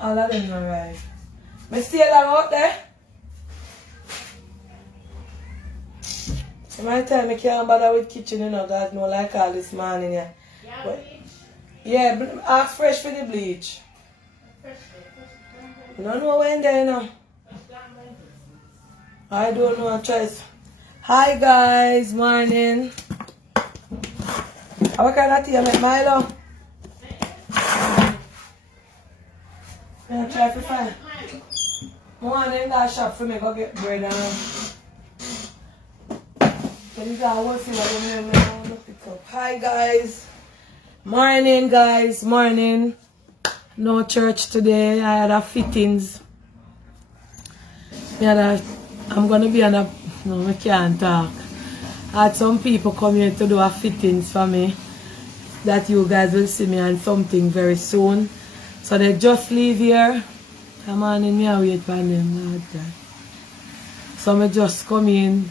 All of them alright. Me stay long out there. You might tell me can't bother with kitchen, you know, God know like all this morning, yeah. Yeah, but, bleach. Yeah, ask fresh for the bleach. No when there, you know. I don't know, I try. Hi guys, morning. What kind of tea you make, Milo? Yeah, try to find. Morning, that shop for me, go get bread and... Hi guys. Morning guys, morning. No church today. I had a fittings. I'm gonna be on a... No, I can't talk. I had some people come here to do a fittings for me. That you guys will see me on something very soon. So they just leave here. Come on in, me and wait for them. So I just come in.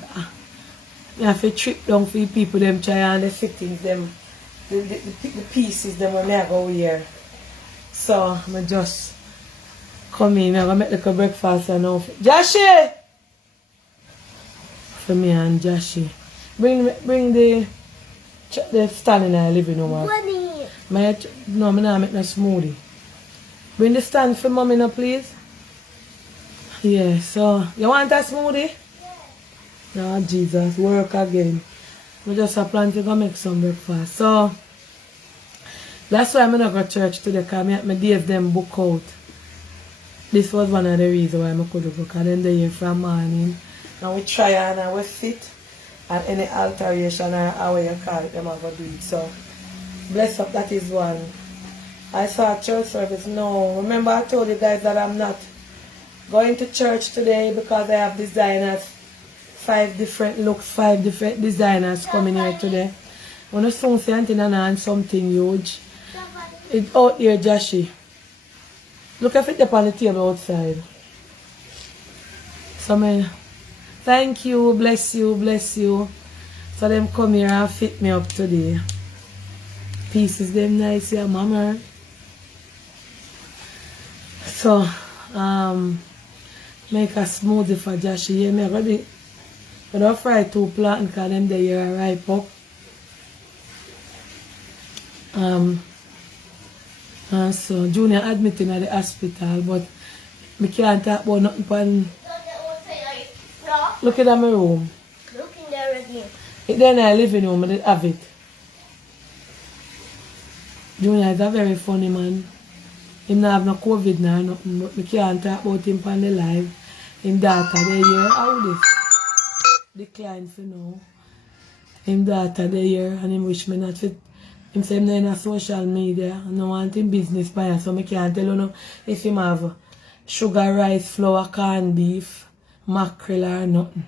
I have to trip down for the people them try and the fittings them. The pieces them when I go here. So I just come in. I'm gonna make like a breakfast and all. Joshi! For me and Joshi. Bring the stand in our living room. No, I'm not making a smoothie. Bring the stand for mommy now, please. Yeah, so you want a smoothie? Yeah. Oh Jesus, work again. We just have plan to go make some breakfast. So that's why I'm not go to church today, because I gave them book out. This was one of the reasons why I could book. And then they here from morning. Now we try and we fit. And any alteration or how you call it, them are going to do it. So, bless up, that is one. I saw a church service. No, remember I told you guys that I'm not going to church today because I have designers, 5 different looks, 5 different designers coming here today. I want to soon see Aunty Donna and something huge. It's out here, Joshi. Look if it's up on the table outside. So, man. Thank you, bless you, bless you. So them come here and fit me up today. Pieces them nice, yeah, mama. So, make a smoothie for Joshi. Yeah, I'm gonna fry 2 plantains because them they are ripe up. And so Junior admitted at the hospital, but I can't talk about nothing pan. Look at my room. Look in there with me. It's there in our living room, I didn't have it. Junior is a very funny man. He don't have no COVID now, nothing, but I can't talk about him on the live. His daughter, they hear how this decline for now. His daughter, they hear, and he wish me not fit. Him say him not in a social media, and I want him business by him, so I can't tell you no if him have sugar, rice, flour, corned beef, mackerel or nothing.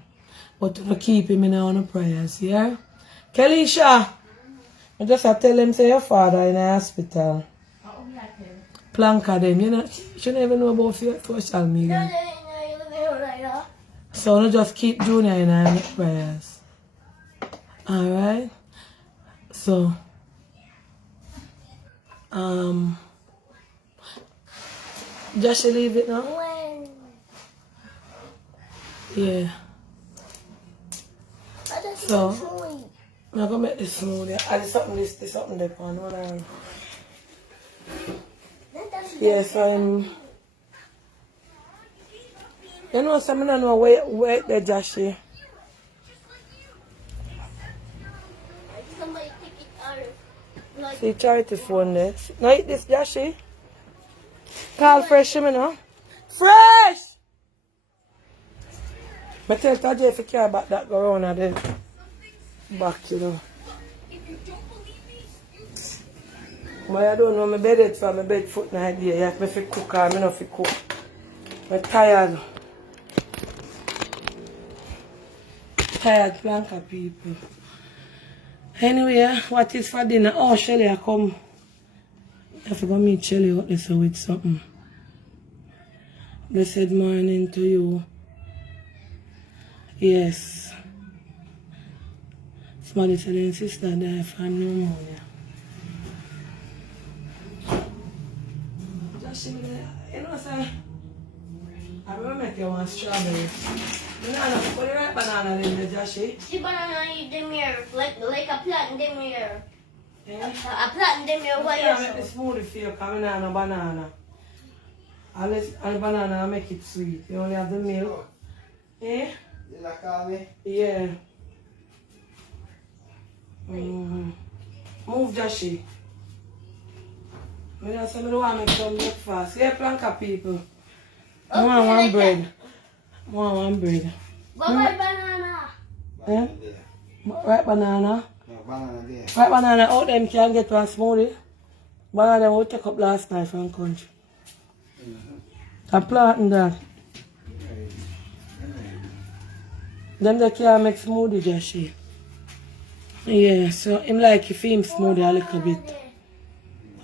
But to keep him in our prayers, yeah? Kelisha, I just have to tell him say your father in the hospital. Planka them, you know, she don't even know about social media. So I just keep Junior in our prayers. Alright? So, just leave it now? Yeah. So, I'm gonna make this smoothie. I did something this something there on one. Yes, I'm. You know, some don't know where the Joshi. Somebody pick it out. See, charity phone there. Now eat this, Joshi. Call fresh, you know. Fresh! I tell Tajay if you care about that go around and then back, you know. But I don't know, my bed is for my bed foot now idea. You have to cook or I don't cook. I'm tired. Tired Blanca people. Anyway, what is for dinner? Oh, Shelly, I come. I have to go meet Shelly out there so with something. Blessed morning to you. Yes. Somebody said their sister died from pneumonia. You know, sir, I remember make you one strawberry. Banana, what do you write banana in the Joshi? The banana in the mirror, like a plant in the mirror. Yeah? A plant in the mirror. What I you make the say? smoothie for you because I have banana. And the banana I make it sweet. You only have the milk. Eh? You like coffee? Yeah. Move Joshi. I just say I don't want to make some breakfast. Yeah, planka people. I want one bread. I want one bread. What about banana? Eh? Banana there. Right banana. No, banana there. Right banana out them can get one smoothie. Banana we take up last night from country. I'm planting that. Them they can make smoothie Joshi. Yeah, so him like if him smoothie a little bit.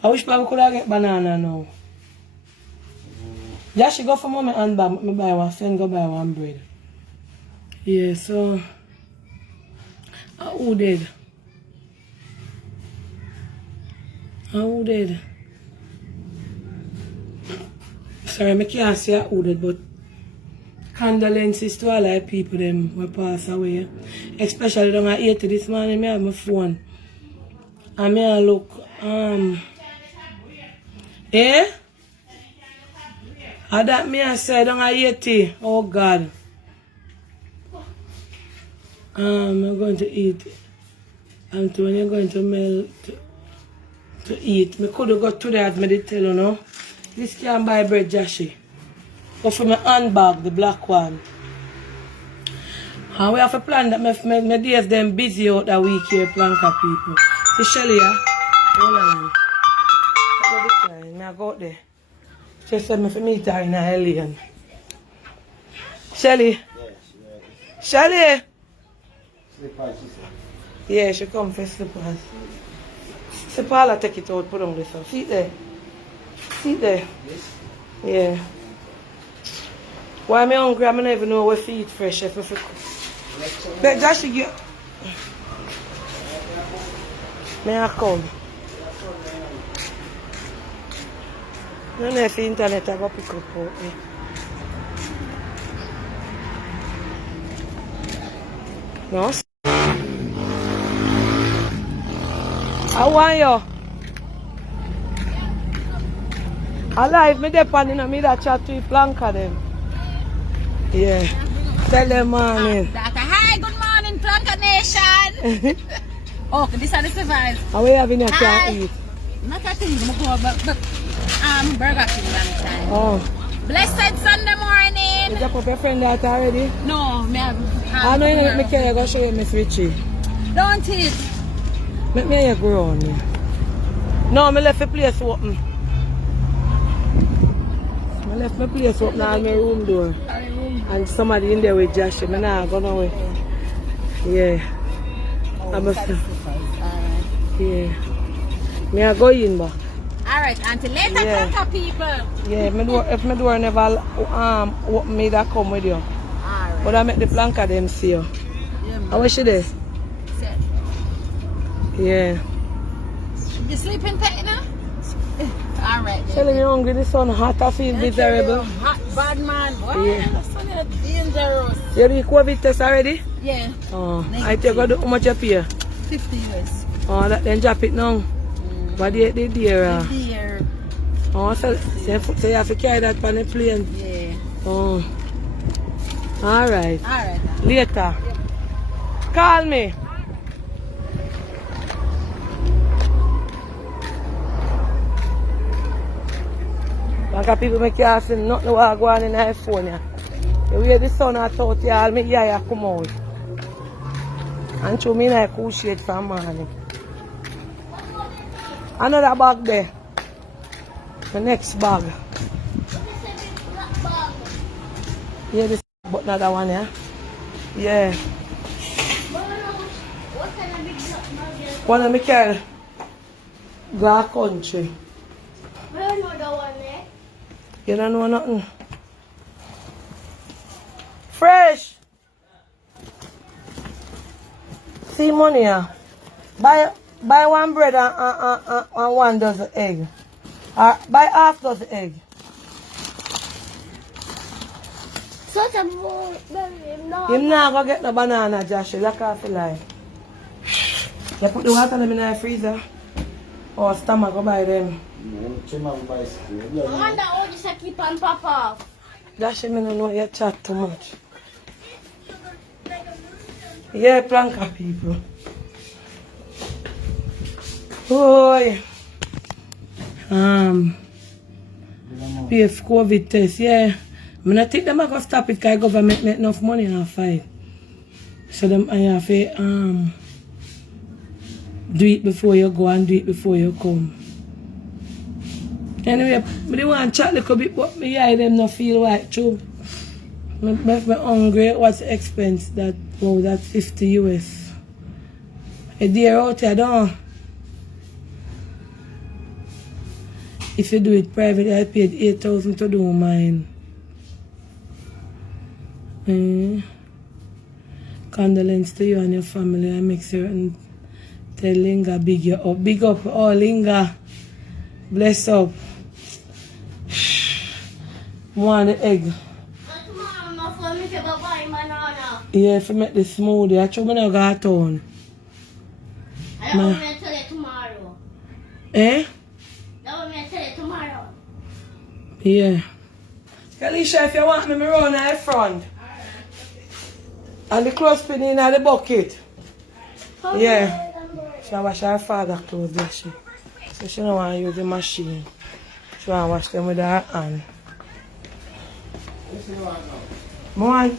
I wish I could have get banana now. Joshi go for mommy handbag, me buy one, send go buy one bread. Yeah, so who did? Who did? Sorry, I can't say who did, but condolences to all the people them who pass away. Especially down at 80 this morning, I have my phone. And I look, eh? And that me I say down at 80, oh God. I'm going to eat. And when you're going to melt to eat, I could have got to that, I did tell you, no? This can't buy bread, Joshi. Go for my handbag, the black one. And we have a plan that my days them busy out that week here, planka people. See Shelly, yeah? Hold on. I go out there. She said me to meet her in a alien. Shelly? Shelly? Slippers, she said. Yeah, she come for slippers. See Paula take it out, put on this one. See it there. See it there. Yes? Yeah. Why am I hungry? I don't even know where to eat fresh. If I cook. But Joshi, you... May I come? I don't know if the internet I go pick up out there. No? How are you? Alive, me depend on me that chat to you planka them. Yeah. Tell them morning. Hi, good morning, Planka Nation. Oh, this is the survive. How are you having your can't eat? Not a thing, but Burger King long time. Oh. Blessed Sunday morning. You drop up your friend that already? No, me have. I know you let me carry, go show you Miss Richie. Don't eat. Make me hear grow on me. No, I left the place open. I left my place open on my room door. And somebody in there with Josh. I'm not going away. Yeah. I must. Yeah. Me I go in back. Alright, until later, Yeah. Planka people. Yeah, if my door never open me, that come with you. Alright. But I make the planka them see you. Yeah, How was she there? Set. Yeah. You sleeping tight now? Alright. Shelly, me hungry. The sun hot. I feel miserable. Hot bad man. Boy, Yeah. the sun is dangerous. You do COVID test already? Yeah. Oh, I take how much you pay? 50 US. Oh, that then drop it now. What they there? Dear. Oh, so you have to carry that on the plane. Yeah. Oh. Alright. Alright. Later. Call me. Like people make you ask nothing what go on in the phone. You hear the sun out here, all my ear come out. And show me like cool shade from morning. Another bag there. The next bag. Yeah, this but another one, yeah? Yeah. What kind of big bag? One of me carry. Go country. I don't know the one there. You don't know nothing. Fresh. See money, yeah. Buy one bread and one dozen egg. Buy half dozen egg. Such a boy, no. Him not go get the banana, Josh. Look off the line. You put the water in the freezer. Or stomach, go buy them. I wonder how this I keep on pop off. Josh, I don't know you chat too much. Yeah, planka people. Boy. Pay for COVID test, yeah. I don't think them are going to stop it because government make enough money off it. So them I have to do it before you go and do it before you come. Anyway, I don't want to chat a little bit, but me eye them not feel right true. I'm hungry. What's the expense? That, wow, that's 50 US. A day out here, don't. If you do it private, I paid 8,000 to do mine. Condolence to you and your family. I make sure and tell Linga big you up. Big up, oh Linga. Bless up. Want the egg. Yeah, if I make the smoothie, I try to go to town. I don't want to tell you tomorrow. Eh? I want me to tell you tomorrow. Yeah. Alicia, if you want me run at the front. And the clothespin in the bucket. Yeah. She wash her father's clothes, bless she. So she don't want to use the machine. She want to wash them with her hand. One,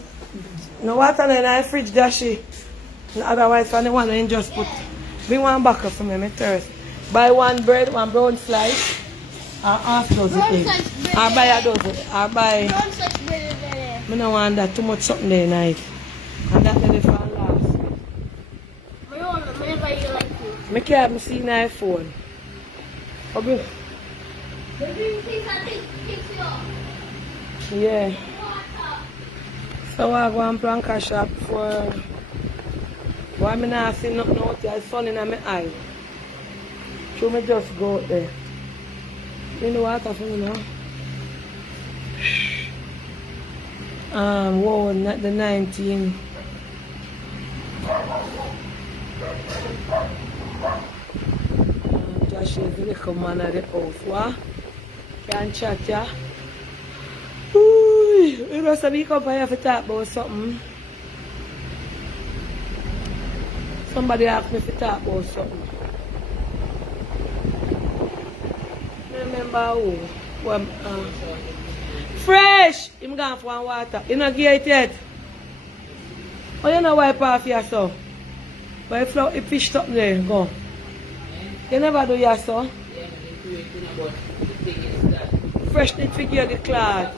no water in the fridge, does she? Otherwise, for the one I just put. Bring one bucket for me, I'm thirsty. Buy one bread, one brown slice, and half dozen eggs. I buy a dozen. I buy. I don't want that too much something there night. And that then for last. I can't see my phone. Okay. Yeah. So I go and plank shop for why I not see nothing out there, sun in my eye. So I just go out there. You know what for me now? Whoa, not the 19. Josh is the little man at the house. What? Can't chat, yeah? You know, so we come here to talk about something. Somebody asked me to talk about something. I remember who? Fresh! I'm going for water. You not get it yet? Oh, you know wipe off your so? But if fish up there, go. You never do your so? Fresh need to get the cloth.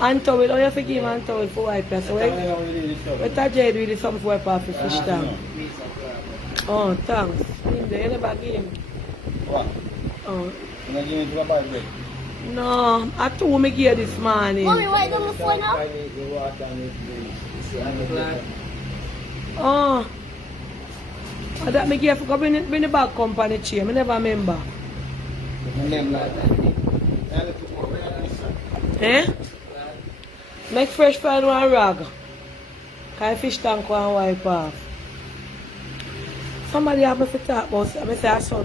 And towel, oh you forgive and towel for wipe your so? What a jade with something for wipe off the fish tank. Oh, thanks. You never give him. What? Oh. You not give me to buy bread? No, I told me here this morning. Mommy, why don't you phone now? Oh. That me give for bring the bag company chair. I never remember. Eh? Make fresh pan one rag. Can fish tank one wipe off. Somebody have me to talk about it. I say I saw.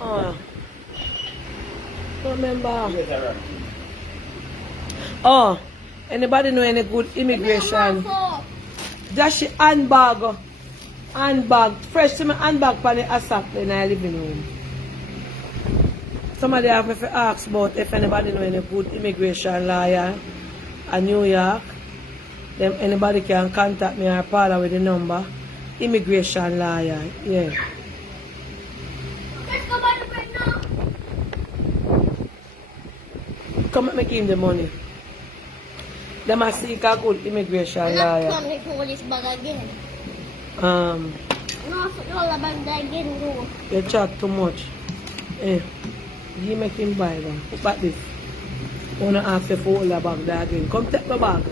Oh. Don't remember. Oh. Anybody know any good immigration? Just handbag. Handbag. Fresh to my handbag for the ASAP in my living room. Somebody have me to ask about if anybody know any good immigration lawyer in New York. Then anybody can contact me or Paula with the number. Immigration lawyer. Yeah. Let's go buy the bread now. Come let me give him the money. They must seek a good immigration lawyer. I'm not going to this bag again. Um, No, all about again, no. you chat too much. Eh, you make him buy them. Put back this. I want to ask you for all the bag there again. Come take my bag.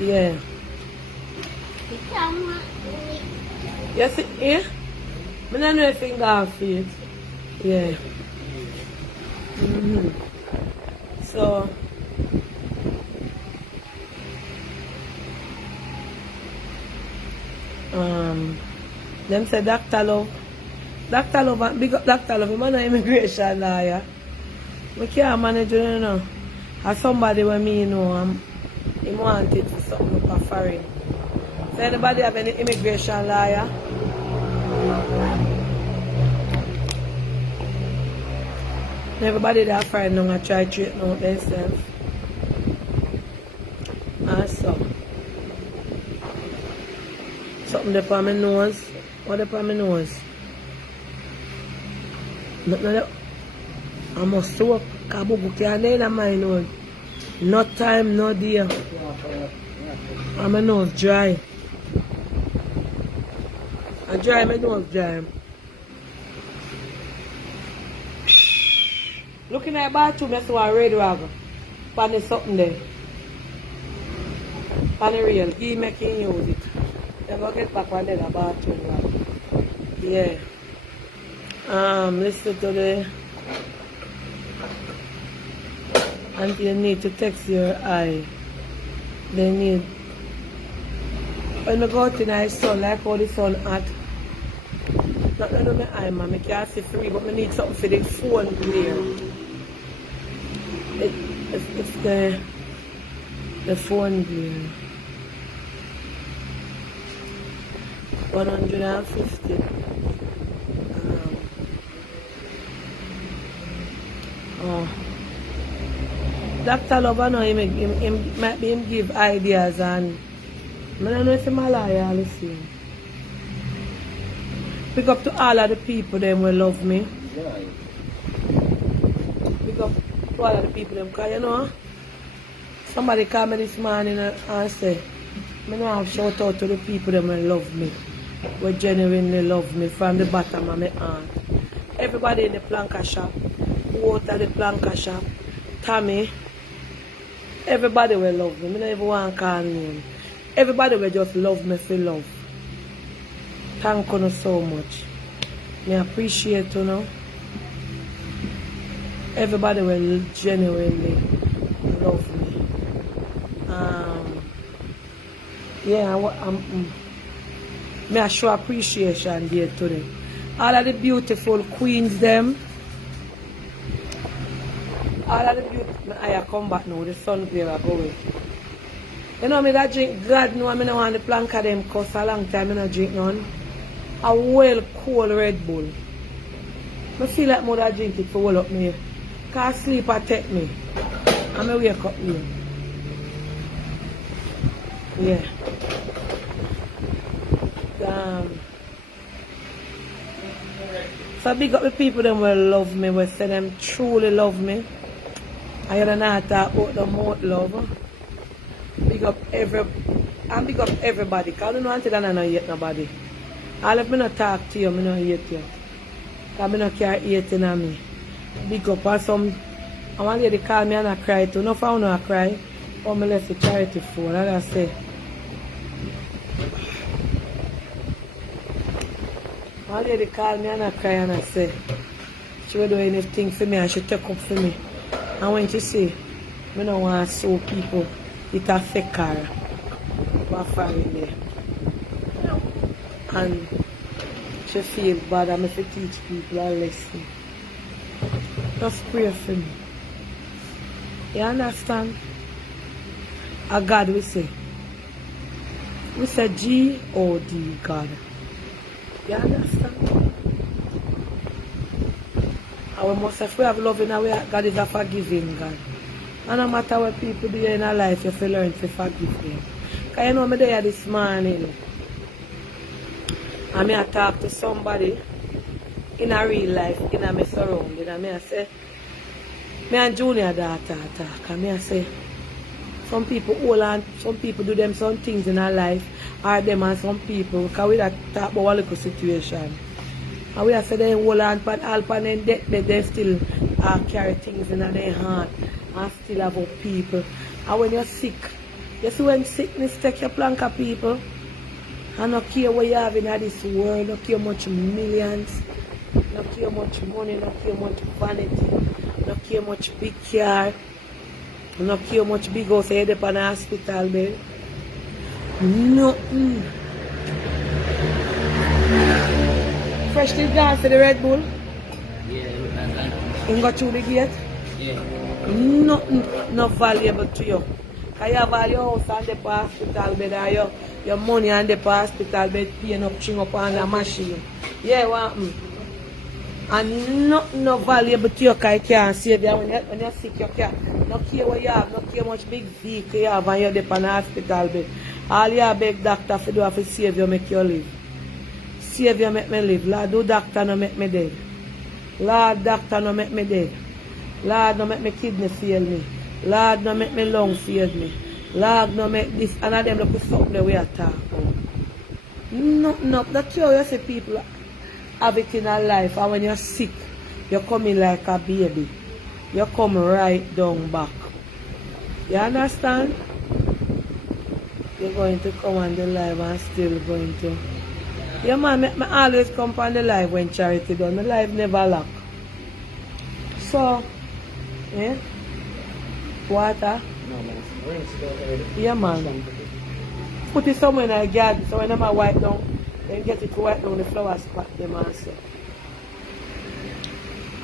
Yeah. Yes, yeah? I don't know if you got feet. Yeah. So, them say Dr. Love. Dr. Love, big up Dr. Love, I'm an immigration lawyer. I can't manage it, you know. As somebody when me, you know, he wanted for something for foreign. So anybody have any immigration lawyer? Everybody that foreign don't try to treat out themselves. And so. Something up on my nose. What up on my nose? Nothing. I must work. Kabugu can't in my nose. No time, no day. And my nose dry. I dry, my nose dry. Looking at the bathroom, I saw a red rag. Pan is something there. Pan the real. He making use it. You go get back one there, the bathroom rag. Yeah. Listen to the Aunty, you need to text your eye. They need. When I go out in the sun, like how the sun hot. Not to do my eye, man. I can't see free, but I need something for the phone glare. It's the phone glare. 150. Dr. Love, I know him might be him give ideas and I don't know if I'm a liar, I'll listen. Pick up to all of the people them will love me. Pick up to all of the people them, because you know, somebody called me this morning and say, I know I'll shout out to the people them will love me. Will genuinely love me from the bottom of my heart. Everybody in the planker shop, who out of the planker shop, Tommy, everybody will love me. I don't even want to call name. Everybody will just love me for love. Thank you so much. I appreciate you know. Everybody will genuinely love me. I show appreciation there today. All of the beautiful queens them. All of the beautiful, I come back now, the sun glare go away. You know me that drink, God know I don't want the plank of them cause a long time I don't drink none. A well cold Red Bull. I feel like more that drink it for hold up me. Cause sleep attack me. And I wake up here. Yeah. So big up the people them will love me, will say them truly love me. I don't not talk about the mouth love. Big up everybody. Because I don't know until I don't hate nobody. All if I not talk to you, I don't hate you. Because I don't care hating on me. Big up on some. I want lady call me and I cry too. No for I cry. Or I left the charity phone. And I say. One lady call me and I cry and I say. She will do anything for me and she take up for me. And when she say, I don't want to show people it affect her. What family. And she feel bad and if I teach people a lesson. Just pray for me. You understand? A God we say. We say G-O-D God. You understand? And we must if we have love in our way, God is a forgiving God. And no matter what people do in our life, you have to learn to forgive them. Because you know me there this morning. And I talk to somebody in a real life, in a my surrounding. And I say, me and Junior daughter talk. And I say, some people hold on, some people do them some things in our life, or them and some people, because we talk about one little situation. And we say they hold on, but all pan and they still carry things in their heart and still have up people. And when you're sick, you see when sickness take your plank of people, I don't care what you have in this world, no care much millions, no care much money, no care much vanity, no care much big car, no care much big house head up on the hospital bed. Nothing. Fresh is gone for the Red Bull. Yeah, You got through the gate. yeah. Nothing not valuable to you. Because you have all your house on the hospital bed or your money on the hospital bed paying up, ching up on the machine. Yeah, what happened? And nothing not valuable to you because you can't save you. When you're sick, you can't. No care what you have, no care much big vehicle you have and you're there on the hospital bed. All you have beg doctor to do is to save you, make you live. Save you, make me live. Lord, do doctor no make me dead. Lord, doctor no make me dead. Lord, no make me kidney fail me. Lord, no make me lung fail me. Lord, no make this. And of them look something the way I talk about. No, that's how you see people have it in their life. And when you're sick, you come in like a baby. You come right down back. You understand? You're going to come on the live and still going to. Yeah, man, I always come on the live when charity done. The live never lack. So, yeah? Water? No, man. Rinse it out already. Yeah, man. Put it somewhere in a garden so when I'm wipe down, then get it to wipe down the flower spot them also.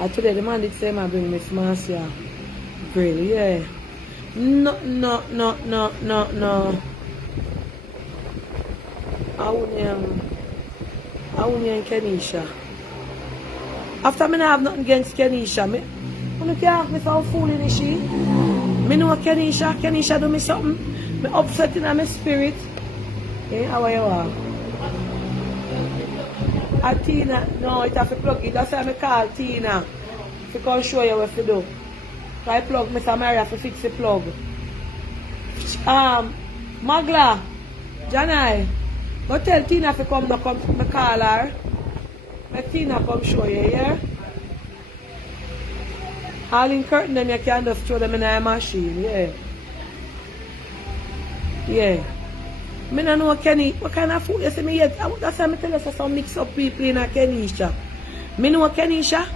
And today the man did say I bring Miss Marcia grill, yeah. No. I wouldn't Kenisha. After I have nothing against Kenisha, you can't ask me how fooling is she. I know Kenisha do me something. I'm upset in my spirit. Yeah, how are you are? Tina, no, it have to plug it. That's why I call Tina. To come show you what to do. So I plug Mr. Maria to fix the plug. Magla, Janai, go tell Tina to come to call her. Make Tina come show you, yeah? All in curtain them you can just throw them in a machine, yeah. Yeah. I don't know Kenny, what kind of food you see me yet? That's why I tell you some mix up people in a Kenisha. I know Kenisha.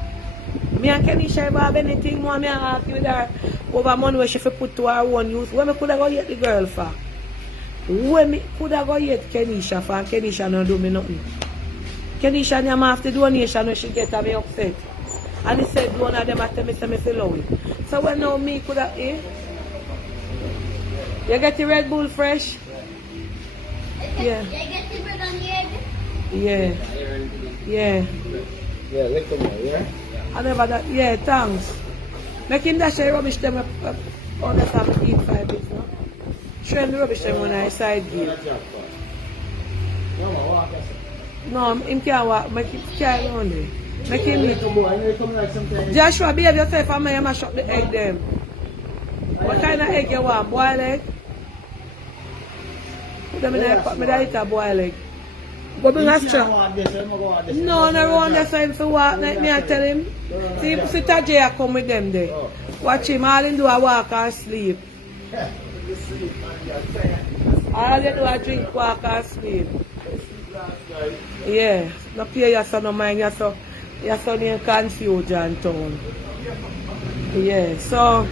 Me and Kenisha ever have anything more me argue with her over money where she put to her own use. Where me could have go get the girl for? Where me could have go get Kenisha for and Kenisha not do me nothing. Kenisha and him after donation when she get her me upset. And he said one of them at me say me feel it. So when now me could have You get the Red Bull fresh? Yeah. Yeah. Yeah. Yeah, let them know, yeah? I never that. Yeah, thanks. Make him dash the rubbish them up on the top eat 5 bits, no? Show him the rubbish them when I side gate. No, him can't walk. Make him carry on there. Make him eat. Joshua, behave yourself and I mash up the egg them. What kind of egg you want? Boiled egg? Put them in the pot. I eat a boiled egg. Go bring a straw. No, no one there side for walk like me I tell him. See Tajay come with them there. Watch him, all him do a walk and sleep. All they do a drink, walk and sleep. Yeah, no pay your son no mind, your son in confusion town. Yeah, so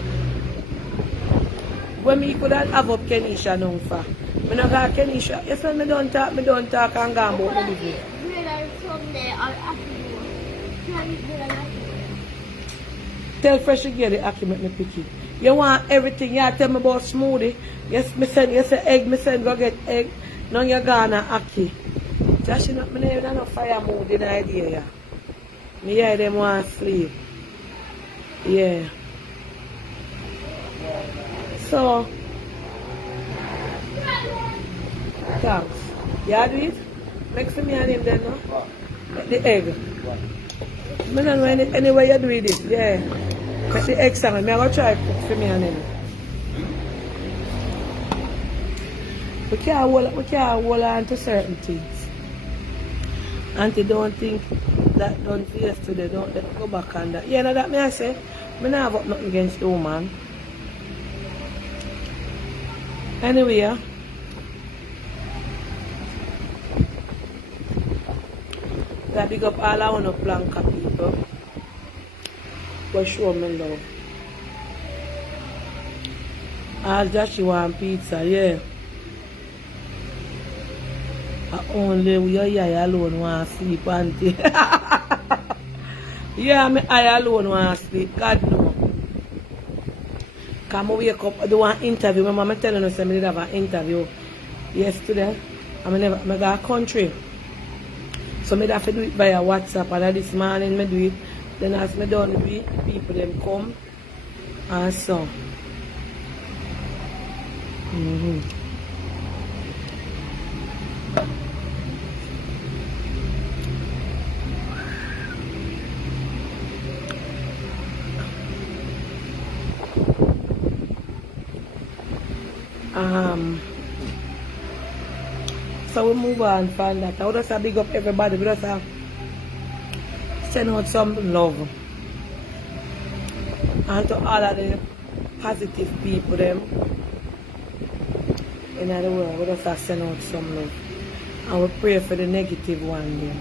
when me could have up Kenisha now for. I don't got Kenisha. Yes, when I don't talk and go about the business. Tell Fresh to get the Aki make me pick it. You want everything. You tell me about smoothie. Yes, me send you say egg, me send go get egg. Now you're gonna Aki. Just you know, me never no fire mood in the idea. Yeah. Me hear them want sleep. Yeah. So thanks. You do it? Make for me and him then, no? The egg. I don't know any way you do it. Yeah. Make the egg salad. I'm going to try cook for me and him. We can't hold on to certain things. Auntie don't think that done for yesterday. Don't let go back on that. Yeah, now that me I say, I don't have nothing against the woman. Anyway, I big up all I want to planka people. But show me love. All just she want pizza, yeah. Only your eye alone want to sleep, Aunty. Yeah, me eye alone want to sleep. God no. Come wake up, I do an interview. My mama telling us I did have an interview yesterday. I got a country. So I have to do it via WhatsApp. And this morning I do it. Then as I done with it, people them come. And so. So we move on from that. I would just big up everybody. We just send out some love. And to all of the positive people them in the world. We just send out some love. And we pray for the negative one there.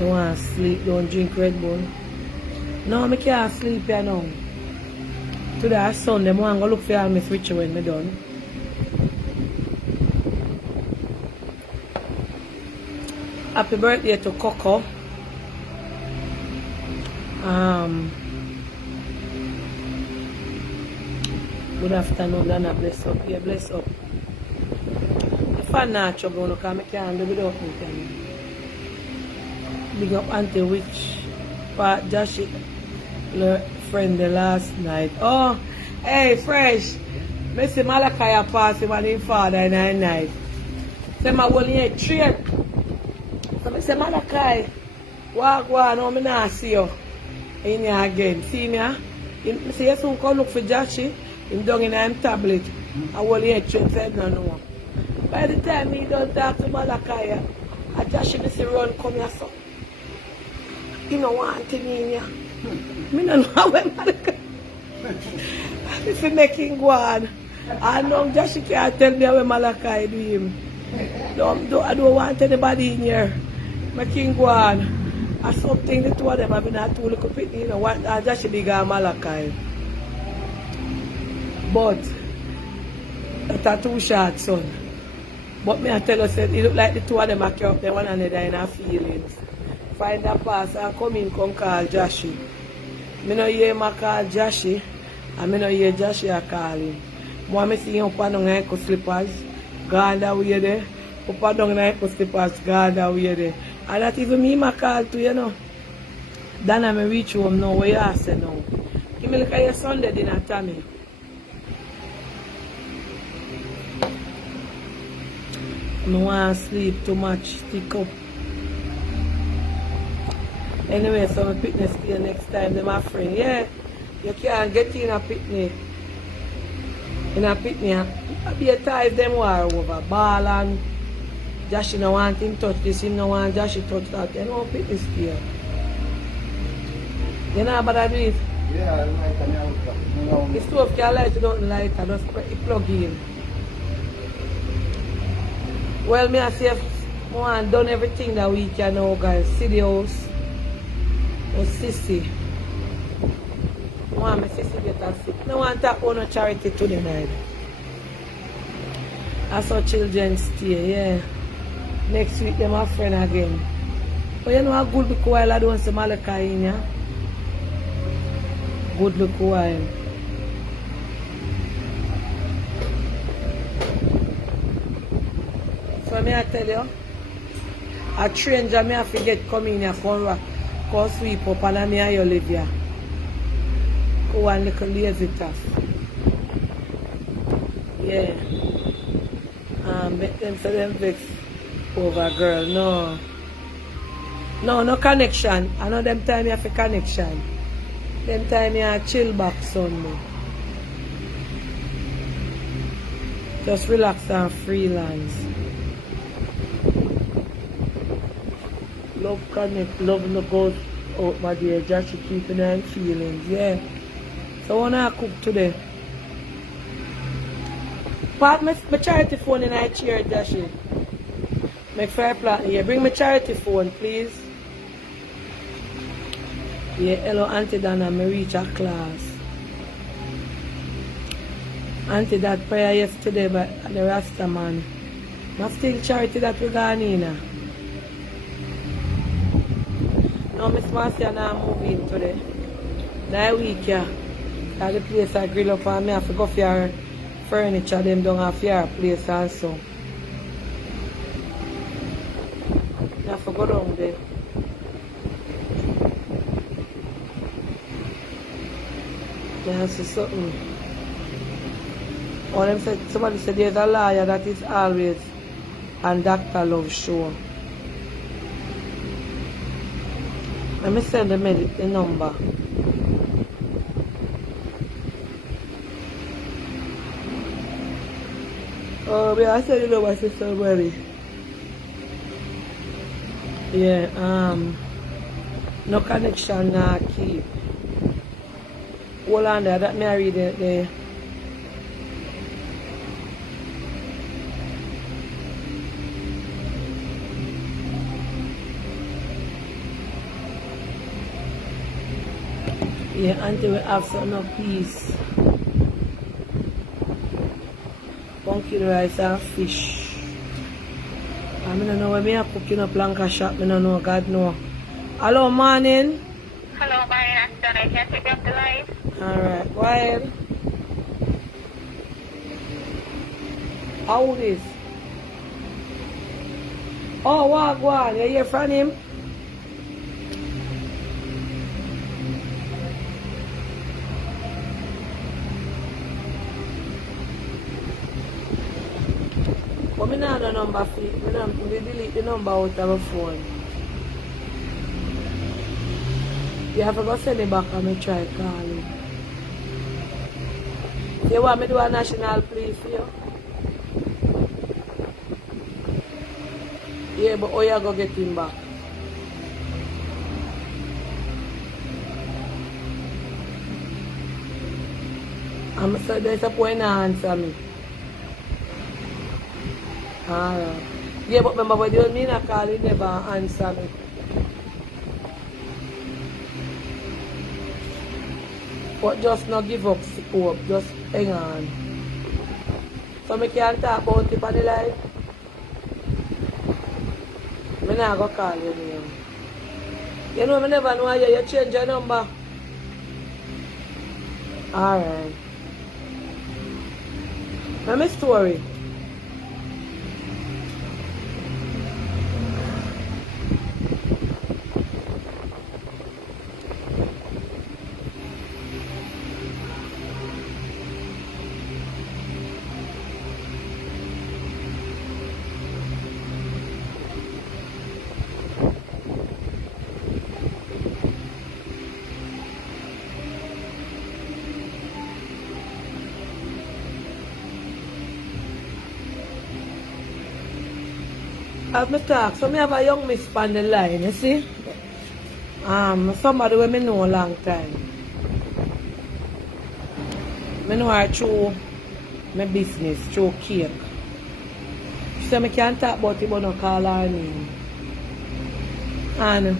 You want to sleep, don't drink Red Bull. No, I can't sleep here now. Today Sunday, I want to look for all my switch when I'm done. Happy birthday to Coco. Good afternoon, Donna. Bless up. Yeah, bless up. If I'm not trouble, I can't do without me. Big up Aunty which part Josh friend the last night. Oh, hey, fresh. Mr. Malachi passed him and his father in the night. Say my one here trade. So I say Malachi, walk one, no, I not see you in here again. See me? I say you soon come look for Joshy. Him down in him tablet. I will hear trade said no. By the time he don't talk to Malachi, I Joshy me say run come here so. He no want to me in here. Me no know where Malachi. If he make him go on. I know Joshy can't tell me where Malachi do him. I don't want anybody in here. Make him go on. I something the two of them have been at two little bit, you know, what I just big Malachi. But that's too short, son. But me I tell you, it look like the two of them are kept them one another in our feelings. Find a pass and come in, come call Joshy. Me no hear him call Joshy, and me no hear Joshy call him. More see him up on the ankle slippers, gone that way there. Up and down the ankle slippers, gone that way there. And that even me my call to, you know. Donna me reach home now, where you are say now. Give me look at your Sunday dinner, Tommy. I want to sleep too much, stick up. Anyway, so my picnic stay next time, they're my friend. Yeah, you can't get in a picnic. In a picnic, I'll be a time them war over ball and Josh no want him touch this, him no want Josh touch that. You know, picnic stay. You know about do it? Yeah, I like an outlook. You know, The stove can light, you don't light, I just plug in. Well, me I say, I want done everything that we can now, guys. See the house. Or sissy. I want my sissy get a sick. I want to own a charity to the night. I saw children stay, yeah. Next week, them my friend again. But you know how good look while I don't see Malachi in here. Good look while. So me I tell you, a stranger me have to get come in here, come sweep up and me and you live here. Go one little lazy task. Yeah. Make them say them vex over girl. No. No connection. I know them time you have a connection. Them time you have chill back son. No. Just relax and freelance. Love connect, love no goes out my dear, just keeping her feelings, yeah. So when I cook today, part my charity phone in my chair, Jashy. Make fire plant. Yeah, bring me charity phone, please. Yeah, hello, Aunty Donna. Me reach a class. Aunty, that prayer yesterday by the Rasta man. Not still charity that we gone in. No, Miss Marcia now moving today. That week, yeah. That the place I grill up and me have to go for your furniture, them down off your place also. I have to go down there. Yeah, see something. Or them said, somebody said there's a liar that is always on Dr. Love show. Let me send the number. Oh, yeah, I said you know my sister Mary. Yeah, no connection, nah, keep. Hold on there, that Mary there. Yeah, Auntie will have some no peace. Pumpkin rice and fish. I don't know when I'm cooking up Lanka shop, I don't know, God know. Hello, morning. Hello, my Donna. I can't take up the line. Alright, go ahead. How old is? Oh, what, go on. You hear from him? But I don't have the number for it. I delete the number out of my phone. You have to go send it back and I try calling. You want me to do a national plea for you? Yeah, but how you go get him back? I'm so there's a point to answer me. Alright. Yeah, but remember when you mean I call, you never answer me. But just not give up hope, just hang on. So I can't talk about it on the live. I'm not going to call you name. You know, I never know you change your number. Alright. Now my story. As me talk, so me have a young miss on the line, you see? Somebody who me know a long time. Me know her through my business, through cake. She said me can't talk about it but no call her name. And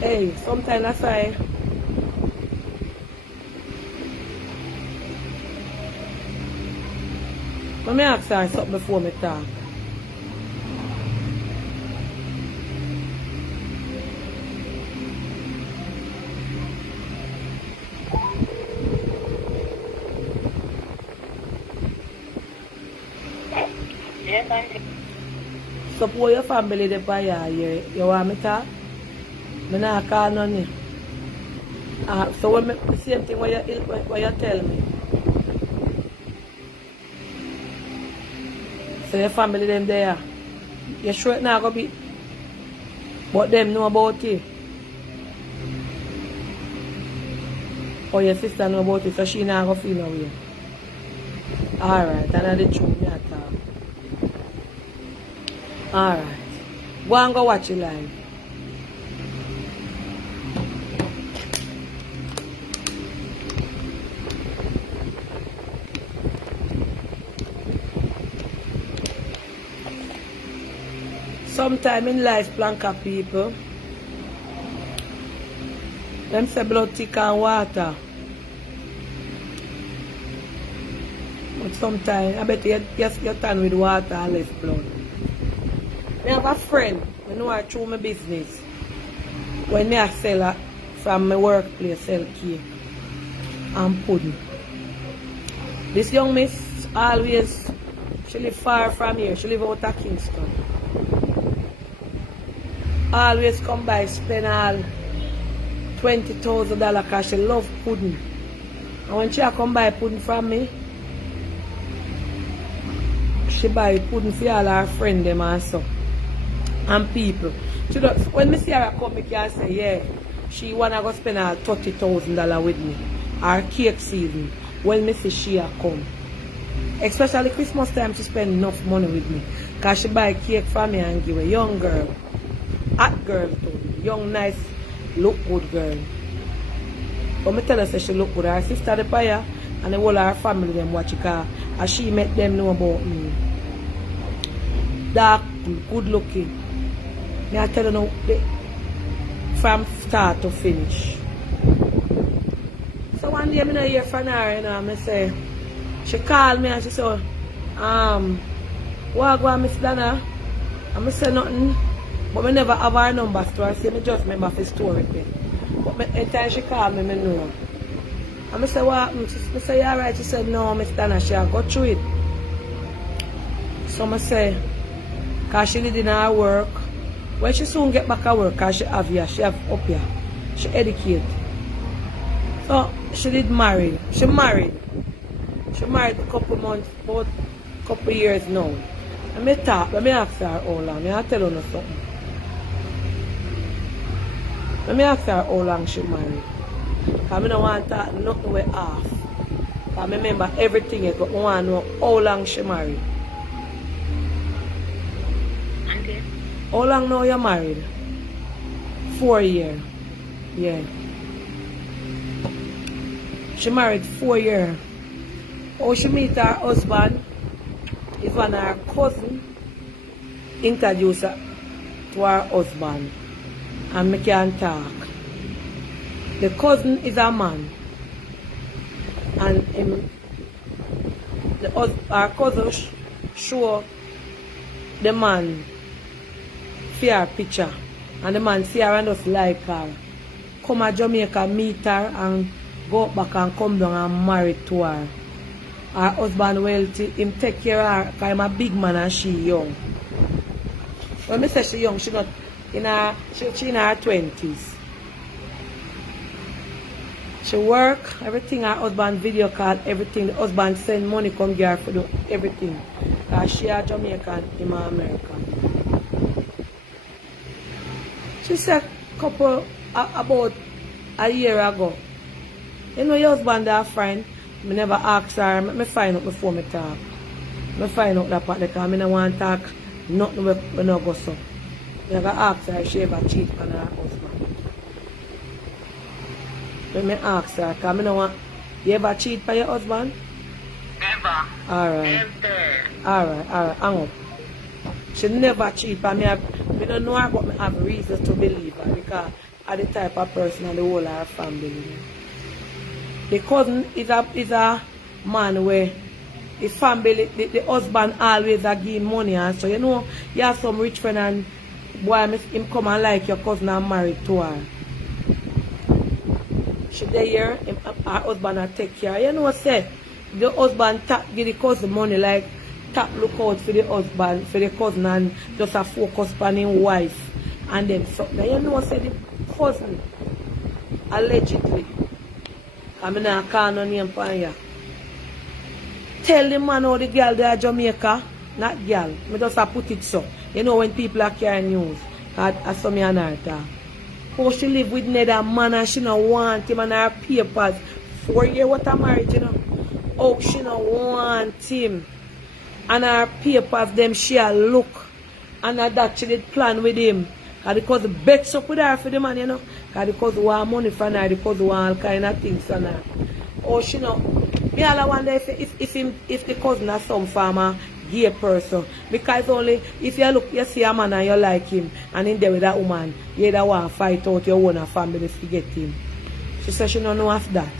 hey, sometimes I say let me ask her something before me talk. Yes, Auntie. Suppose your family dey by you want me to talk? Me not call none. So when the same thing what you tell me. So your family them there. You sure it not gonna be? But them know about it. Or your sister know about it, so she not gonna feel no way. Alright, and the truth me I talk. Alright. Go and go watch it live. sometime in life, Blanca people, them say blood thick and water. But sometimes, I bet you turn with water and less blood. I have a friend, I know I through my business. When I sell from my workplace, sell cake and pudding. This young miss always, she live far from here, she live out of Kingston. Always come by, spend all $20,000 because she love pudding. And when she come buy pudding from me, she buy pudding for all her friends them also. And people. She does, when me see her come, I can say, yeah, she wanna go spend all $30,000 with me. Our cake season. When me see she come. Especially Christmas time, she spend enough money with me. Because she buy cake for me and give a young girl. Hot girl too. Young, nice, look good girl. But me tell her say she look good. Her sister the fire and the whole of her family them watch it. And she met them know about me. Dark, good looking. Me I tell you now, from start to finish. So one day I don't hear from her, you know, and I say, she called me and she said, what go on, Miss Donna? And I say nothing, but I never have her number to her. I say, I just remember the story then. But anytime she called me, I know. And I say, what happened? I say, you alright? She said, no, Miss Donna, she got through it. So I say, because she did in her work, when she soon get back at work, because she have here, she have up here, she educate. So she did marry. She married a couple months, about a couple years now. And I talk, let me ask her how long. I tell her something. Let me ask her how long she married. Because I don't want to talk nothing way off. Because I remember everything yet, but I want to know how long she married. Aunty. How long now you married? 4 years. Yeah. She married 4 years. How she meet her husband is when her cousin introduced her to her husband. And me can talk. The cousin is a man. And our cousin show the man for her picture. And the man see her and just like her. Come to Jamaica, meet her and go back and come down and marry to her. Her husband wealthy, him take care of her because I'm a big man and she young. When I say she young, she not in her, she in her 20s. She work, everything her husband video call, everything. The husband send money come give her for do everything. Because she a Jamaican, him a American. She said about a year ago, you know your husband a friend. I never ask her, I find out before I talk. I find out that part because I don't want to talk nothing when I go so. I never ask her if she ever cheat on her husband. When I ask her, because I don't want, you ever cheat on your husband? Never. Alright. Never. Alright, hang up. She never cheat on me. I don't know her, but I have reasons to believe her because I'm the type of person and the whole of her family. The cousin is a man where his family, the husband always give money and so you know you have some rich friend and boy him come and like your cousin and married to her. She there, her husband take care. You know say the husband give the cousin money like look out for the husband, for the cousin and just a focus on his wife and then something. You know say the cousin allegedly, I mean I can't name for you. Tell the man how the girl there at Jamaica, not girl, I just put it so. You know when people are carrying news, I saw me and her talk. How she live with another man and she don't want him and her papers. 4 years what a marriage, you know. Oh, she don't want him. And her papers, them she a look. And that she did plan with him. Because the bets up with her for the man, you know. Because we want money from her, because we want all kind of things from her. Oh, she know. Me all I wonder if the cousin has some farmer gay person. Because only if you look, you see a man and you like him, and in there with that woman, you either want to fight out your own family to get him. She said she don't know of that.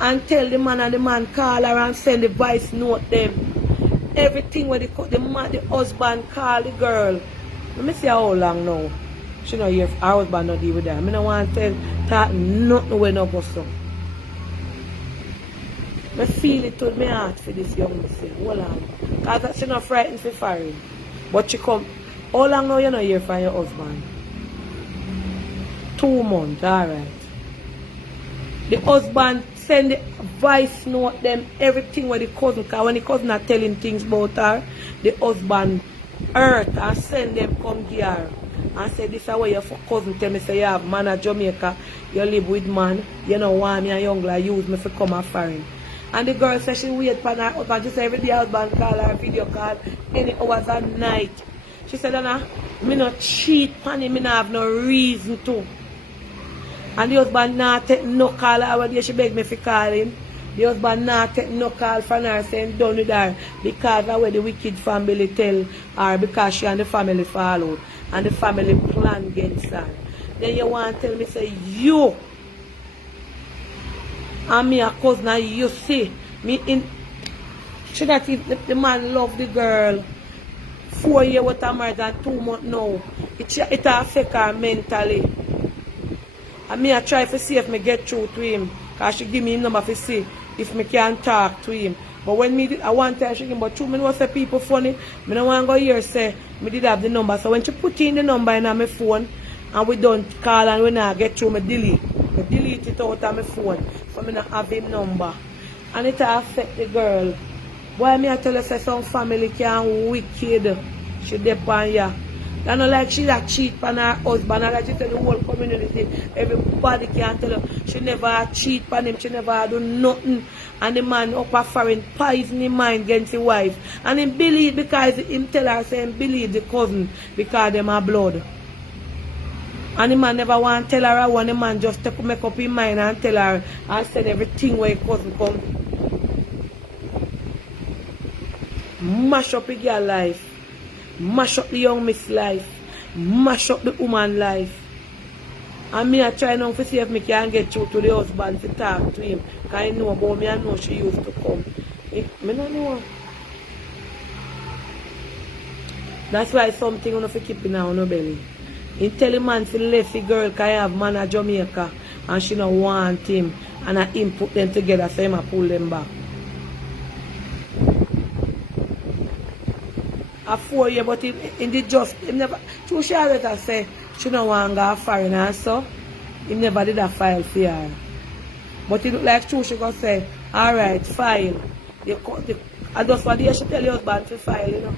And tell the man, and the man call her and send the voice note them. Everything where the husband call the girl. Let me see how long now. She know her husband not deal with her. I don't want to talk nothing when no go so. I feel it with my heart for this young lady. Hold on. Because she's not frightened for foreign. But she come. How long now you not hear from your husband? 2 months, alright. The husband send the voice note them everything with the cousin. Because when the cousin are telling things about her, the husband hurt and send them come here. And say this is where your cousin tell me say you have man at Jamaica, you live with man, you know want me and young like use me for come a foreign. And the girl said she wait for her husband. She said every day husband call her, video call, any hours at night. She said, Donna, me not cheat on him, me not have no reason to. And the husband not take no call her day she beg me for call him. The husband not take no call from her saying done with her because of what the wicked family tell her because she and the family fall out and the family plan against her. Then you want to tell me say you and me a cousin and you see me in should that if the man love the girl 4 years with her married and 2 months now it affect her mentally. And me I try to see if me get through to him because she give me his number to see if me can talk to him. But when me did, I want to she give him, but true me know say people funny. Me don't want to go here say me did have the number. So when she put in the number in my phone and we don't call and we not get through, me delete it out of my phone. So me not have him number. And it affect the girl. Why me I tell her say some family can wicked. She depend ya. That's not like she that cheat on her husband and that she tell the whole community. Everybody can tell her she never cheat on him, she never do nothing. And the man up a foreign poison his mind against his wife. And he believe because him tell her say him believe the cousin because them are blood. And the man never want to tell her one, the man just take make up his mind and tell her and said everything where his cousin come. Mash up his girl life. Mash up the young miss life. Mash up the woman life. And me I try now to see if me can get through to the husband to talk to him. Because I know about me, I know she used to come. Me don't know. That's why something you have to keep in our belly. He tell the man to left the girl because I have man at Jamaica and she don't want him. And I him put them together so him pull them back. A 4 year, but in the just, him never, too sure that I say, she don't want to go foreign and so, he never did a file for her. But it look like true, she going to say, alright, file. I just want to she tell your husband to file, you know.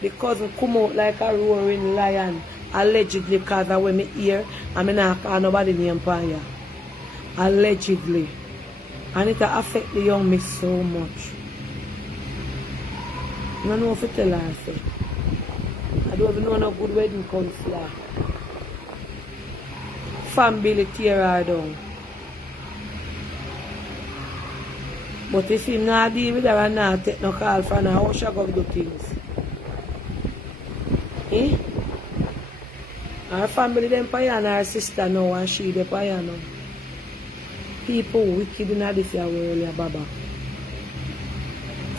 The cousin come out like a roaring lion, allegedly because of when me hear, and me not call nobody name upon you. Allegedly. And it affect the young miss so much. I don't know if to tell her, say. I don't even know no good wedding counselor. Family tear her down. But if him not deal with her and not take no call from her, how she go do things? Eh? Her family them pay and her sister now and she they pay now. People wicked in this world, Baba.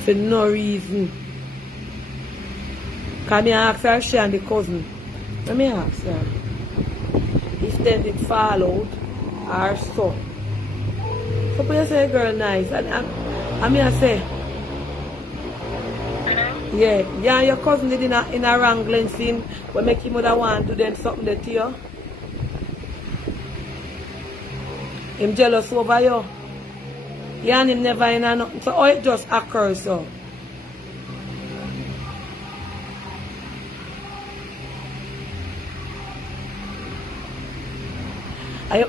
For no reason. Can I ask her, she and the cousin? Let me ask her. If then it fall out, or so. So you say girl nice. And I say, yeah, your cousin did in a wrangling scene where make him would want to do them something that you. Him jealous over you. Yeah, and him never in a nothing. So it just occurs so.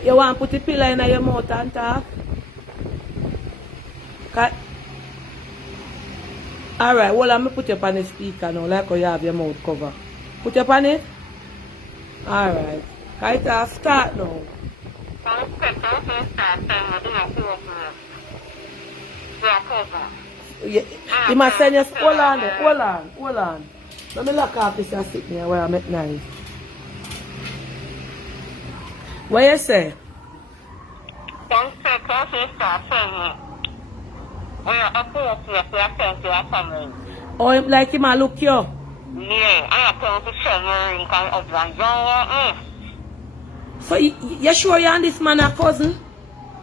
You want to put the pillow in your mouth and talk? Alright, well, I'm going to put you on the speaker now, like how you have your mouth cover. Put you on it? Alright. Can you start now? He must send you, hold on. Let me lock off this and sit here where I make nice. What you say? Don't say, don't say, start saying, when you're up here, you're saying to your family. Oh, like him, I look you. Yeah, I'm going to show you in kind of like, don't want me. So, you sure you and this man a cousin?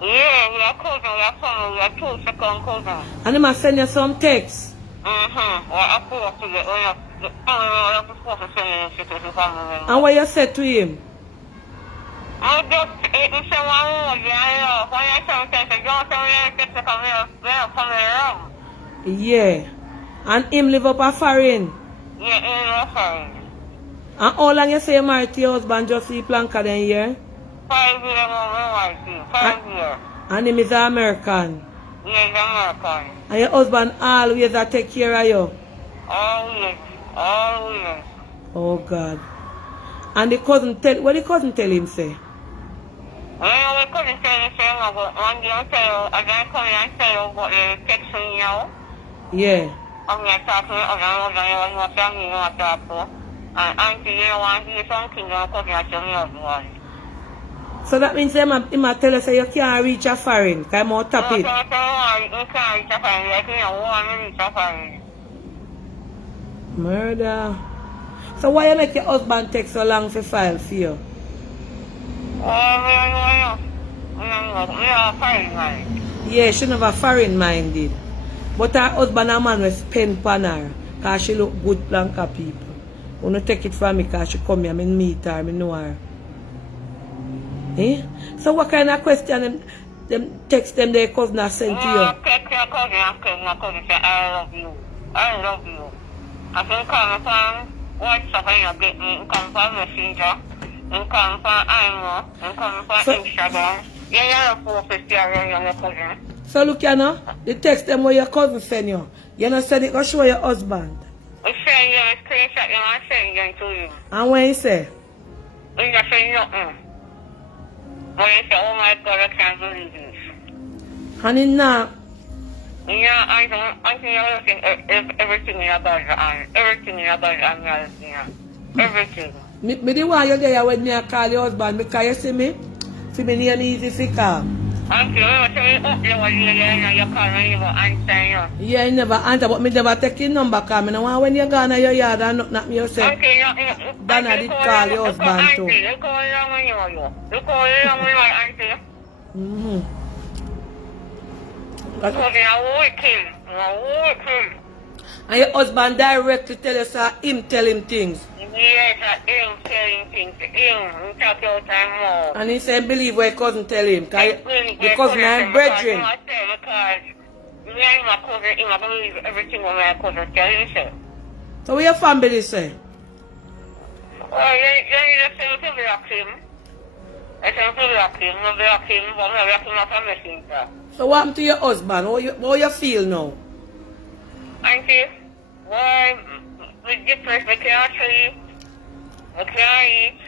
Yeah, your cousin, your family, your 2 second cousin. And he must send you some text. Well, up here, you're supposed to send you to your family. And what you said to him? I just ate the show on yeah, when I tell you, don't tell me to come here around. Yeah. And him live up a foreign. Yeah, in a foreign. And how long you say you married to your husband just see Planka then here? 5 years, I see. 5 years. And him is an American. Yeah, he's American. And your husband always a take care of you? Always. Oh God. And the cousin tell, what the cousin tell him say? Well, we couldn't tell the same about one day I tell you, and then come and tell you about the texting you. Yeah. I'm going to talk to you, and I want to tell me what to talk to. And Aunty, you don't want to hear something, you're going to tell me what. So that means he might tell us that you can't reach a foreign, because I'm out tap it. You can't reach a foreign, you can't want to reach a foreign. Murder. So why you make your husband take so long to file for you? We are foreign mind. Yeah, she never foreign minded. But her husband and man will spend upon her, because she look good Planka people. I want to take it from me because she come here, I meet her, I know her. Eh? So what kind of question them text them their cousin has sent to you? Text your cousin and tell my cousin say, I love you. I love you. I can come from WhatsApp and you get me, you come from Messenger, you come from IMO, you come from Instagram. Yeah, you're a focus there, your cousin. So look, you know, the text them what your cousin send you. You know, send it, go show your husband. We send you a screenshot, you want to send it to you. And when he say? We just say nothing. When you say, oh my God, I can't believe this. And in now, Yeah, I think everything in your body, everything in your body, everything. me the one you there when me call your husband because you see me? See me name easy for call. Aunty, when you say up there when you call me, you will answer you. Yeah, you never answer, but me never take your number because I don't want when you gone to your yard and not me yourself. Aunty, Donna did call your husband too. Auntie, you call your when you call your when you auntie. Mm-hmm. Because you are working. And your husband directly tell you, so him tell him things. Yes, him telling things to him. Talk your time more. And he said, believe what your cousin tell him. Because the cousin and brethren. Because me and my cousin, I believe everything what my cousin tell you. So what your family say? Well, you just say to block him. I say to block him, not block him, but I block him off a messenger. So what happened to your husband? How you feel now? Auntie, why, with depressed, we can't sleep, we can't eat.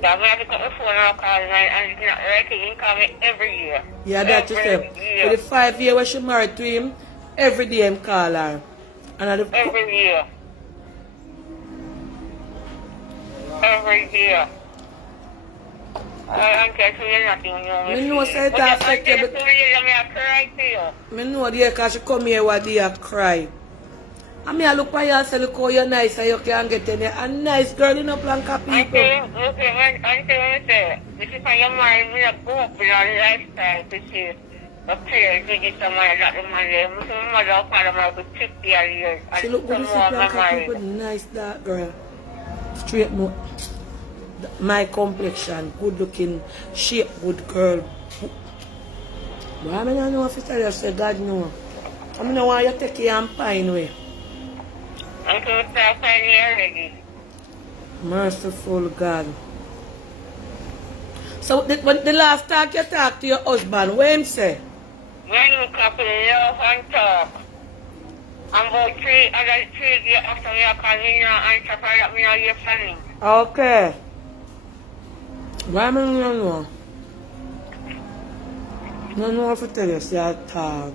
That we have to cut the phone and call him, and it's not right, he can call me every year. Yeah, that you say. For the 5 years when she married to him, every day him call her. And every year. Every year. I can't say nothing, you know. Me know say that affect you. Me know there because she come here one day and cry. And me I look at you and say, look how you're nice and you can get in there. A nice girl in a Planka people. Auntie, when you say, this is how you marry me, I go up in our lifestyle to see a prayer to get some money that the money. My mother and father might be 50 years. She look good to see Planka people. Nice that girl. Straight more. My complexion, good looking, shape, good girl. But I don't know if you tell you, say God no. I don't want you to take your pine away. I'm going to start finding already. Merciful God. So the last talk you talk to your husband, what him say? When you couple love and talk. I'm about 3 days after me, I call me and answer for that me and your family. Okay. Why am I don't know? I don't know if I tell you, say I talk.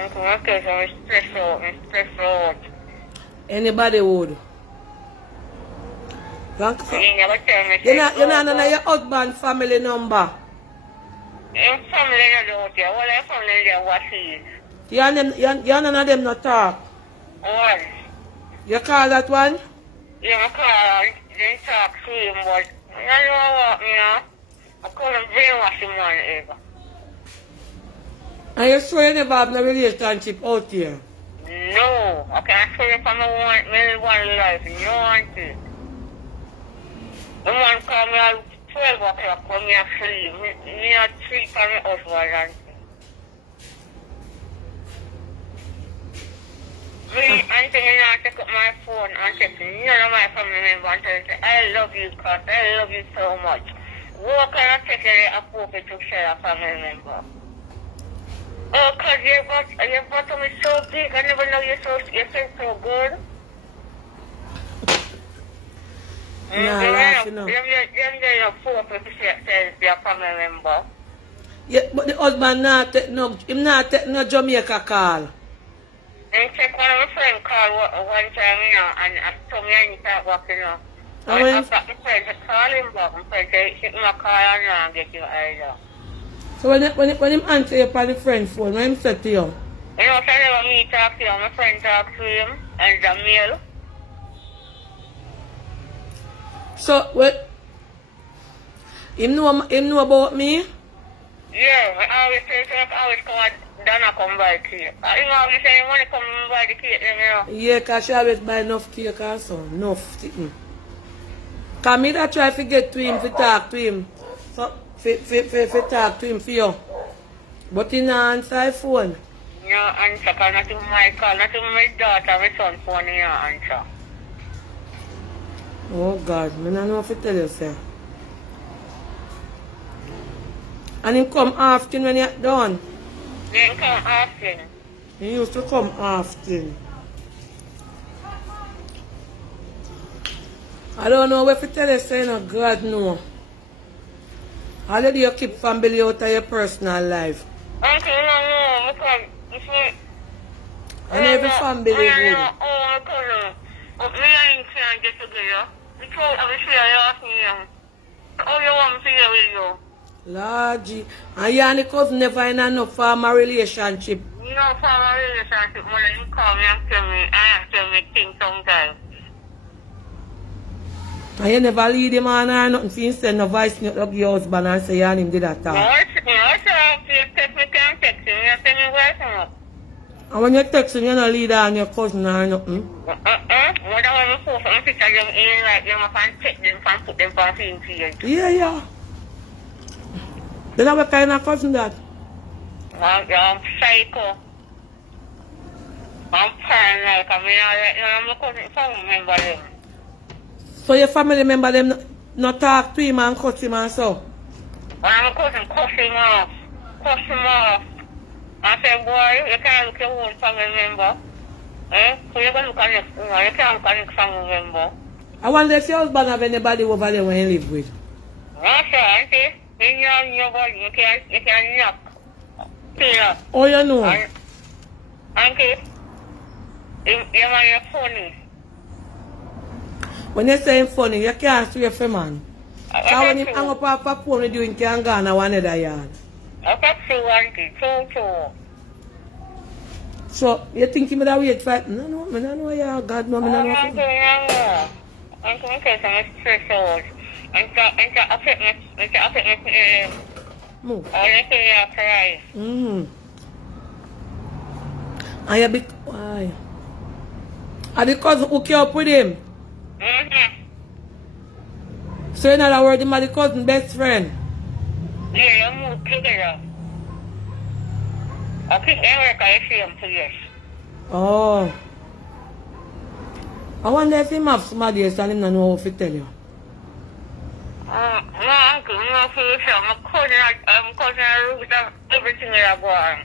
Uncle, okay, so I'm stressed out. Anybody would. Thank You you. never tell me. You know your husband family number. Your family not out here. Well, your family there what is? You none of them not talk. What? You call that one? Yeah, I call, they talk to him, but you know what, you know? I couldn't brainwash him on ever. And you sure you never have no relationship out here? No, I can't say if I'm one life, no auntie. The man call me at 12 o'clock when me asleep. Me at 3 for my husband, auntie. Auntie, me not take up my phone and text none of my family members and tell them, I love you, cause I love you so much. What kind of text is appropriate to share a family member? Oh, cause your bottom is so big. I never know you're so good. Nah, laugh, you know. You're appropriate to share your family member. Yeah, but the husband not take no Jamaica call. And check one of my friends called one time, you know, and told me I need to work, you know. I I got my friend to call him back. My friend said, hit my call and get you either. So when him answer you on the friend phone, what him say to you? You know, so I never me talk to him. My friend talk to him and the mail. So what? Him know about me? Yeah, I always say, I always come and Donna come by the cake. Him always say, he want to come by the cake, you know. Yeah, cause she always buy enough cake also, enough thing. Cause me that try to get to him, to talk to him. So, to talk to him for you. But he not answer his phone. No answer, cause not even my call, not even my daughter, my son phone, he not answer. Oh God, I don't know what to tell you, sir. And he come often when you're done. Then come often. He used to come often. I don't know what to tell you, sir, no, God no. How do you keep family out of your personal life? Uncle, no, because you see, And every family would. oh, my cousin, but me and him can't get together. Because obviously I asked me, how you want me to get with you? Lordy. And you and the cousin never in enough formal relationship. No formal relationship, but then he call me and tell me things sometimes. And you never lead him on or nothing, so you send no voice note to your husband and say you and him did that talk. No, if you text me, can't text me, you send me voice note. And when you text him, you don't lead on your cousin or nothing. What I want to post on picture them in like them, I can take them and put them on film page. Yeah. Then what kind of cousin that? I'm psycho. I'm paranoid. I mean, I'm a cousin, family member them. So your family member them not talk to him and cut him and so? I'm a cousin, cuss him off. I said, boy, you can't look your own family member. So you're going to look at next one. You can't look at next family member. I wonder if your husband have anybody over there when you live with? No, sir, auntie. In your body, you can knock. Yeah. Oh, you know? Auntie, you're funny. When you say him funny, you can't swear for man. So when him I hang up off a phone with you, he can go on one other yard. got you, auntie. True. So, you think he would have wait for... No, I don't know, yeah, God, no, I don't know. I'm going to say some stress out. And affect me, Move. I let you cry. And you be... Why? And the cousin hook you up with him? So in other words, him and the cousin best friend? Yeah, you move together. I think America is him to yes. Oh. I wonder if him have somebody else and him don't know how to tell you. No, uncle, no, for yourself. My cousin Ruth, everything that I go on.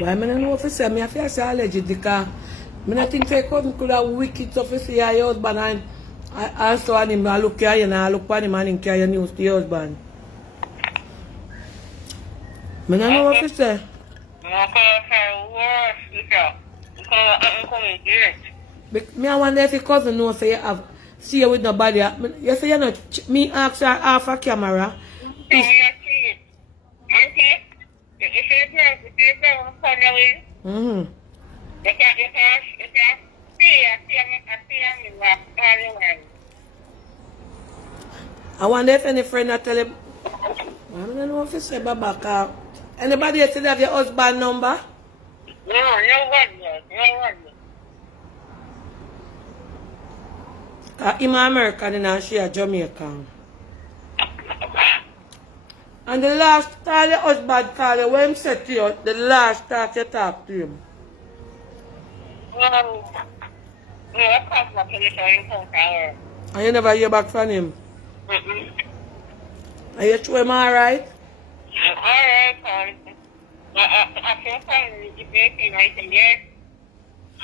Why I don't know what to say? I feel so alleged because I don't think your cousin could have wicked stuff to say your husband and I saw him, I look at you and I look at him and him carry your news to your husband. I don't know what to say. Me I wonder if your cousin knows say you have see you with nobody. You say you know me ask her half a camera. Mm-hmm. I wonder if any friend that tell him I don't know if you say Baba. Anybody else have your husband number? No one. I'm American and she a Jamaican. And the last time your husband called you, when he said to you, the last time you talk to him? And you never hear back from him? Are you sure him alright?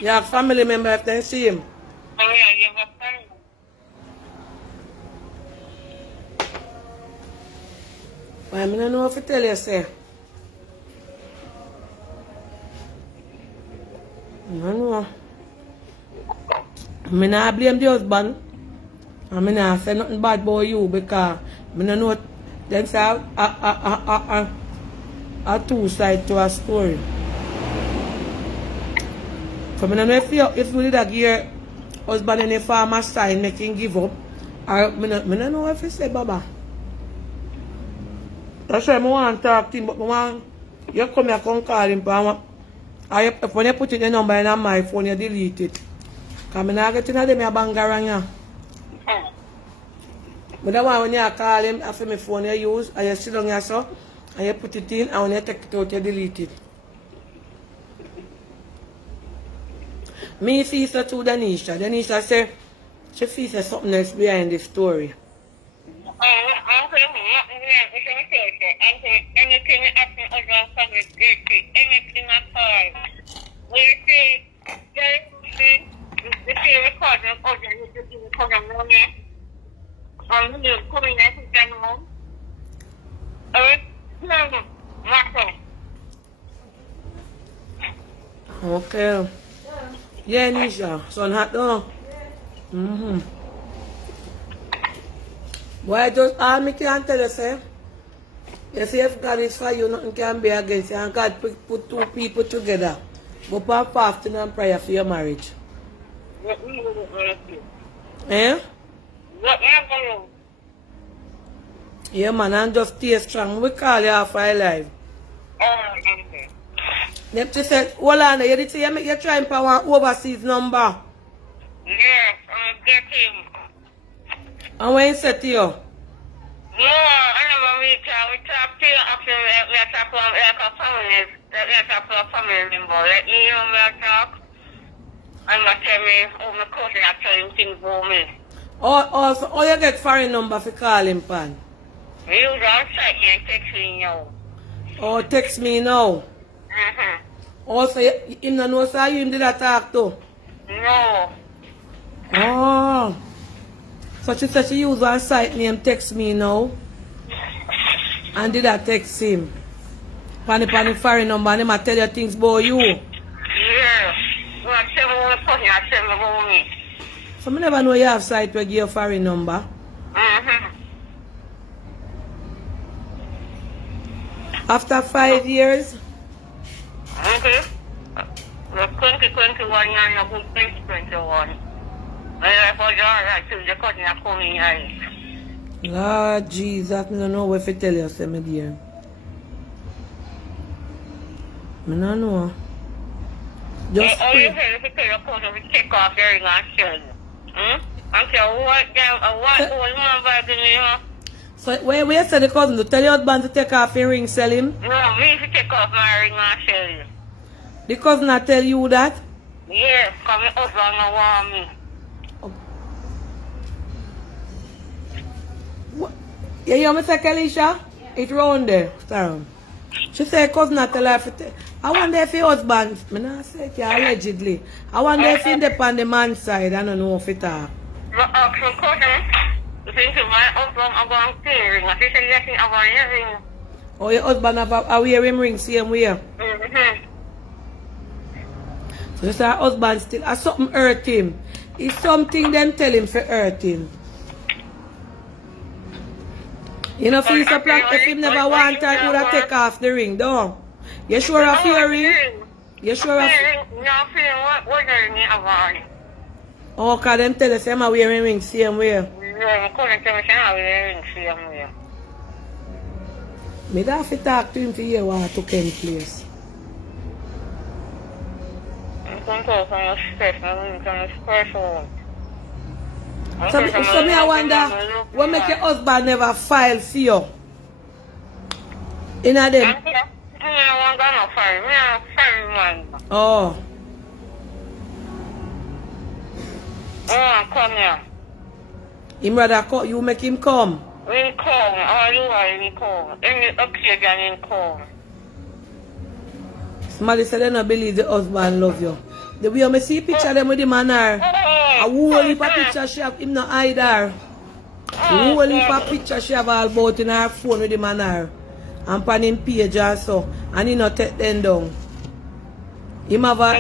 You have family member if they see him? Well, I don't know if I tell you, say. I don't know. I don't blame the husband. I don't say nothing bad about you because I don't know there's a two side to a story. So I don't know if you did give your husband any farmer sign making give up. Or I don't know if you say Baba. That's why I want to talk to him, but I want you come here and call him. If when you put in the number in my phone, you delete it. Because I don't get to them a bangarang. But that one when you call him, after my phone you use, and you sit down here so, and you put it in, and when you take it out, you delete it. Me see so to Danisha. Danisha say, she feels something else behind the story. Anything happen over family, anything at all. We say, the recording of the recording money. And we are coming at the animal. Okay. Yeah, Nisha. Son hot though. Why just all me can tell you, say? You see, if God is for you, nothing can be against you. And God put two people together. Go for fasting and prayer for your marriage. Eh? Yeah, man, and just stay strong. We call you off our life. Them to say, hold on, you did say you're trying for one overseas number. Yes, I'm getting. And when he said to you? No, I never meet her. We talk to you after we talk about like a family. We talk about a family member. Let me know me talk. And I tell me, oh, my cousin I tell him things about me. Oh, you get foreign number for call him, pan? We use on site and text me now. Oh, text me now. Also, him no know say you him did that talk to? No. Oh. So she said she use one site name text me now. And did that text him? Pan the foreign number and him a tell you things about you. Yeah. Well, I tell me what cousin I tell me about me. So I never know you have site where give your foreign number. After 5 years? Okay. The 2021 year, you're good 2021. I forgot that to the cousin I come in here. Lord Jesus, I don't know what to tell you, say me dear. I don't know. Just all you have to tell your cousin to take off your ring and show you. Until what number do you know? So where you said the cousin to tell your husband to take off your ring, sell him? No, me to take off my ring and show you. The cousin not tell you that? Yes, because my husband don't want me. You hear me say, Kelisha? It's round there. Sorry. She said cousin not tell her. I wonder if your husband, I not say it allegedly. I wonder if he's on the man's side. I don't know if it are. But your cousin, you think my husband is going to ring. She said, yes, I'm going to ring. Oh, your husband have a wear him ring same way. Mm-hmm. So this our husband still has something hurt him. It's something them tell him for hurt him. You know, if he never want her, he would have take off the ring, don't? You sure of your ring? You sure of... Oh, because them tell us I'm wearing ring same way. Yeah, I couldn't tell me I'm wearing same way. Me da have to talk to him to hear what to Ken place. So me I wonder, what make your husband never file for you? In a them? Oh. Oh, come here. Him rather you make him come. We come, all you are, we come. Any occasion in come. Somebody said they don't believe the husband love you. The way I see picture them with the man her, a whole heap of picture she have him not hide her. A whole heap of picture she have all about in her phone with the man her. And pan him page also. And he not take them down. Him have a...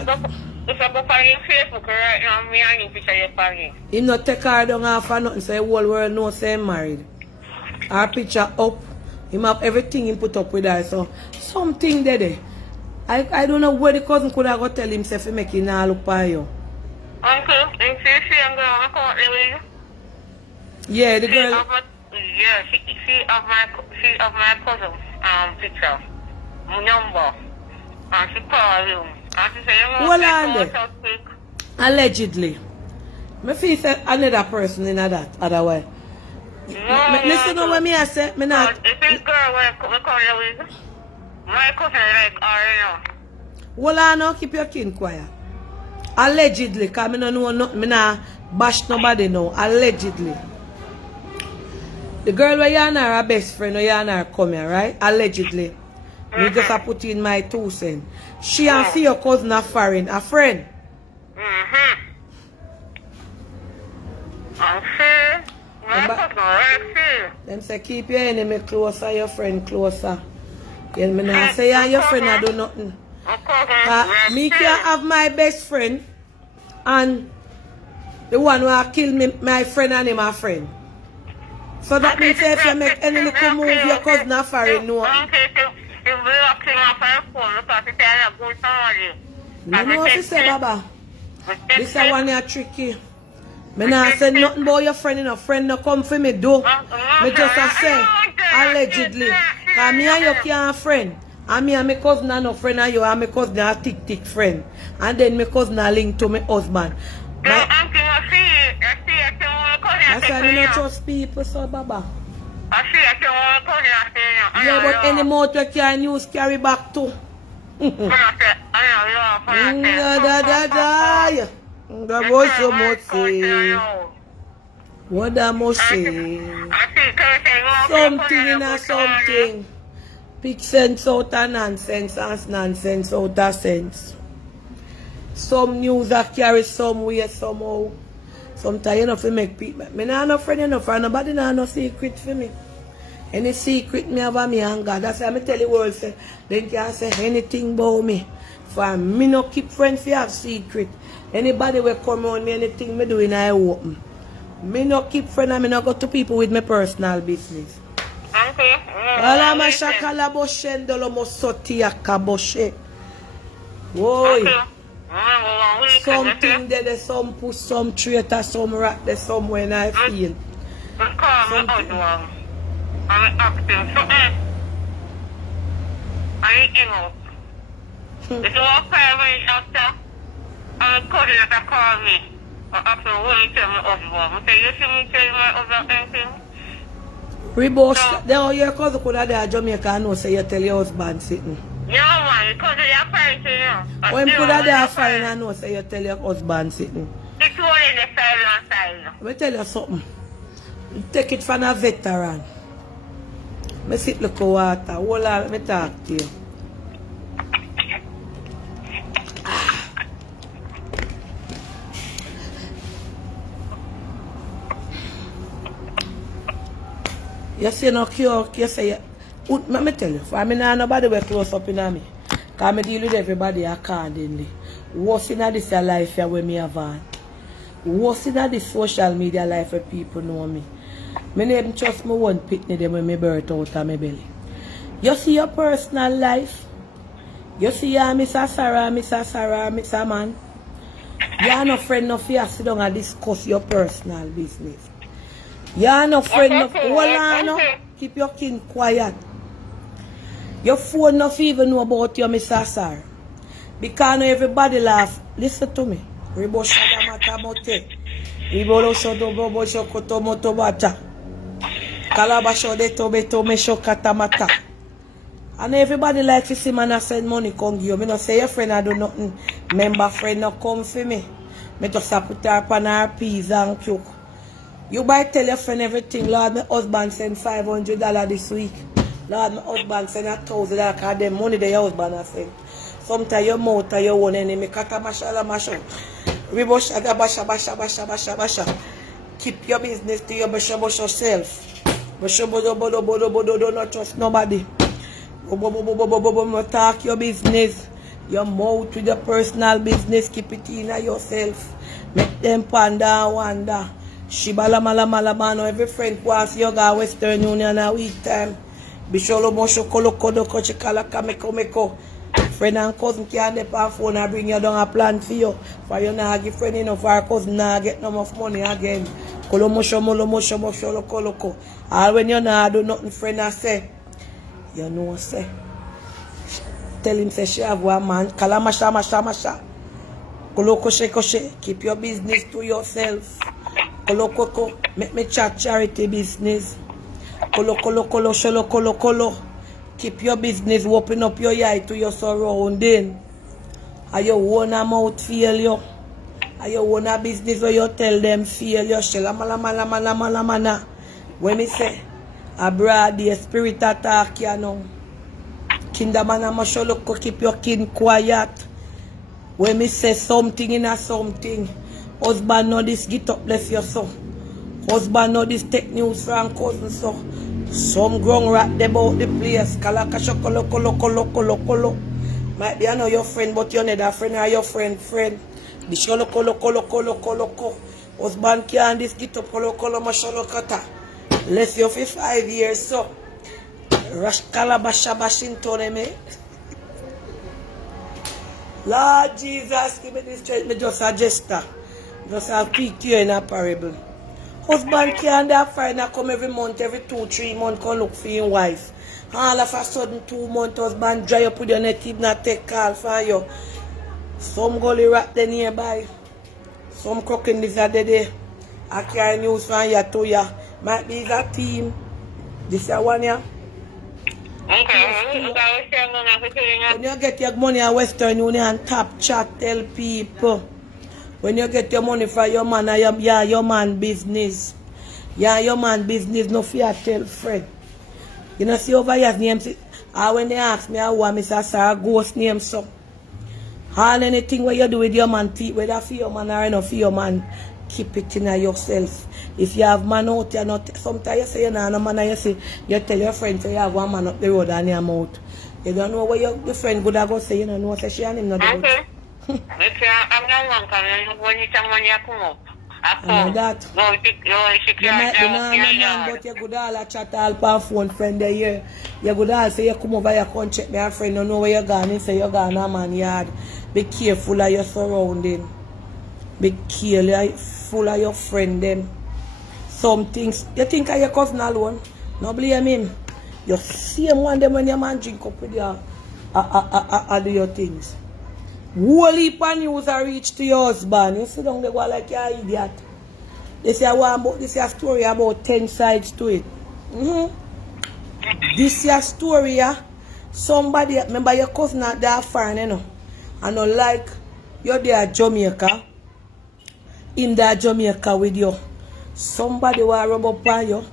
If I go on your Facebook right now, me and you picture your family. Him not take her down half or nothing so the whole world knows say him married. Her picture up. Him have everything he put up with her. So something there. I don't know where the cousin could have got tell himself to make him not look for you. Uncle, if you see I'm going to come with you. Yeah, the girl. She of my cousin picture. Number. And she called him. And she said, Hold on there. Allegedly. Me feel say another person in that otherwise. Listen to what me I say. Me not. If this girl will call you with, my cousin like her, Hold on now, keep your kin quiet. Allegedly, because I don't know nothing. I don't bash nobody now. Allegedly. The girl where you and her best friend, or you and her come here, right? Allegedly. Me just a put in my 2 cents. She and see your cousin are foreign, a friend. I'm sure. My cousin right here. Them say keep your enemy closer, your friend closer. Yeah, me not say you and your friend I do nothing. Me can have my best friend and the one who kill me, my friend and him a friend. So that means if you make any little move, your cousin a foreign, no. You know what you say, Baba? This is one you tricky. Me not say nothing about your friend, and a friend no come for me, do. Me just say, allegedly. Because me and you can't friend. And me and my cousin are no friend and you and my cousin are thick friend. And then my cousin are linked to my husband. That's why I don't trust people, so Baba. Yeah, but any mouth you can use carry back too. That was so much say. What I must say. Something in a something. Pick sense out of nonsense and nonsense out of sense. Some news that carry somewhere somehow. Sometimes you know to make people. Me not no friend enough for nobody not no secret for me. Any secret me have a me and God. That's why I tell the world say they can't say anything about me. For me no keep friends for have secret. Anybody will come on me anything me doing I open. Me no keep friends and me no go to people with my personal business. Wala mashakala boshe ndolo mosoti yakaboshe. Boy. Something there, some push, some traitor, some rat there somewhere and I feel. I'm acting so I know. It's all private after I'm calling that call me. After one tell me husband. I say, you see me tell my husband anything? Rebosh, there your cousin could have there Jamaica and know say you tell your husband sitting. No man, because you're fine to you. When could have there fine and know say you tell your husband sitting? It's all in the silent side. Let me tell you something. Take it from a veteran. Me sit look water. Hold on, let me talk to you. You say no cure, you say Let me tell you, for me now nobody will close up in me. Because I deal with everybody accordingly. What's in this life here when me have on? What's in this social media life where people know me? My name trust me one pitney them when me birth out of my belly. You see your personal life? You see ya Mr. Sarah, Mr. Man? You are no friend of you sit down and discuss your personal business. You are no friend of hold on no. Keep your kin quiet. Your phone not even know about you, Mr. Sarah. Because everybody laugh. Listen to me. Ribo shada mata mote. Ribo lo shodo bobo shokoto moto bata. Kalabasho de tobeto me shokata mata. And everybody like to see man I send money come give you. Me not say your friend I do nothing. Member friend not come for me. Me just put her up on her peas and cook. You buy tell your friend everything. Lord, my husband send $500 this week. Lord, my husband send $1,000 because them money the husband has sent. Sometimes your mouth or your own enemy. Kata mashala masho. Ribo shada basha basha basha basha basha. Keep your business to your basha basha yourself. Basha bodo bodo bodo bodo. Do not trust nobody. Talk your business. Your mouth with your personal business. Keep it in yourself. Make them panda and wonder. Shibala mala mala mano. Every friend wants you go Western Union a week time. Bisholo mosho kolo kodo koche kala kameko meko. Friend and cousin can't dep on phone and bring you down a plan for you. For you not give friend enough for our cousin not get no enough money again. Kolo mosho molo mosho mosho loko loko. All when you not do nothing friend I say. You know what say. Tell him say she have one man. Kala masha masha masha. Kolo koshe koshe. Keep your business to yourself. Kolo koko. Make me chat charity business. Kolo kolo kolo sholo kolo kolo. Keep your business, open up your eye to your surrounding. Are you own a mouth fail you? Are you own a business where you tell them fail you? Shela mala mala mala mala mana. When me say abroad the spirit attack you know. Kindamana masholoko keep your kin quiet. When me say something in a something. Husband know this get up bless your son. Husband know this take news from cousin so. Some grown rat about the place. Kalakasho kolo kolo kolo kolo kolo. Might be I know your friend, but you're not a friend or your friend. The sholo kolo kolo kolo kolo kolo. Husband can't this get up kolo kolo masholo kata. Less you for 5 years so. Rush kalabasha bashin me. Lord Jesus, give me this strength. Me just a gesture. Just a peek here in a parable. Husband can't have friend come every month, every 2-3 months, come look for your wife. All of a sudden, 2 months, husband dry up with your net, not take call for you. Some gully rat there nearby. Some cooking this other day. I carry news from you to you. Might be that team. This is one here. Okay. When you get your money at Western Union, tap chat, tell people. When you get your money from your man, yeah, your man business. Yeah, your man business, no fear tell friend. You know, see over here, name, when they ask me, I want Mr. Sarah ghost name, so. All anything what you do with your man, whether for your man or not for your man, keep it in yourself. If you have man out, you're not, sometimes you say you're not a man, and you say, you tell your friend, so you have one man up the road and your mouth. You don't know what your friend would have go say, you don't know, say she and him not the okay. I'm not one coming when you tell when you come up. And that. But you could all chat all per phone friend there here. You could all say you come over here come check me a friend, don't know where you're going, and say you're going a man yard. Be careful of your surrounding. Be careful of your friend them. Some things you think of your cousin alone. No blame him. You see him one them when your man drink up with you do your things. Whole heap of news are reached to your husband. You sit down there go like you're an idiot. They say this is a story about 10 sides to it. This is a story, somebody, remember your cousin at that foreign, you know. And not like you're there at Jamaica. In that Jamaica with you. Somebody will rub up on you,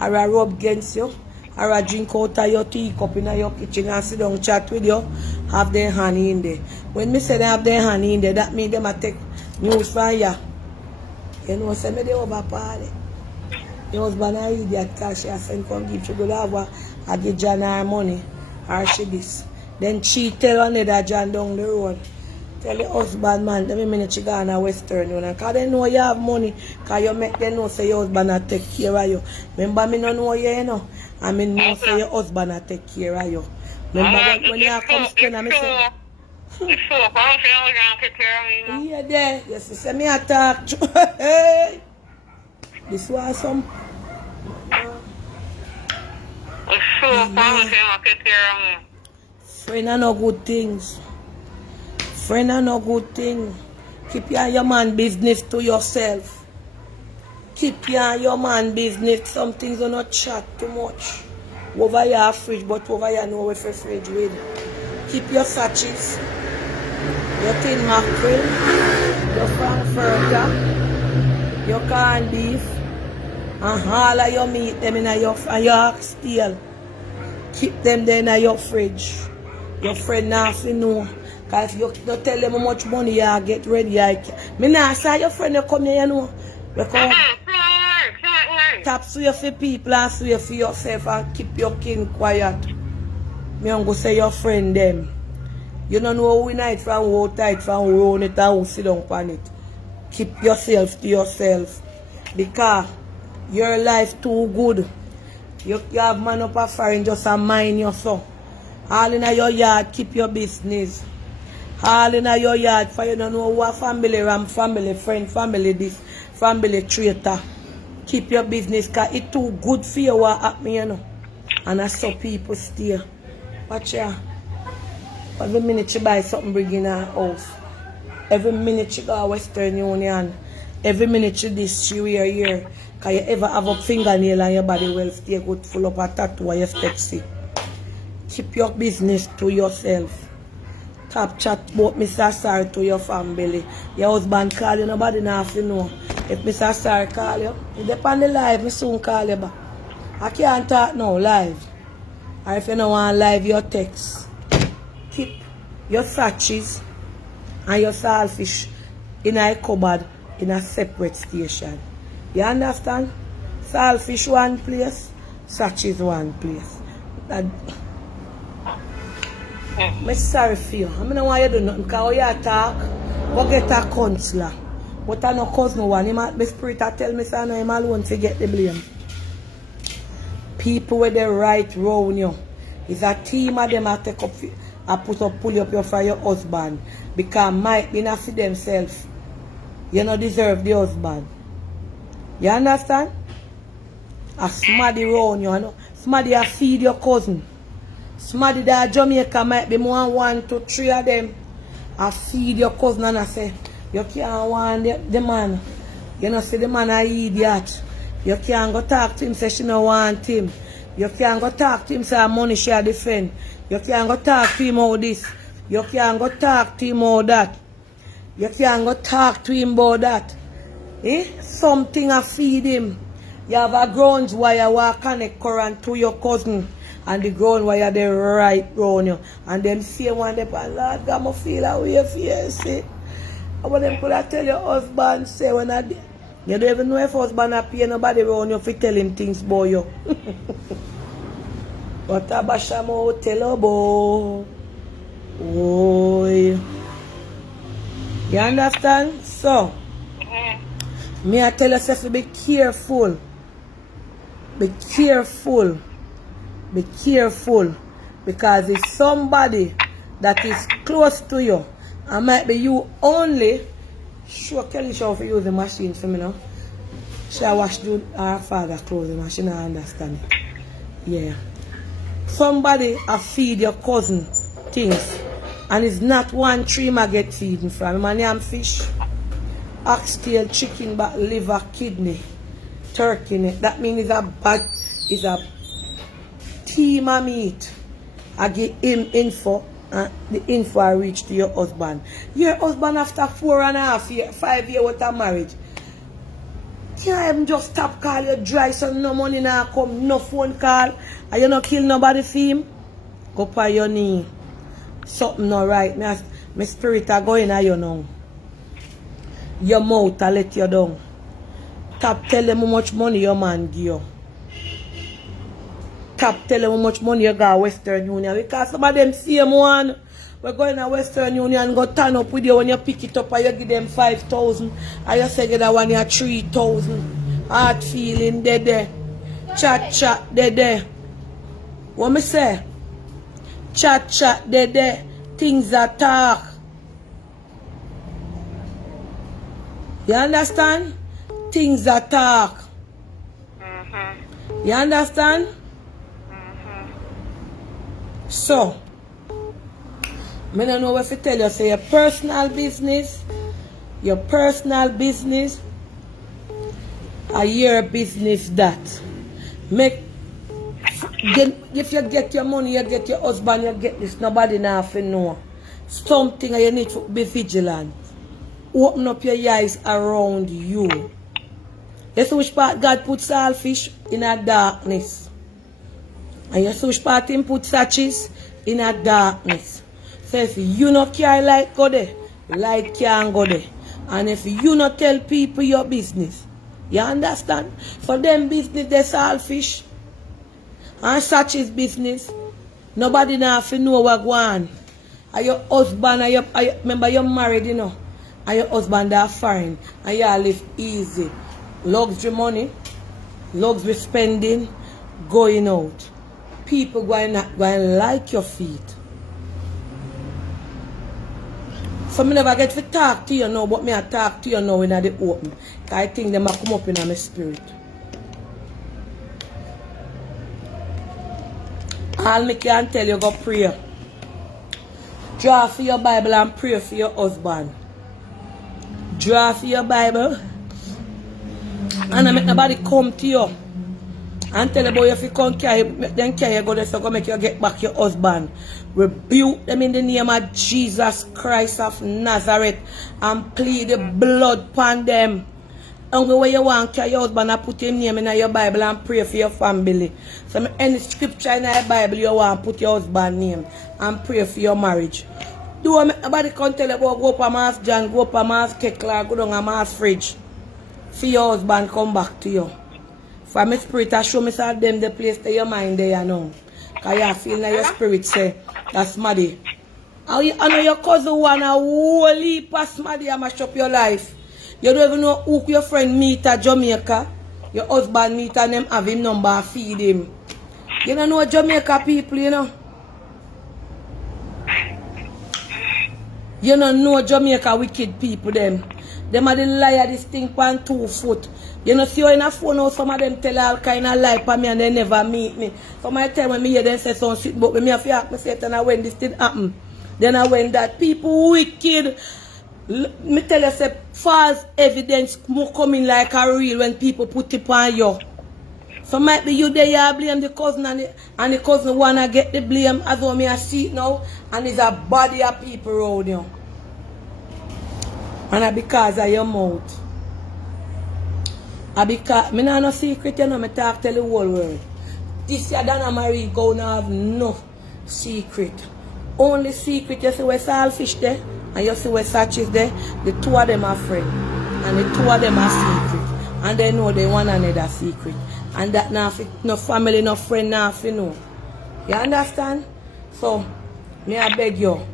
or a rub against you, or a drink out of your teacup in your kitchen and sit down chat with you, have their honey in there. When me say they have their honey in there, that means they might take news from you. You know, say me they over party. Your husband a idiot because she a send come give she go have a give John her money or she this. Then she tell another John down the road. Tell the husband man, every minute she go on a Western Union. Because they know you have money. Because you make them know say your husband a take care of you. Remember me no know you, you know. I mean know say your husband a take care of you. Remember when you come spend and me say. It's true. I don't say I was take care of me. Yeah, there. Yes, you say me a talk. This was some. It's true. I don't say I take care of me. Friend are no good things. Friend are no good thing. Keep your man business to yourself. Keep your man business. Some things are not chat too much. Over your fridge, but over your know with your fridge with. Keep your sachets. Your tin mackerel. Your frankfurter. Your corned beef. And all of your meat them in your oxtail. Keep them there in your fridge. Your friend now if you know. Because if you don't tell them how much money you get ready, me now say your friend you come here, you know. You come tap swear for people and swear for yourself and keep your king quiet. Me don't go say your friend them. You don't know who night from who tight from who own it and who sit down on it. Keep yourself to yourself. Because your life too good. You have man up a foreign just a mind yourself. All in your yard, keep your business. All in your yard, for you don't know what family ram, family friend, family this, family traitor. Keep your business, because it's too good for you what happen, you know. And I saw people stay. Watch ya. Every minute you buy something, bring in her house. Every minute you go to Western Union. Every minute you this, she wear here. Because you ever have a fingernail and your body will stay good, full up a tattoo and you sexy. Keep your business to yourself. Top chat about Mr. Sar to your family. Your husband call you, nobody now have to know. If Mr. Sar call you, you depend on the live, I soon call you back. I can't talk now live. Or if you don't want live, your text. Keep your sachets and your saltfish in a cupboard in a separate station. You understand? Saltfish one place, sachets one place. I'm sorry for you. I don't want you to do nothing because when you talk, go get a counselor. But I no cousin one. My spirit tell me so I'm alone to get the blame. People with the right round you. It's a team of them that take up and pull up for your husband. Because might be not for themselves. You don't deserve the husband. You understand? A smarty round you know. Smarty a feed your cousin. Somebody that Jamaica might be more 1 to 3 of them. I feed your cousin and I say, you can't want the man. You know, say the man an idiot. You can't go talk to him, say she don't want him. You can't go talk to him, say money she a defend. You can't go talk to him about this. You can't go talk to him about that. You can't go talk to him about that. Something I feed him. You have a ground wire walk connect current to your cousin. And the ground wire they right round you. And them same one they pan, Lord God, I feel away for you, see. But them could have tell your husband, say when I did. You don't even know if husband a pay nobody around you if you tell him things about you. But a bashamo tell about. Oh. You understand? So, me I tell yourself to be careful. Be careful. Be careful. Because it's somebody that is close to you. And might be you only. Sure, Kelly show for use the machine for me now. She wash her father's clothes and she don't understand it. Yeah. Somebody a feed your cousin things. And it's not one tree I get feeding from. My name fish, oxtail, chicken, back, liver, kidney, turkey. That means it's a team of meat. I give him info and the info I reach to your husband. Your husband after 4.5 years, 5 years with a marriage. Can't even just stop call you dry so no money now come, no phone call. And you not kill nobody for him? Go by your knee. Something not right. My spirit are going at you now. Your mouth I let you down. Tap tell them how much money your man give you. Tap tell them how much money you got Western Union. Because some of them same one. We're going to Western Union and go turn up with you when you pick it up and you give them 5,000. And you say that one you 3,000. Heart feeling there. Chat there. What me say? Chat there. Things that talk. You understand? Things that talk. You understand? So, I don't know what to tell you. Say your personal business, or your business that. If you get your money, you get your husband, you get this. Nobody now have to know. Something you need to be vigilant. Open up your eyes around you. You see which part God put selfish in a darkness. And you see which part Him put satches in a darkness. So if you not care like go there, light can't go there. And if you not tell people your business, you understand? For them business, they're selfish. And satches business, nobody now have to know what go on. And your husband, remember you're married, you know. And your husband are foreign. And you all live easy. Luxury money, luxury spending, going out. People going like your feet. So I never get to talk to you now, but I talk to you now in the open. I think they might come up in my spirit. All me can tell you, go pray. Draw for your Bible and pray for your husband. Draw for your Bible. And I make nobody come to you and tell you about if you come carry, then carry go there, so go make you get back your husband. Rebuke them in the name of Jesus Christ of Nazareth and plead the blood upon them. Only way you want to carry your husband and put your name in your Bible and pray for your family. So any scripture in your Bible you want to put your husband's name and pray for your marriage. Do nobody come tell you about go up a Mass John, go up a Mass Kekla, go down a Mass Fridge. For your husband come back to you. For my spirit, I show me them the place that your mind there now. Because you feel like your spirit say, that's Maddy. I know your cousin want a whole heap of Maddy and mash up your life. You don't even know who your friend meet at Jamaica. Your husband meet and them have him number and feed him. You don't know Jamaica people, you know. You don't know Jamaica wicked people, them. Them are the liar, this thing on 2 foot. You know, see you in a phone now, some of them tell all kind of lie for me and they never meet me. Some of the time when me hear them say some shit, but me have to ask myself, and when this thing happen, then I when that people wicked. Me tell you, say, false evidence more coming like a real when people put it on you. So might be you there, you blame the cousin and the cousin wanna get the blame as though me I see it now, and there's a body of people around you. And because of your mouth. Because me not no secret, you know, me talk tell the whole world. This year Donna Marie gonna have no secret. Only secret you see where Saltfish there and you see where Satch is there, the two of them are friends. And the two of them are secret. And they know they want another secret. And that now no family, no friend now you know. You understand? So me I beg you,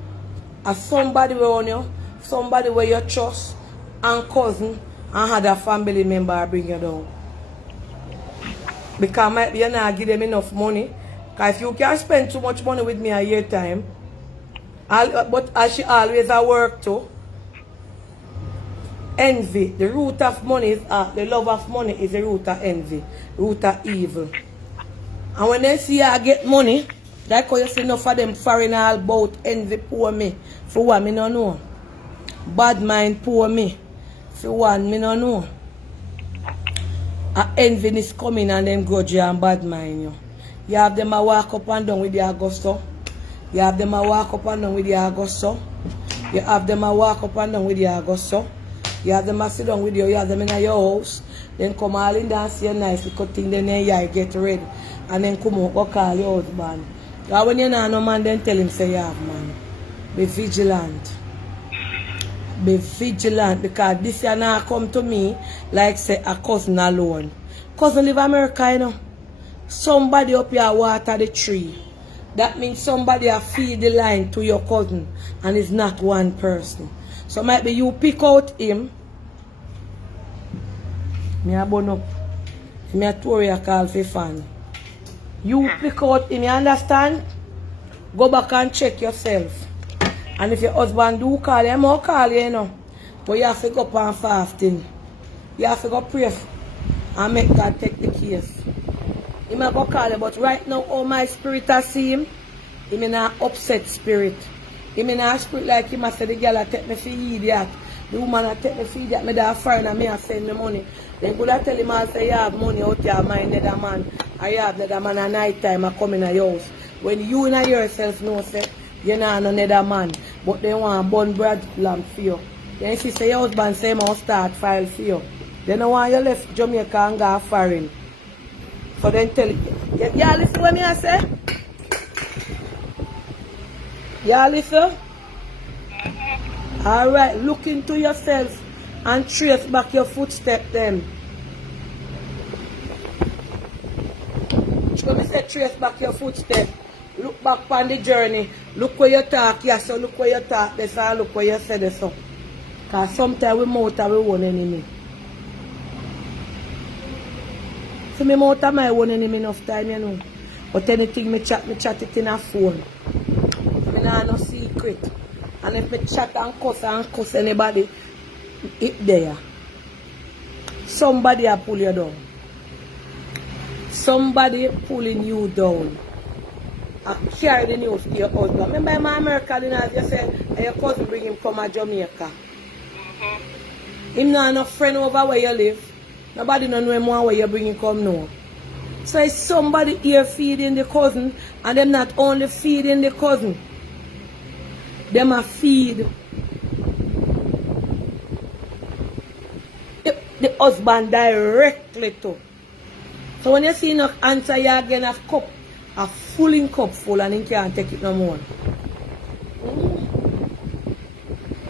as somebody around you, somebody where you trust, and cousin and other family member bring you down. Because might be you not give them enough money. Because if you can spend too much money with me a year time, but as she always at work too, envy, the root of money is the love of money is the root of envy, root of evil. And when they see I get money, that's why you see enough of them foreign all about envy poor me. For what me no know. Bad mind poor me. For one, me no know. Envy is coming and them grudge and bad mind you. You have them a walk up and down with the Augusto. You have them a walk up and down with the Augusto. You have them a walk up and down with the Augusto. You have them a sit down with you. You have them in your house. Then come all in and see a nice little thing. Then you get ready. And then come out go call your husband. Because when you know no man, then tell him say you have man. Be vigilant. be vigilant because this year now come to me like say a cousin alone. Cousin live America, you know. Somebody up here water the tree. That means somebody a feed the line to your cousin and it's not one person. So might be you pick out him. Me a bun up. Me a Tory a call for fan. You pick out him, you understand? Go back and check yourself. And if your husband do call you, I'm not call you, you know. But you have to go up and fasting. You have to go pray and make God take the case. He may go call you, but right now, all my spirit I see him, he may not upset spirit. He may not spirit like him, I say the girl I take me for idiot. The woman I take me for idiot, me that foreign and me I send the money. Then could I tell him I say you have money out there, my another man. I have another man at night time I come in your house. When you and yourself know say you're not another man, but they want bun bread lamp for you. Then she say your husband say must start file for you. They don't want you left Jamaica and go foreign. So then tell you, y'all listen what me I say? Y'all listen? Alright, look into yourself and trace back your footsteps then. So me say trace back your footsteps. Look back on the journey. Look where you talk, yes, so look where you talk this and look where you say this. Because sometimes we mouth our own enemy. So me mouth my own enemy enough time, you know. But anything me chat it in a phone. Me nah no secret. And if me chat and cuss anybody, it there. Somebody a pull you down. Somebody pulling you down. I carry the news to your husband. Remember my American, as you said, and your cousin bring him come to Jamaica. Him not no friend over where you live. Nobody don't know him where you bring him come now. So it's somebody here feeding the cousin, and them not only feeding the cousin, them a feed the husband directly too. So when you see no answer, you again a cup, a fulling cup full, and he can't take it no more.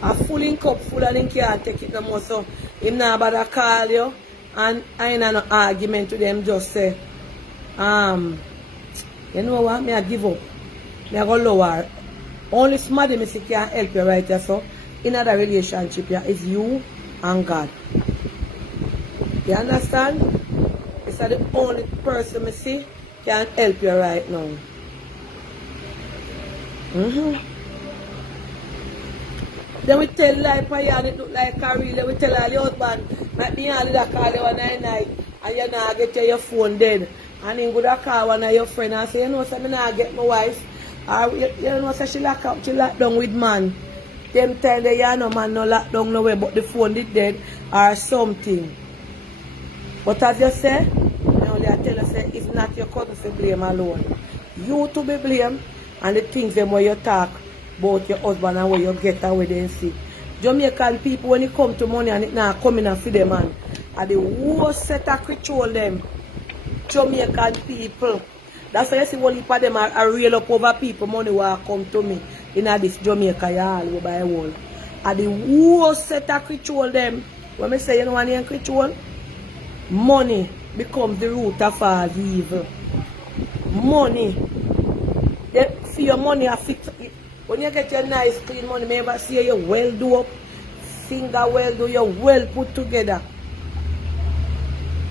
A fulling cup full, and he can't take it no more. So him not bother call you, and I ain't no argument with them. Just say, you know what? Me I give up. Me I go lower. Only somebody me see can help you right here. So in other relationship, yeah, is you and God. You understand? It's the only person me see can help you right now. Then we tell like and it look like a real. We tell all your husband, might be all that call you one night and you not get your phone dead. And then go to call one of your friends and say, you know, so I not get my wife. Or you know, so she lock down with man. Them time they you no man no lock down nowhere, but the phone is dead or something. But as you say, I tell you, say, it's not your cousin to blame alone. You to be blamed, and the things them where you talk about your husband and where you get away then see. Jamaican people, when it come to money and it not coming and feed them, man, are the worst set of control them. Jamaican people. That's why you see one heap of them are real up over people money will come to me in this Jamaica all over the world. Are the worst set of control them. When I say you know what you control? Money becomes the root of all evil. Money. They see your money affect it. When you get your nice clean money, remember see you well do up, finger well do, you well put together.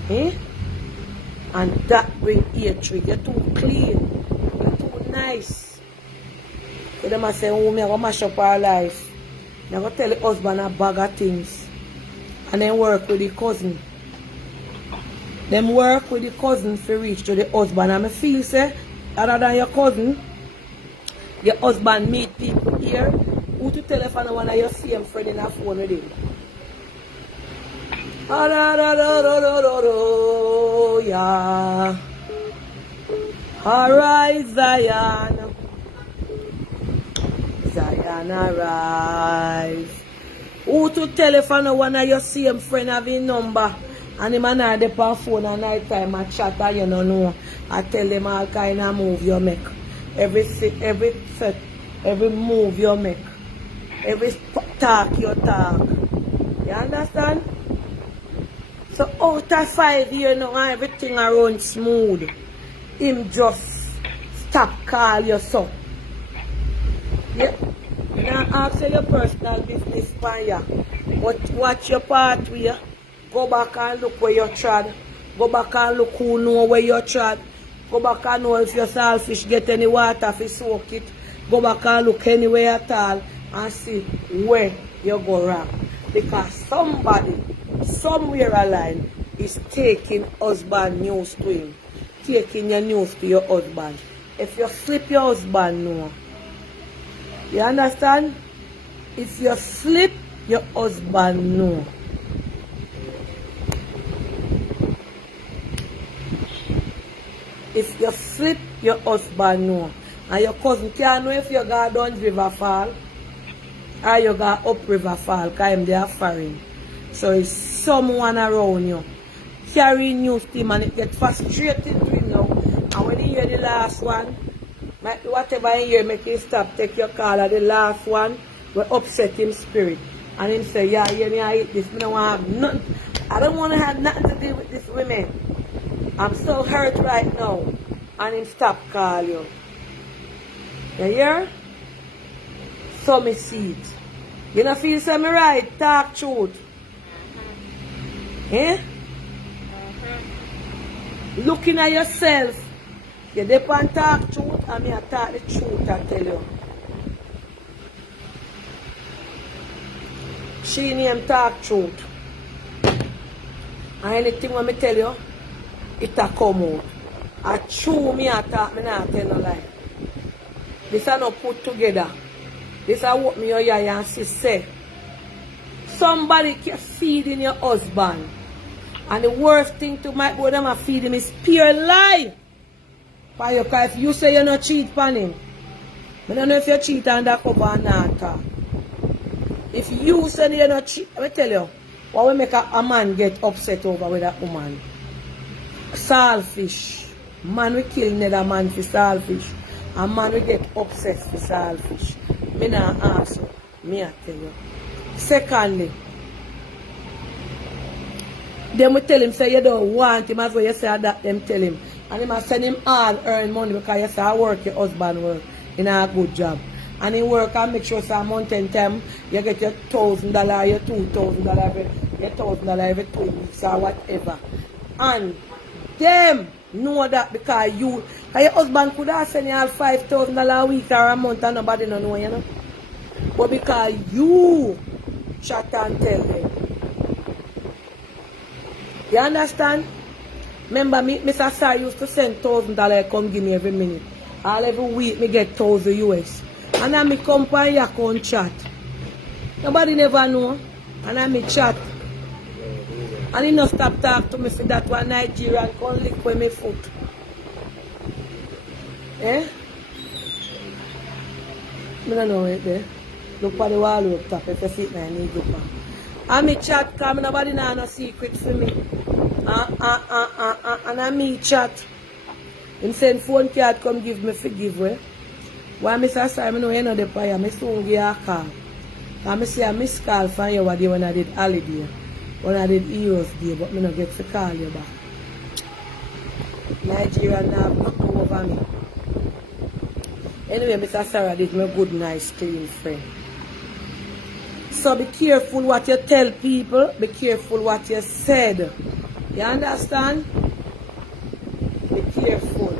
And that bring hatred. You're too clean. You're too nice. So they must say, oh, me I go mash up our life. I go tell the husband a bag of things. And then work with the cousin. Them work with the cousin to reach to the husband. And I feel say, other than your cousin, your husband meet people here. Who to telephone one of your same friend in a phone with him? Yeah. Arise, Zion. Zion, arise. Who to telephone one of your same friend having number? And him and I dey on phone at night time I chat and you don't know. I tell them all kind of move you make. Every move you make. Every talk you talk. You understand? So out of 5 years now, everything around smooth. Him just stop call you so. Yeah. Now ask your personal business plan ya. But watch your part where. Go back and look where you trod. Go back and look who know where you trod. Go back and know if your saltfish get any water if you soak it. Go back and look anywhere at all and see where you go wrong. Because somebody, somewhere along, is taking husband news to him. Taking your news to your husband. If you slip your husband, no. You understand? If you slip your husband, no. If you slip your husband, no. And your cousin can't know if you got down river fall or you got up river fall because I'm there foreign. So it's someone around you carrying news to him and it gets frustrating to him now. And when you hear the last one, whatever you hear make him stop, take your call at the last one will upset him spirit. And him say, yeah, I eat this. I don't want to have nothing. I don't want to have nothing to do with these women. I'm so hurt right now. And him stop call you. You hear? So me see it. You don't feel so me right? Talk truth. Eh? Looking at yourself. You depend talk truth and me I talk the truth I tell you. She name talk truth. And anything when me tell you, it a come out. I true me I talk, me not tell no lie. This are not put together. This are what me your yaya and sis say. Somebody keep feeding your husband. And the worst thing to my go them and feed him is pure lie. Because if you say you not cheat on him, I don't know if you cheat undercover or not. If you say you not cheat, I tell you, what will make a man get upset over with that woman? Saltfish. Man will kill another man for saltfish. A man will get obsessed with saltfish. Me not ask you, me I tell you. Secondly, them will tell him say you don't want him as well you say that them tell him. And he must send him all earn money because you say I work your husband work in a good job. And he work and make sure say month and time you get your $1,000, your $2,000, your $1,000 every 2 weeks or whatever. And them know that because your husband could have sent you all $5,000 a week or a month and nobody don't know, you know. But because you chat and tell them. You understand? Remember me, Mr. Sar used to send $1,000 come give me every minute. All every week me get $1,000 US. And then me come by your account chat. Nobody never know. And then me chat. And he no stop talk to me for that one Nigerian come lick with me foot. Eh? I don't know it there. Look for the wall up top if you see it I need to look. And me chat because nobody know no secret for me. And I me chat. Him send phone card come give me for giveaway. Why Mr. Simon know you know the prayer, I soon give a call. And I see a missed call from you when I did holiday. When I did Heroes Day, but I don't get to call you back. Nigeria now knocked over me. Anyway, Mr. Sarah did me good, nice, clean friend. So be careful what you tell people. Be careful what you said. You understand? Be careful.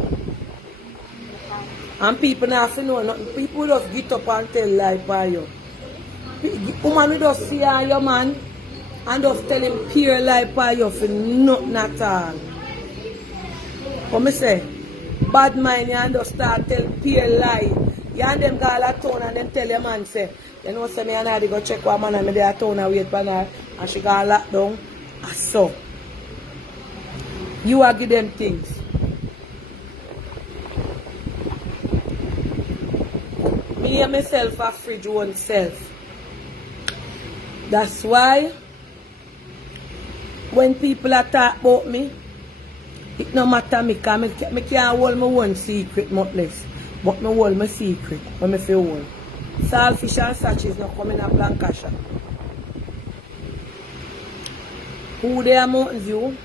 And people now say no nothing. People just get up and tell lie by you. Woman will just see your man and just tell him pure lie by you for nothing at all. What I say? Bad mind you and just start tell pure lie. You and them go all at town and then tell your man say, you know say me and I go check what man and me there at town and wait for her and she got locked down. So you are give them things. Me and myself a fridge oneself. That's why when people talk about me, it no matter me because I can't hold my one secret much less. But I hold my secret when I feel hold. Saltfish and sachets not coming up Lancashire. Who they are Mountain View,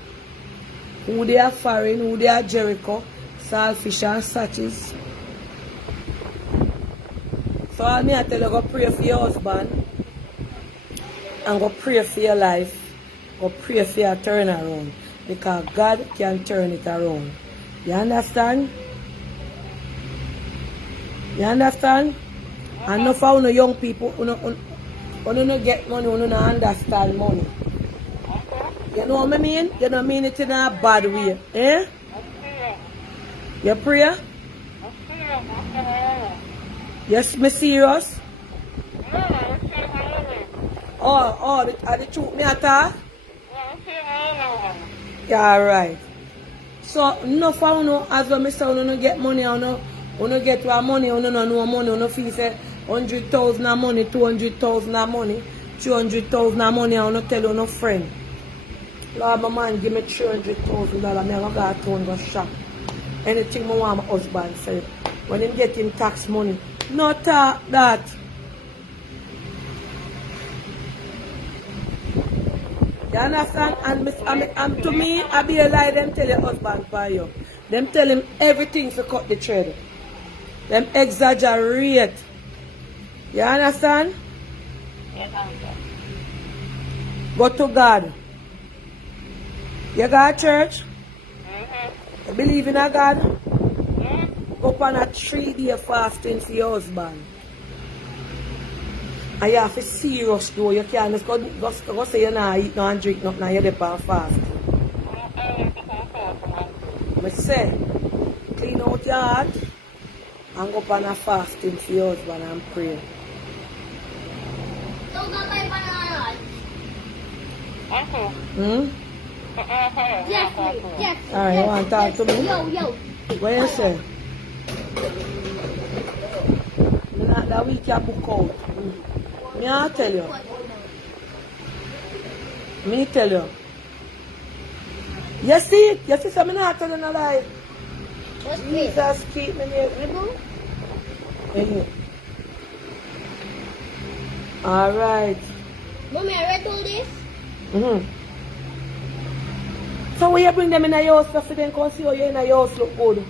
who they are Foreign, who they are Jericho, Saltfish and sachets. So all me I tell you, go pray for your husband and go pray for your life. Go pray for your turnaround. Because God can turn it around. You understand? You understand? And no for young people who no get money, who no understand money. You know what I mean? You don't mean it in a bad way. Eh? You pray? Yes, me serious? Are the truth me attack? Yeah, right. So, no for you, as well, Mr. You no get money, you no get your money, you no know money, you no feel say 100,000 of money, 200,000 of money, 300,000 of money, you no tell you no friend. Lord, my man, give me $300,000, I'm going to go to shop. Anything I want my husband say. When him get him tax money, no talk that. You understand? And to me, I be a lie, them tell your husband for you. Them tell him everything to cut the thread. Them exaggerate. You understand? Yes, uncle. Go to God. You got church? You believe in a God? Go on a 3-day fasting for your husband. And you have to serious though. You can't just go say you not eat no and drink nothing and you're there on fast. I say, clean out your heart and go on a fasting for your husband and pray. Uncle. Hmm? Yes. Alright, you want to talk to me? Yo. What you say? Not that week you book out. Me I tell you. Me tell you. You see it? You see something not tell you no lie. Jesus keep me here. Alright. Mommy, I read all this. So when you bring them in your house for them come see how you in your house look good.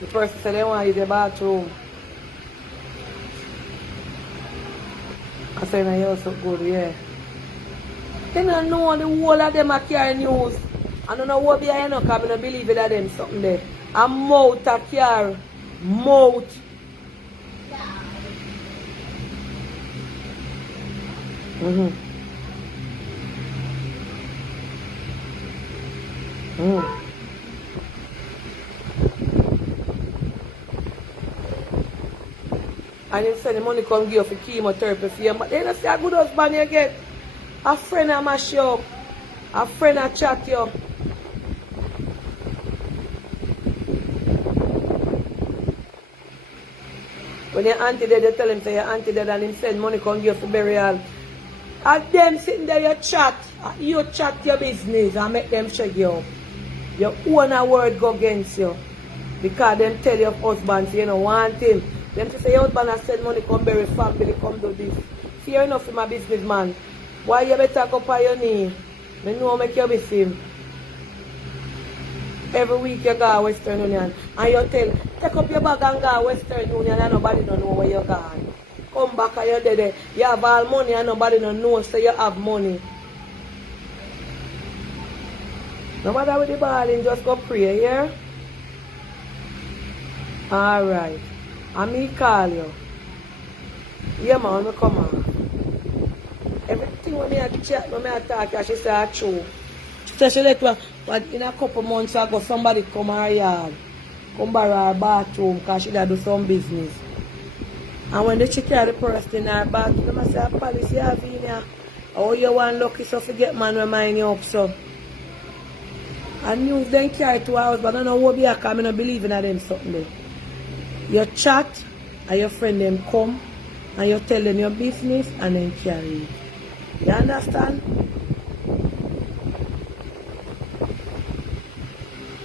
The person said they want to use the bathroom. I said in your house look good, yeah. They don't know the whole of them are carrying news. I don't know what behind you because I don't believe that them something there. A mouth a carry. Mouth. And he said the money come give you for chemotherapy for you. But they don't say a good husband you get. A friend a mash you up. A friend a chat you. When your auntie dead, you tell him say your auntie dead and him send money come give you for burial. And them sitting there you chat your business and make them shake you up. Your own a word go against you. Because them tell your husband say you don't want him. Them say your husband has send money come bury family, come do this. Fear enough for my businessman. Why you better go on your knee? I know make you miss him. Every week you go to Western Union and you tell, take up your bag and go to Western Union and nobody don't know where you're going. Come back and you're there. You have all money and nobody don't know so you have money. No matter with the balling, just go pray, yeah? Alright. And me call you. Yeah man, me come on. Everything when me a chat, when me a talk, she say true. She said she let but in a couple months ago somebody come her yard. Come borrow her bathroom because she do some business. And when they check out the person in her bathroom, they say, police, you have in here. Oh, you want lucky so forget man will mind you up so. And news then carry 2 hours, but I don't know what be a come, I don't believe in them something there. You chat and your friend them come and you tell them your business and then carry it. You understand?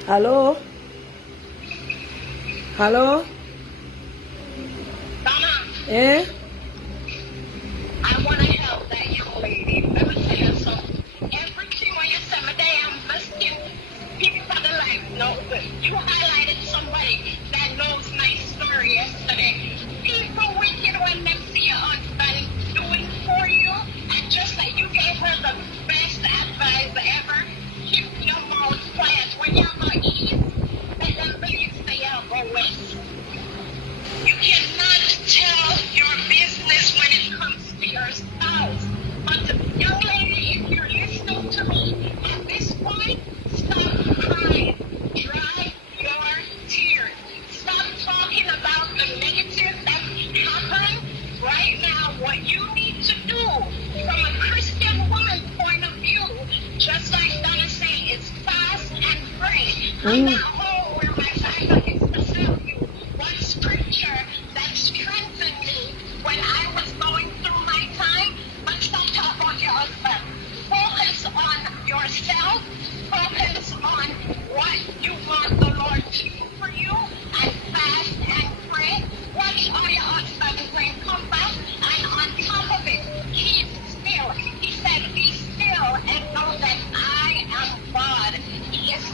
Hello? Hello? Donna, Eh? I want to help that young lady. Let me tell you something. Everything when you say my damn biscuit, people for the life know that you highlighted somebody that knows my story yesterday. People wicked when they see your husband doing for you, and just like you gave her the best advice ever, keep your mouth quiet. When you're not eat, let them believe say you'll go west. You cannot tell your business when it comes to your spouse. But young lady, if you're listening to me at this point, stop crying. Dry your tears. Stop talking about the negative that happened. Right now, what you need to do from a Christian woman point of view, just like Donna said, is fast and pray. I'm not home where my Bible is to tell you one scripture that strengthened me when I was going through my time. But stop talking about your husband. Focus on yourself. Focus on what you want the Lord to do for you, and fast and pray. Watch all your husband when come back, and on top of it, keep still. He said, be still and know that I am God. He is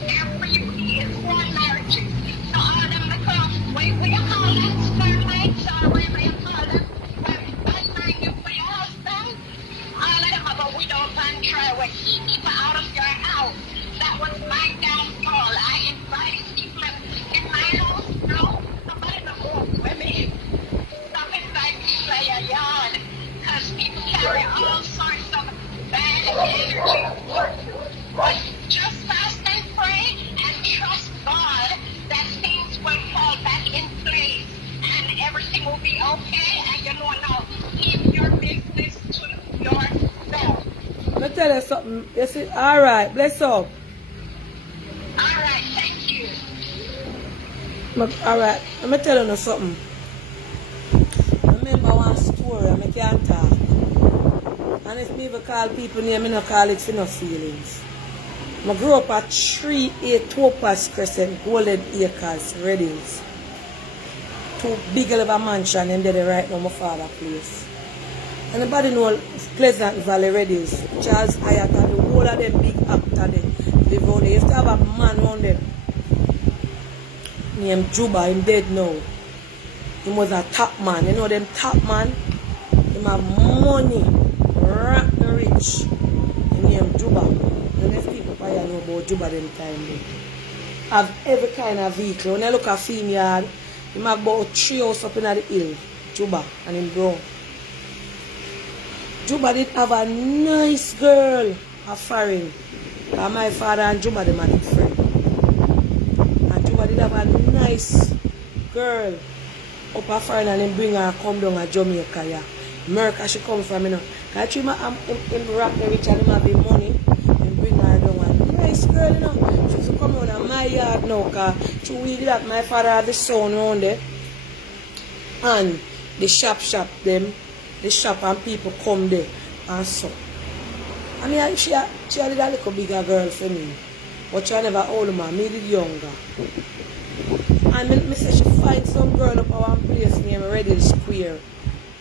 there for you. He is one marriage. So all of them become, wait, what you call them? Spermites, or whatever you call them. Bad mind you for your husband. All of them have a widow and try when he people out of your house. That was my downfall. I invited people in my house. No, nobody no more women. Stop inviting people in your yard. Because people carry all sorts of bad energy. But just fast and pray and trust God that things will fall back in place and everything will be okay, and you know now, keep your business to yourself. Let me tell you something. You see, alright, bless up. Alright, thank you. Alright, let me tell you something. I remember one story, I can't talk. And if me ever call people name, I don't call it for no feelings. I grew up at 3A Topaz Crescent, Golden Acres, Reddings. Two big of a mansion, and they're right now my father's place. Anybody know Pleasant Valley Reddings? Charles Hyatt and the whole of them big actor there live on there. You used to have a man on there named Juba. Him dead now. He was a top man. You know them top man? He have money, rotten rich. He named Juba. And there's people probably know about Juba them time there. Have every kind of vehicle. When I look at Finiard, he have about 3 houses up in the hill. Juba and him brown. Juba did have a nice girl, a foreign. And my father and Juba them are good friends. And Juba did have a nice girl up a foreign, and him bring her come down to Jamaica. Yeah. America she come from, you know. Because him rock the rich and him have the money. And bring her down. A nice girl, you know. She used to come down to my yard now. Because she weed that my father had the son around there. And the shop them. The shop and people come there and so. I mean, she had a little bigger girl for me. But she never older man, me did younger. And me say she find some girl up our place named Redding Square.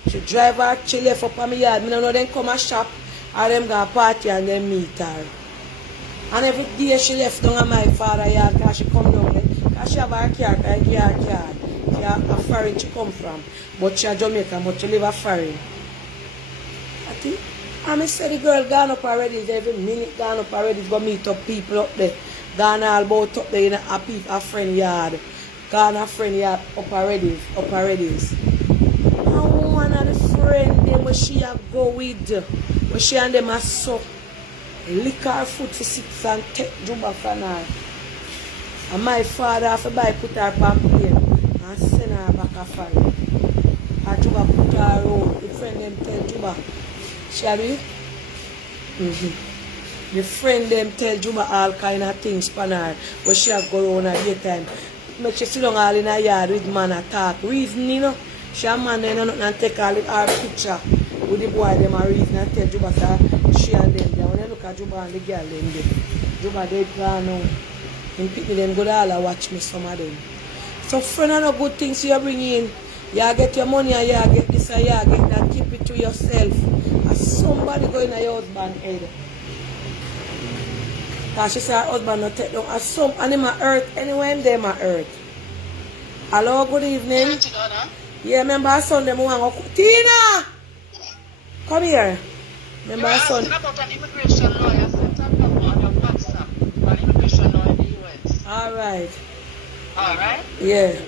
She drive her, she left up on my yard. I don't know them come a shop or them go party and them meet her. And every day she left down at my father's yard because she come down there. Because she have her car, she have a foreign she come from. But she a Jamaican, but she live a foreign. I think, and I say the girl gone up already, every minute gone up already, go meet up people up there. Gone all about up there in a friend yard. Gone a friend yard up already. And one of the friend them where she a go with, where she and them a suck, lick her foot for 6 and take Juba from her. And my father have to buy put her on plane and send her back a foreign. And Juba put her out. The friend them tell Juba, shall we? The friend them tell Juba all kind of things for her. But she have go around at daytime. Make she sit down all in her yard with man and talk. Reason, you know. She a man then and take all her picture with the boy them a reason and tell Juba say she and them there. When you look at Juba and the girl them there. Juba dead gone now. And people them go all watch me, some of them. So friend are no good things you bring in. You get your money and you get this and you get that. Keep it to yourself. As somebody go in your husband's head. Because she said her husband not take down. As some animal earth, anywhere in them are earth. Hello, good evening. Yeah, remember our son them want to go. Tina! Come here. Remember our son. About an immigration lawyer set up on your WhatsApp. An immigration lawyer in the US. Alright. Alright? Yeah.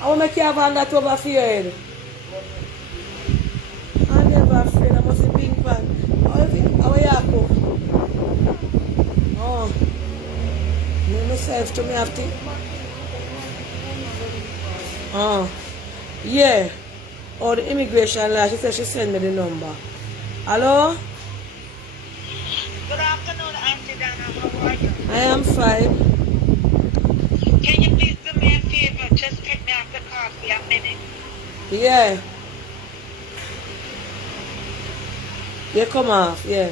I will make you have that over for your head. I'm never afraid. I must be pink pan. How are you cook? Oh. Me myself to me have to. Oh. Yeah. Oh, the immigration law. She said she sent me the number. Hello? Good afternoon, Aunty Donna. How are you? I am fine. Can you please do me a favor? Just take me out the car for a minute. Yeah. Yeah, come off. Yeah.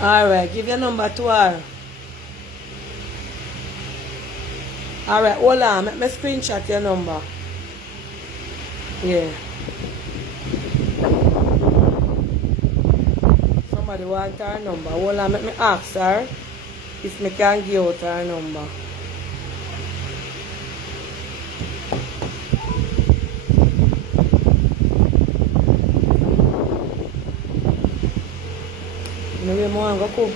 Alright, give your number to her. Alright, hold on. Let me screenshot your number. Yeah. Somebody want her number. Hold on, let me ask her if me can give out her number. Maybe more go come.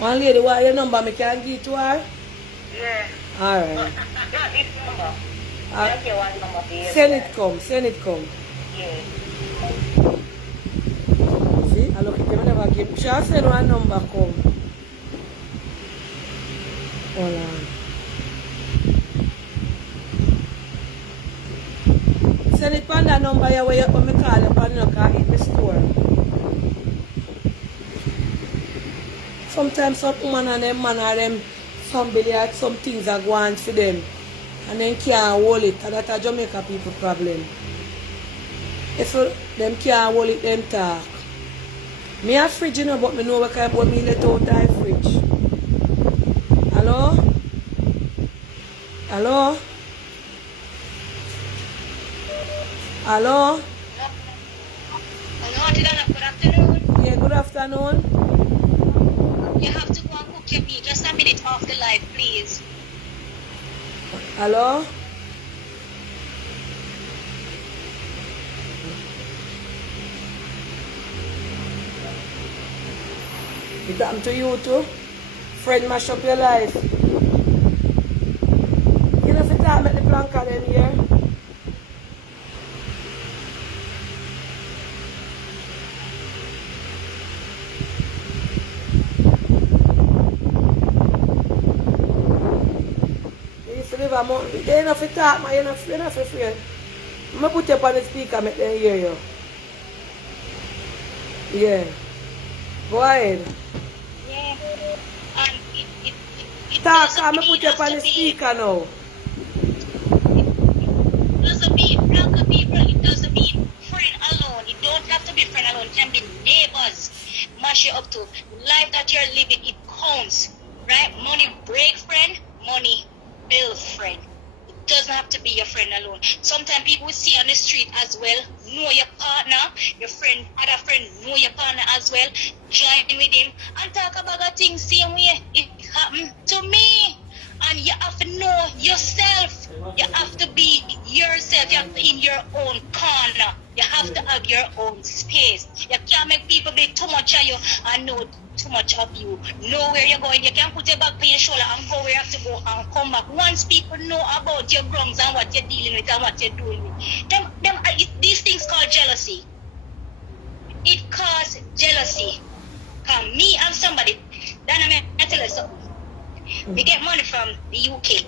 One lady, what your number? Me can give to her? Yeah. Alright. Not this number. Just your one number for you. Send it come. Send it come. Yeah. See, I look at them never give. She has send one number come. Hold on. Send it on that number here where you when me call you on your car in the store. Sometimes some woman and them man or them somebody had some things are going for them. And then can't hold it. And that's a Jamaica people problem. If them can't hold it, them talk. Me have fridge, you know, but me know what kind of me let out my fridge. Hello? Hello? Hello? Hello, Aunty Donna. Good afternoon. Yeah, good afternoon. You have to go and cook your meat. Just a minute off the live, please. Hello? It happened to you too? Friend mash up your life. You know if it happened, make the planka them here. They enough to talk, man. You're not afraid. I'm going to put you up on the speaker and make them hear you. Yeah. Go ahead. Yeah. And it Talk, doesn't I'm going to mean put you up on the us to be- speaker now. It doesn't mean blanca people. It doesn't mean friend alone. It don't have to be friend alone. It can be neighbors. Mash you up to life that you're living. It counts, right? Money break friend. Money build friend. It doesn't have to be your friend alone. Sometimes people will see on the street as well. Know your partner. Your friend, other friend, know your partner as well. Join with him and talk about the things same way. It happened to me. And you have to know yourself. You have to be yourself. You have to in your own corner. You have to have your own space. You can't make people be too much of you and know too much of you. Know where you're going. You can't put your back on your shoulder and go where you have to go and come back. Once people know about your grums and what you're dealing with and what you're doing with, these things called jealousy. It causes jealousy. Because me and somebody, Donna, I tell you something. We get money from the UK.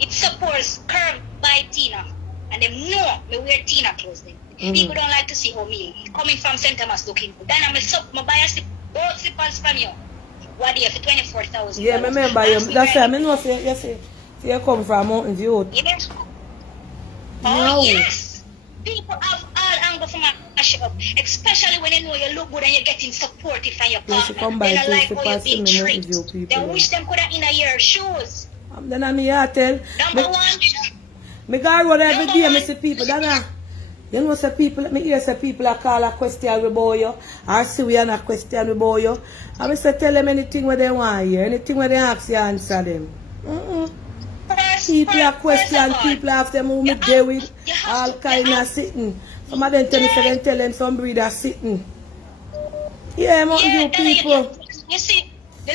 It supports curved by Tina. And them know me wear Tina clothes then. People don't like to see how me coming from St. Thomas looking. Then I'm a buy a slip, both slippers from you. What do you for 24,000? Yeah, I remember you. That's why I know you say So you come from Mountain View? Yes. No. Oh, yes. People have all angles from a shop, especially when you know you look good and you're getting supportive from your Yes, partner. you come by They don't like to how you're pass being me Mountain treated. View people. They wish them could have in your shoes. Then I'm here tell. Number one. Me go road every day, Number me see people. Donna, you know say people, me hear say people are call a question about you. Or see we are not question about you. I me say tell them anything where they want hear. Anything where they ask you answer them. People are question, people ask them who me there with. All kind of sitting. Some of them tell me say them tell them some breed are sitting. Yeah, Mountain View people. You see, the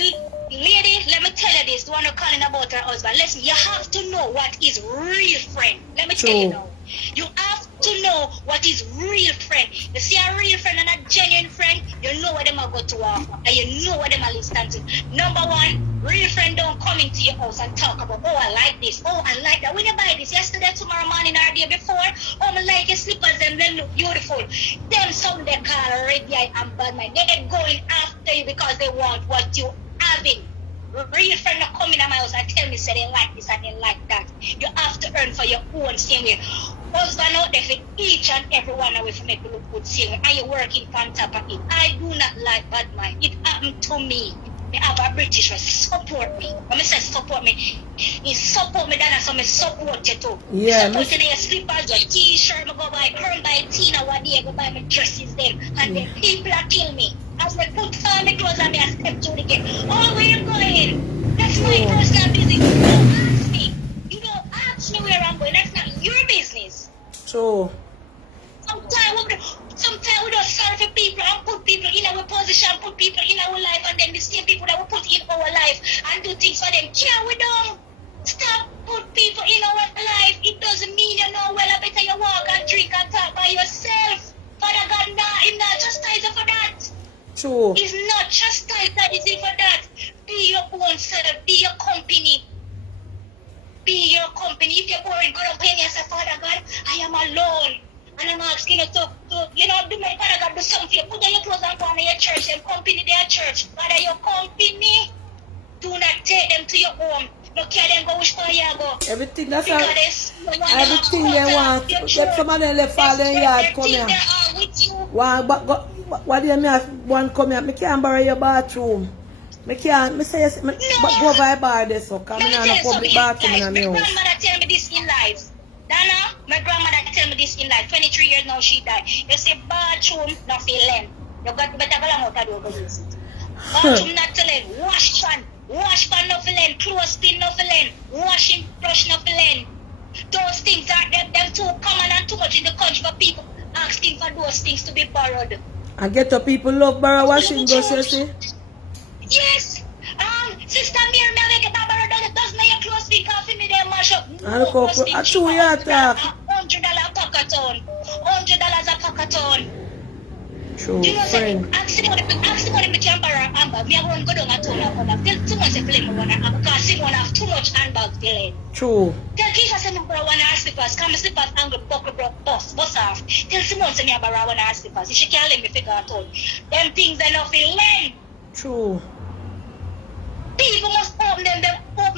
lady, let me tell you this, the one who calling about her husband. Listen, you have to know what is real friend. Let me tell you now. You have to know what is real friend. You see a real friend and a genuine friend, you know what them are go to war for, and you know what them are listen to. Number one, real friend don't come into your house and talk about, oh, I like this, oh, I like that. When you buy this yesterday, tomorrow morning, or day before, oh, I like your slippers, them look beautiful. Them some they call red eye and bad mind. They're going after you because they want what you having. Real friend not coming to my house and tell me say they like this and they like that. You have to earn for your own same way. Husband out there for each and every one of us make you look good same way. And you working on top of it. I do not like bad mind. It happened to me. I have a British who support me. When I say support me, he support me, Donna, so I support you too. Yeah, support your slippers, your t-shirt, I go buy Crown by Tina one day, I go buy my dresses them. And then people are kill me. As I put on the clothes and I step through the gate. Oh, where you going? That's my personal business. You don't ask me. You don't ask me where I'm going. That's not your business. True. Sometimes we don't serve for people and put people in our position, put people in our life, and then the same people that we put in our life and do things for them. Can we don't stop put people in our life? It doesn't mean you know well. I better you walk and drink and talk by yourself. Father God, I'm not chastised for that. True. He's not chastised for that. Be your own self. Be your company. Be your company. If you're boring, go to pay yourself, Father God, I am alone. And I'm asking you to do my Father God, do something. Put on your clothes and go on your church. Them company, their church. Father, your company. Do not take them to your home. Don't carry them go which far you go. Everything that's everything they want. Get some of them left all their yard come here. What do you mean one come here? I can't borrow your bathroom. I can't. I say yes, go over a bar there so come in on a public bathroom in my house. My grandmother tell me this in life. Donna, my grandmother tell me this in life. 23 years now she died. You say bathroom not feel length. You got better go out and do use it. Bathroom not to length. Wash pan no length. Clothespin no length. Washing brush no length. Those things are them too common and too much in the country for people asking for those things to be borrowed. And get the people love borrow washing brush, you see? Yes. Sister Mary, I get that borrow does my clothes bin coffee me there mash up. I chew your talk. $100 a packathon. $100 a packathon. True, you know, friend. ask him me can borrow a handbag. Me I won't go down and turn up on tell too much play me one because he won't have too much handbag feeling. True. Tell Keisha say me borrow one slippers. Come slippers angle buckle bust off. Tell Simone say me I borrow one slippers. If she can't let me figure out all. Them things they not feel lame. True. People must open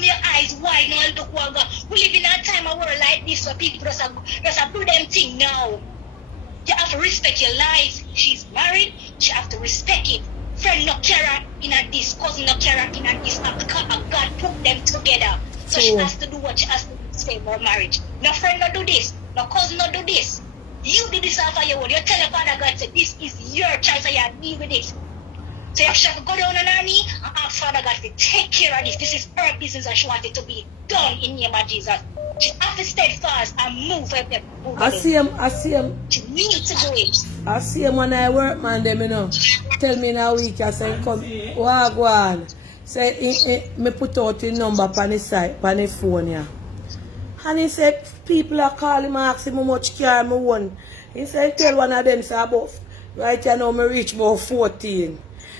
your eyes wide now and look what God. We live in a time of world like this where people just do them thing now. You have to respect your life. She's married, she have to respect it. Friend no care in a this, cousin no care in a this, and God put them together. So she has to do what she has to do to save her marriage. No friend no do this, no cousin no do this. You do this after your own. You tell your Father God say this is your choice and you deal with it. So if she have to go down on her knee and ask Father God to take care of this. This is her business and she wants it to be done in the name of Jesus. She have to stay fast and move with them. I see him. She needs to do it. I see him when I work, man, them, you know. Tell me in a week, I say, come, wagwan. Say, me put out the number on the site, on the phone, yeah. And he said, people are calling me, asking me how much car I want. He said, tell one of them, say, about, right now, me reach about 14.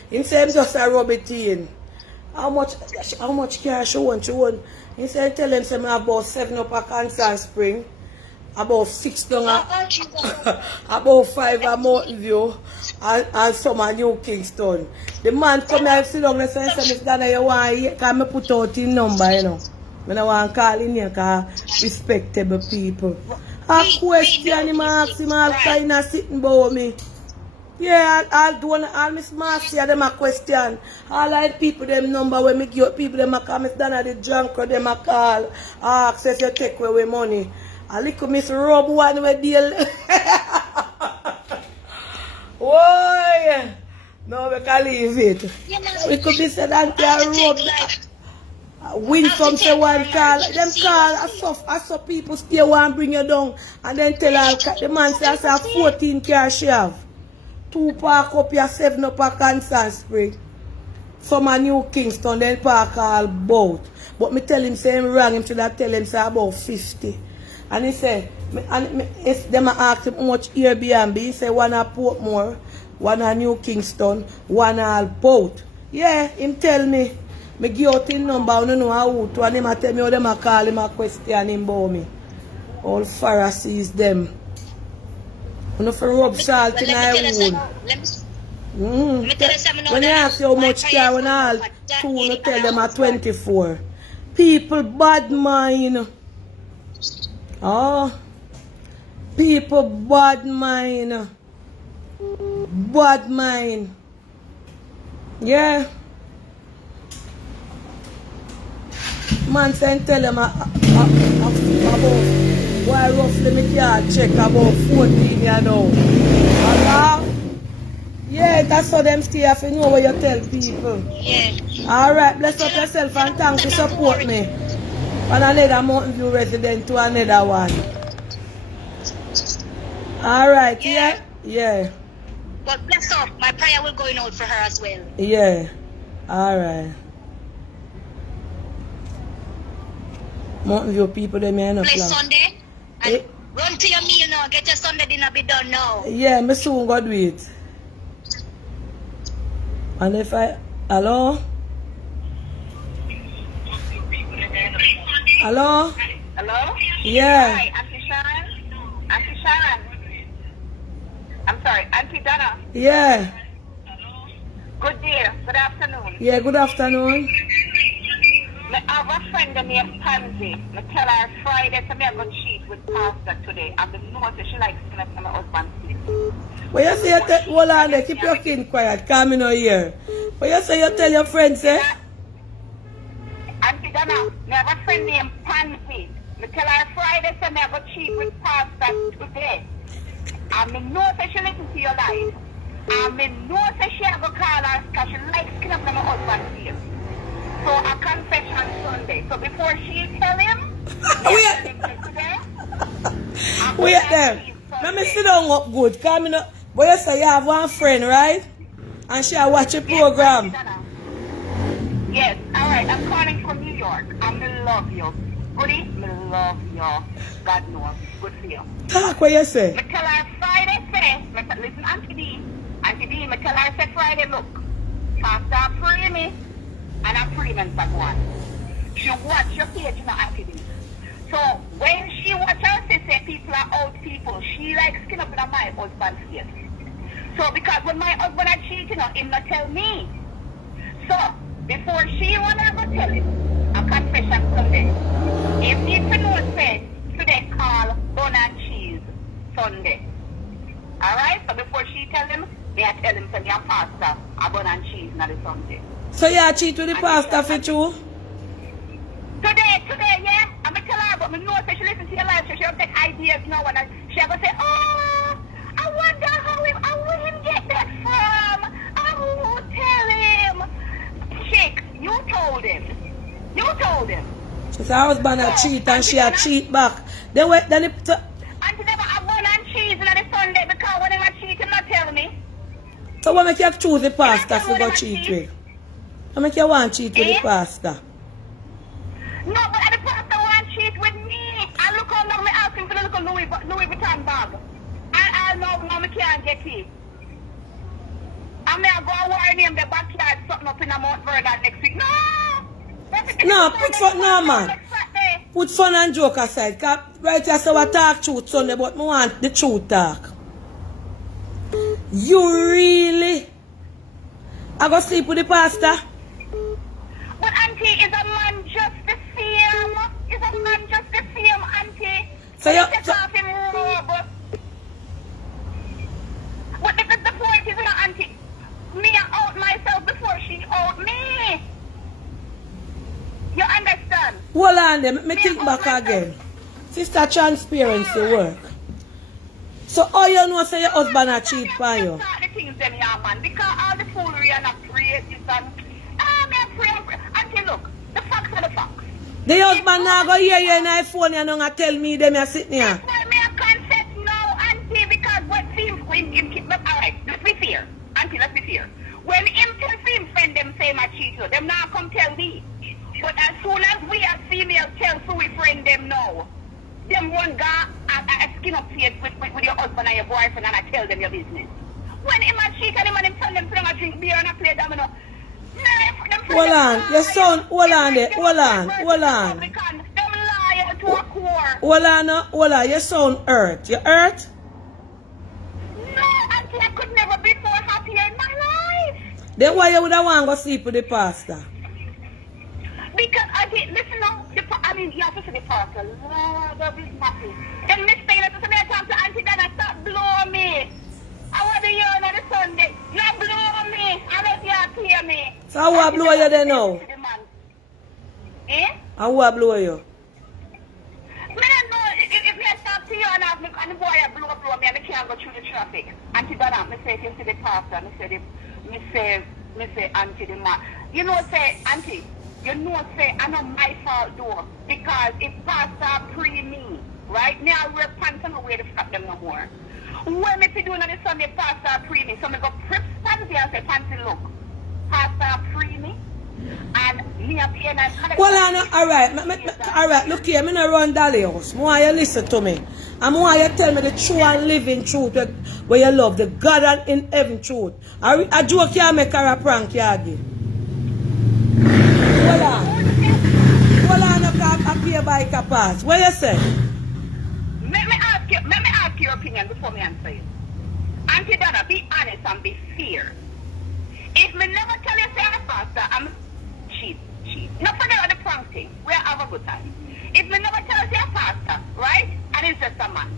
He said, just a rub it in. How much car she want? He said, tell them, say, I have about 7 up a Kansas Spring. About 6 down about 5 at Mountain View and some at New Kingston. The man come here, sit down and say, Miss Donna, you want to put out his number, you know. I don't want to call in here because respectable people. A question him ask him all kind of sitting about me. Yeah, I'll do all Miss Marcy them a question. All like people them number when me give people them a call Miss Donna the drunk or them a call. Ask if you take away money. A little Miss Rob one with deal. Why? No, we can leave it. We could be said Aunty Rob. Win from say one call. Them call I saw people stay one bring you down and then tell her the man say I say 14 car she have. 2 park up here, 7 up at Constant Spring. Some a New Kingston, then park all both. But me tell him say him wrong, him should have tell him say about 50. And he say, them ask him how much Airbnb. He say one at Portmore, one at New Kingston, one at both. Yeah, him tell me. Me give out his number, I don't know how to, and him a tell me how them a call him a question him about me. All Pharisees them. You know, for rub salt in our wood. When you ask you how much car, when all 2, you tell them at 24. People bad mind. Oh. People bad mind. Bad mind. Yeah. Man saying tell them about why roughly me can't check about 14 you know. Allah? Yeah, that's how them stay if you know what you tell people. Yeah. Alright, bless up yourself and thanks for support me. From another Mountain View resident to another one. Alright, yeah? Yeah. But bless up, my prayer will go out for her as well. Yeah. Alright. Mountain View people, they may not Play plan. Sunday and run to your meal now. Get your Sunday dinner be done now. Yeah, me soon go do it. And if I... Hello? Hello? Hello? Yeah. Hi, Aunty Sharon. Aunty Sharon. I'm sorry, Aunty Donna. Yeah. Good day. Good afternoon. Yeah, good afternoon. I have a friend named Pansy. I tell her Friday so I go cheat with Pastor today. I've been noticing she likes to my husband's sleep. But you say you tell... Hold on there, keep your kin quiet. Come in here. But you say you tell your friends, eh? Aunty Donna, I have a friend named Pansy. I tell her Friday so I go cheat with Pastor today. I know that she listens to your life. I know that she have a call her because she likes to my husband's sleep. So a confession Sunday. So before she tell him, wait there. Let me sit down up good. Come in. But you say you have one friend, right? And she watch a program. Yes. Alright, I'm calling from New York. I love you. Goody, I love you. God knows. Good for you. Talk what you say. I tell her Friday say, listen, Aunty D, I tell her say Friday, look, Pastor pray me. And I'm pretty much like one. She watch your page in the activity. So when she watch her say people are old people, she likes skin up in my husband's face. So because when my husband are cheating on him not tell me. So before she wanna go tell him, a confession Sunday. If need to know say today call bun and cheese Sunday. Alright? So before she tell him, may I tell him to me a pastor a bun and cheese on the Sunday. So you cheat with the pastor for you? Today, yeah. I'm going to tell her, but I know that she listens to your life, so she'll take ideas now, and she'll go say, oh, I wonder how will him get that from? I will tell him. Chick, you told him. She said her husband a cheat and she a cheat back. Then it... And she never have bun and cheese on the Sunday, because when him a cheat, him not tell me. So what make you choose the pastor to go cheat with? What make you want to cheat with the pastor? No, but the pastor want to cheat with me. And look how long me asking for the little Louis Vuitton bag. I know I can't get it. And me I go and warn him the backyard something up in a Mount Vernon next week. No! Put fun, no man. Put fun and joke aside. Cause right here so I talk truth Sunday, but I want the truth talk. You really? I go sleep with the pastor? But Auntie, is a man just the same? on there. Me think back again. Sister, transparency work. So how you know say your husband a cheat for you? The things them, yeah, man. Because all the foolery and a praise is and Auntie, look, the facts are the facts. The husband now go hear you in the phone and not tell me them you sitting here. That's why me a confess now, Auntie, because what seems when him keep up, alright, let's be fair. Auntie, let's be fair. When him tell him friend them say my cheat you, them now come tell me. But as soon as we as females tell so we friend them now, them one guy a skin up face with your husband and your boyfriend and I tell them your business. When him a cheat and him and him tell them to drink beer and I play domino. Hold on, your son, hold on there, hold on. Hold on, your son hurt. You hurt? No, Auntie, I could never be more happier in my life. Then why you would have want to go sleep with the pastor? Because I did listen now. You have to see the pastor. Lord, I'll be happy. Then Miss Taylor to say I talk to Auntie Donna, stop blowing me. I want to hear on the Sunday. You blow me. I let you hear me. So how will blow you then now? Eh? How will blow you? I don't know if I talk to you and the boy blow me and I can't go through the traffic. Auntie Donna, I say if you see the pastor, I say Auntie the man. You know say Auntie, you know say I know my fault though. Because if pastor pre me, right now we're pants on the way to stop them no more. When if you do on the Sunday pastor pre me, so I go prep Sunday and say fancy look. Pastor pre me and me up here and well, alright, look here, I'm not run Dolly house. I want you listen to me. I want you tell me the true and living truth where you love, the God and in heaven truth. A joke you make her a prank you again. Hold on, a pay bike a pass. What you say? Let me ask your opinion before me answer you. Auntie Donna, be honest and be fair. If me never tell you say I'm a pastor, I'm cheap. Not forget the prank thing. We'll have a good time. If me never tell you say I'm a pastor, right? And it's just a man.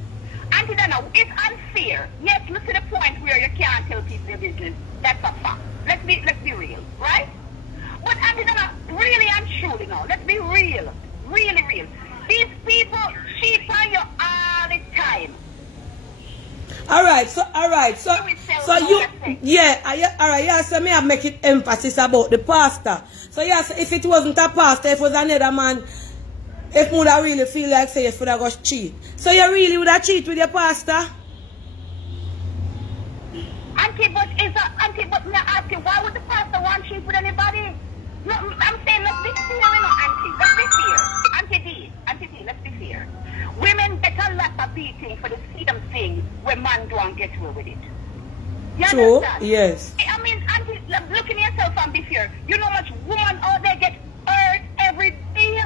Auntie Donna, it's unfair. Yes, you see the point where you can't tell people your business. That's a fact. Let's be real, right? But Auntie Donna, really and truly now, let's be real. Really real. These people cheat on you all the time. Alright, so you, so me have make it emphasis about the pastor. So yes, if it wasn't a pastor, if it was another man, if would I really feel like say if would I go cheat. So you really would have cheat with your pastor? Auntie, but me ask you, why would the pastor want cheat with anybody? No, I'm saying let's be fair, Auntie. Let's be fair. Auntie D, let's be fair. Women get a lot of beating for the same thing when man don't get away with it. You True, understand? yes. I mean, Auntie, look at yourself and be fair. You know how much women out there get hurt every day?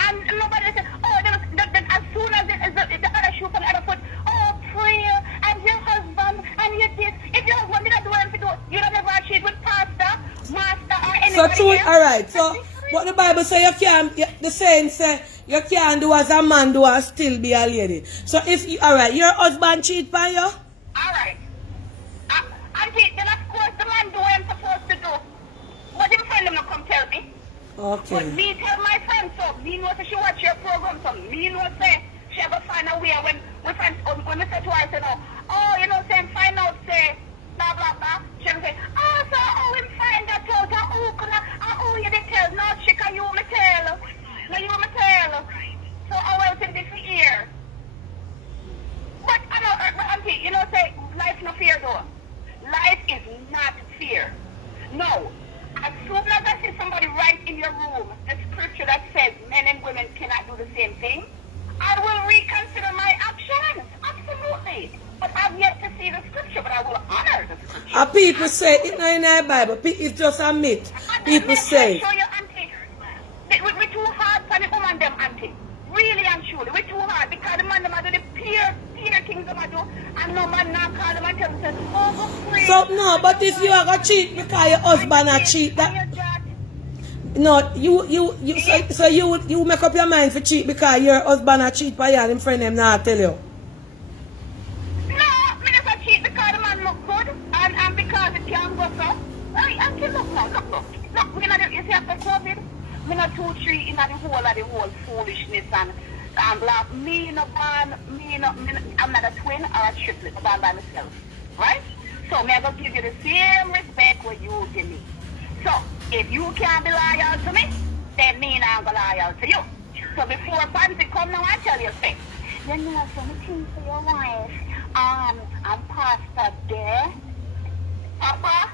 And nobody says, oh, as soon as the other shoe from the other foot, oh, prayer, and your husband, and your this. If your husband didn't do anything, you don't ever achieve with pastor, master, or anything. So true, alright. So what the Bible say you can't, the saying say you can't do as a man do and still be a lady. So if you, alright, your husband cheat by you? Alright. Auntie, then of course the man do what I'm supposed to do. But him friend them not come tell me. Okay. But me tell my friend so. Me know say she watch your program so. Me know say she ever find a way when we friends, when we say to her, say no, oh, you know, say find out, say, blah, blah, blah. She will say, oh, so how him find that out? Oh, you didn't tell. No, chica, you me tell. No, you me tell. So how else in this year? But, I know, but Auntie, you know, say, life no fear though. Life is not fear. No. As soon as I see somebody right in your room, the scripture that says men and women cannot do the same thing, I will reconsider my actions. Absolutely. But I've yet to see the scripture, but I will honor the scripture. People say, it's not in the Bible, it's just a myth. People say. Show you, Auntie. We're too hard for the woman, them, Auntie. Really and truly, we're too hard because the man them do the peer things them do, and no man now call them and tell them, oh, go pray. So no, but if you are gonna cheat because your husband a cheat, that no, you make up your mind for cheat because your husband a cheat by you and him friend them not tell you. No, me never cheat because the man look good and because it can't go so. Hey, Auntie, look now, look. Look, you see after COVID, me not 2-3 in the whole foolishness and blah. Me no born, I'm not a twin or a triplet, I'm born by myself. Right? So me I gonna give you the same respect what you give me. So if you can't be loyal to me, then me not gonna loyal to you. So before Fancy come now, I tell you things. You know something for your wife. I'm Pastor there. Papa,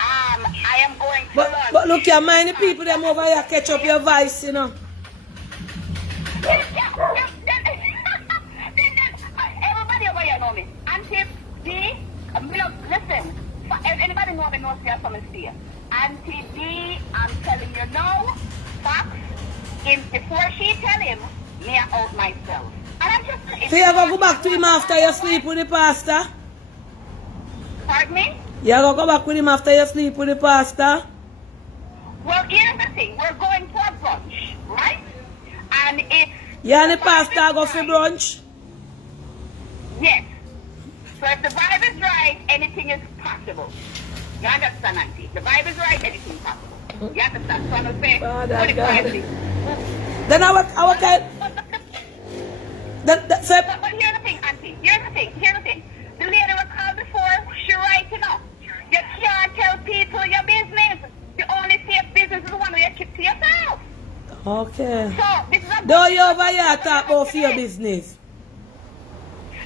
I am going to learn. But look here, mind the people them over here catch up your voice, you know. Everybody over here know me. Aunty D, listen. Anybody know me knows there's something here. Auntie D, I'm telling you now, Fox, before she tell him, me I out myself. And I'm just... So you gonna go back to him after you sleep with the pastor? Pardon me? You gonna go back with him after you sleep with the pastor? Well, here's the thing. We're going for a brunch, right? And it's... You and the pastor go for brunch? Yes. So if the Bible is right, anything is possible. You understand, Auntie? The Bible is right, anything is possible. You understand? So I'm going to say, God. Then our kind... But here's the thing, Auntie. Here's the thing. The lady was called before, she right, you know. You can't tell people your business. The only safe business is the one you keep to yourself. Okay. So, this is a... Don't you over here talk about your business?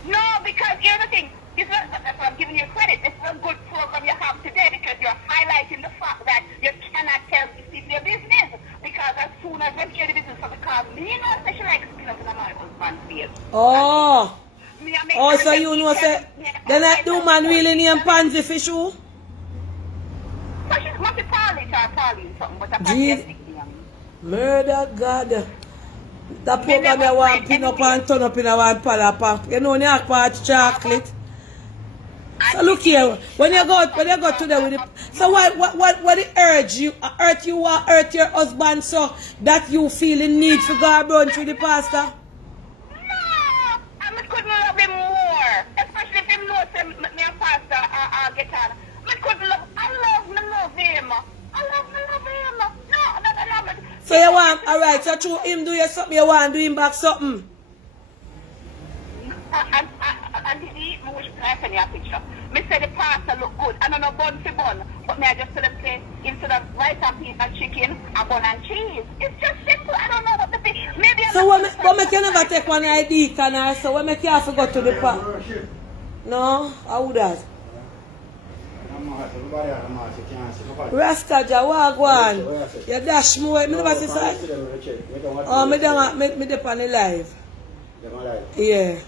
No, because here's the thing. That's why I'm giving you credit. This is a good program you have today because you're highlighting the fact that you cannot tell people your business. Because as soon as you hear the business from the car, me know that she likes to spin up in my husband's face. Oh. Oh, so you know, say, then that woman really named Pansy for sure? So she must be Pauline or Pauline something, but I Jeez. can't Murder God. That program you want pin up and turn up in a one palapa. You know, you have part chocolate. So look here, when you go to the with the, so what the urge you hurt your husband so that you feel the need to go brunch with the pastor? No, I couldn't love him more, especially if him knows him, me and pastor get on. I couldn't love. I love him. No. So you want, alright, so through him do you something, you want to do him back something? And he wish I send you a picture. Me say the pasta look good. I don't know bun for bun, but me I just tell them say instead of rice and beef and chicken, a bun and cheese. It's just simple. I don't know what to think. Maybe so what make you never take one ID can so what make you have to go to the park? No, how would that? Rasta Jawagwan. You dash me away. Me never see side. Oh, me dey on the live. Yeah.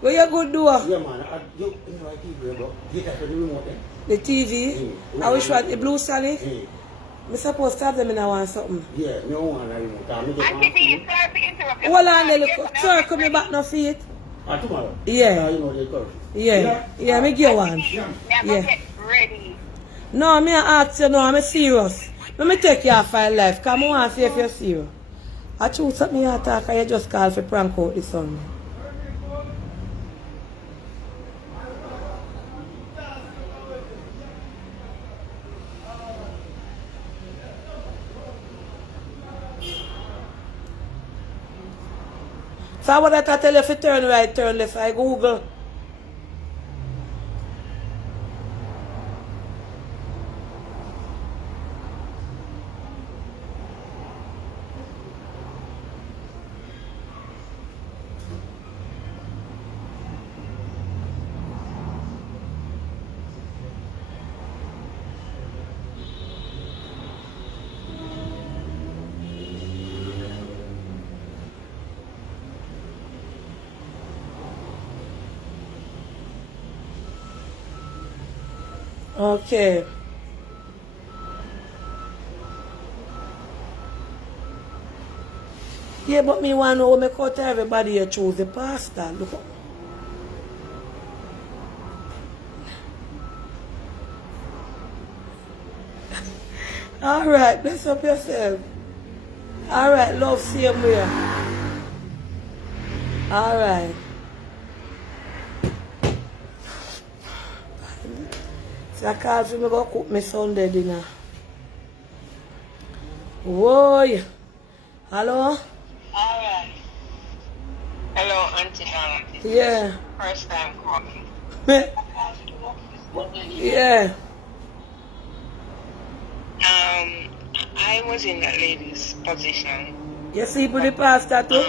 Where you good do? Yeah, man. The TV? I wish you had the blue Sally. I'm supposed to have them in a one something. Yeah, no one. Hold on, they look. Sir, come back no feet. Tomorrow? Yeah. Yeah, me give one. Yeah. Ready. No, me ask you, no, I'm serious. Let me take you off for life. Come on and see if you're serious. I choose something you talk and you just call for prank out this Sunday. So what I tell you if you turn right, turn left, I Google. Okay. Yeah, but me want to know make out everybody you choose the pastor. Look up. Alright, bless up yourself. Alright, love same way. Alright. So I call for me go cook me Sunday dinner. Whoa. Hello? Alright. Hello, Aunty Donna. Yeah. First time calling. Yeah. I was in that lady's position. You sleep with the pastor too?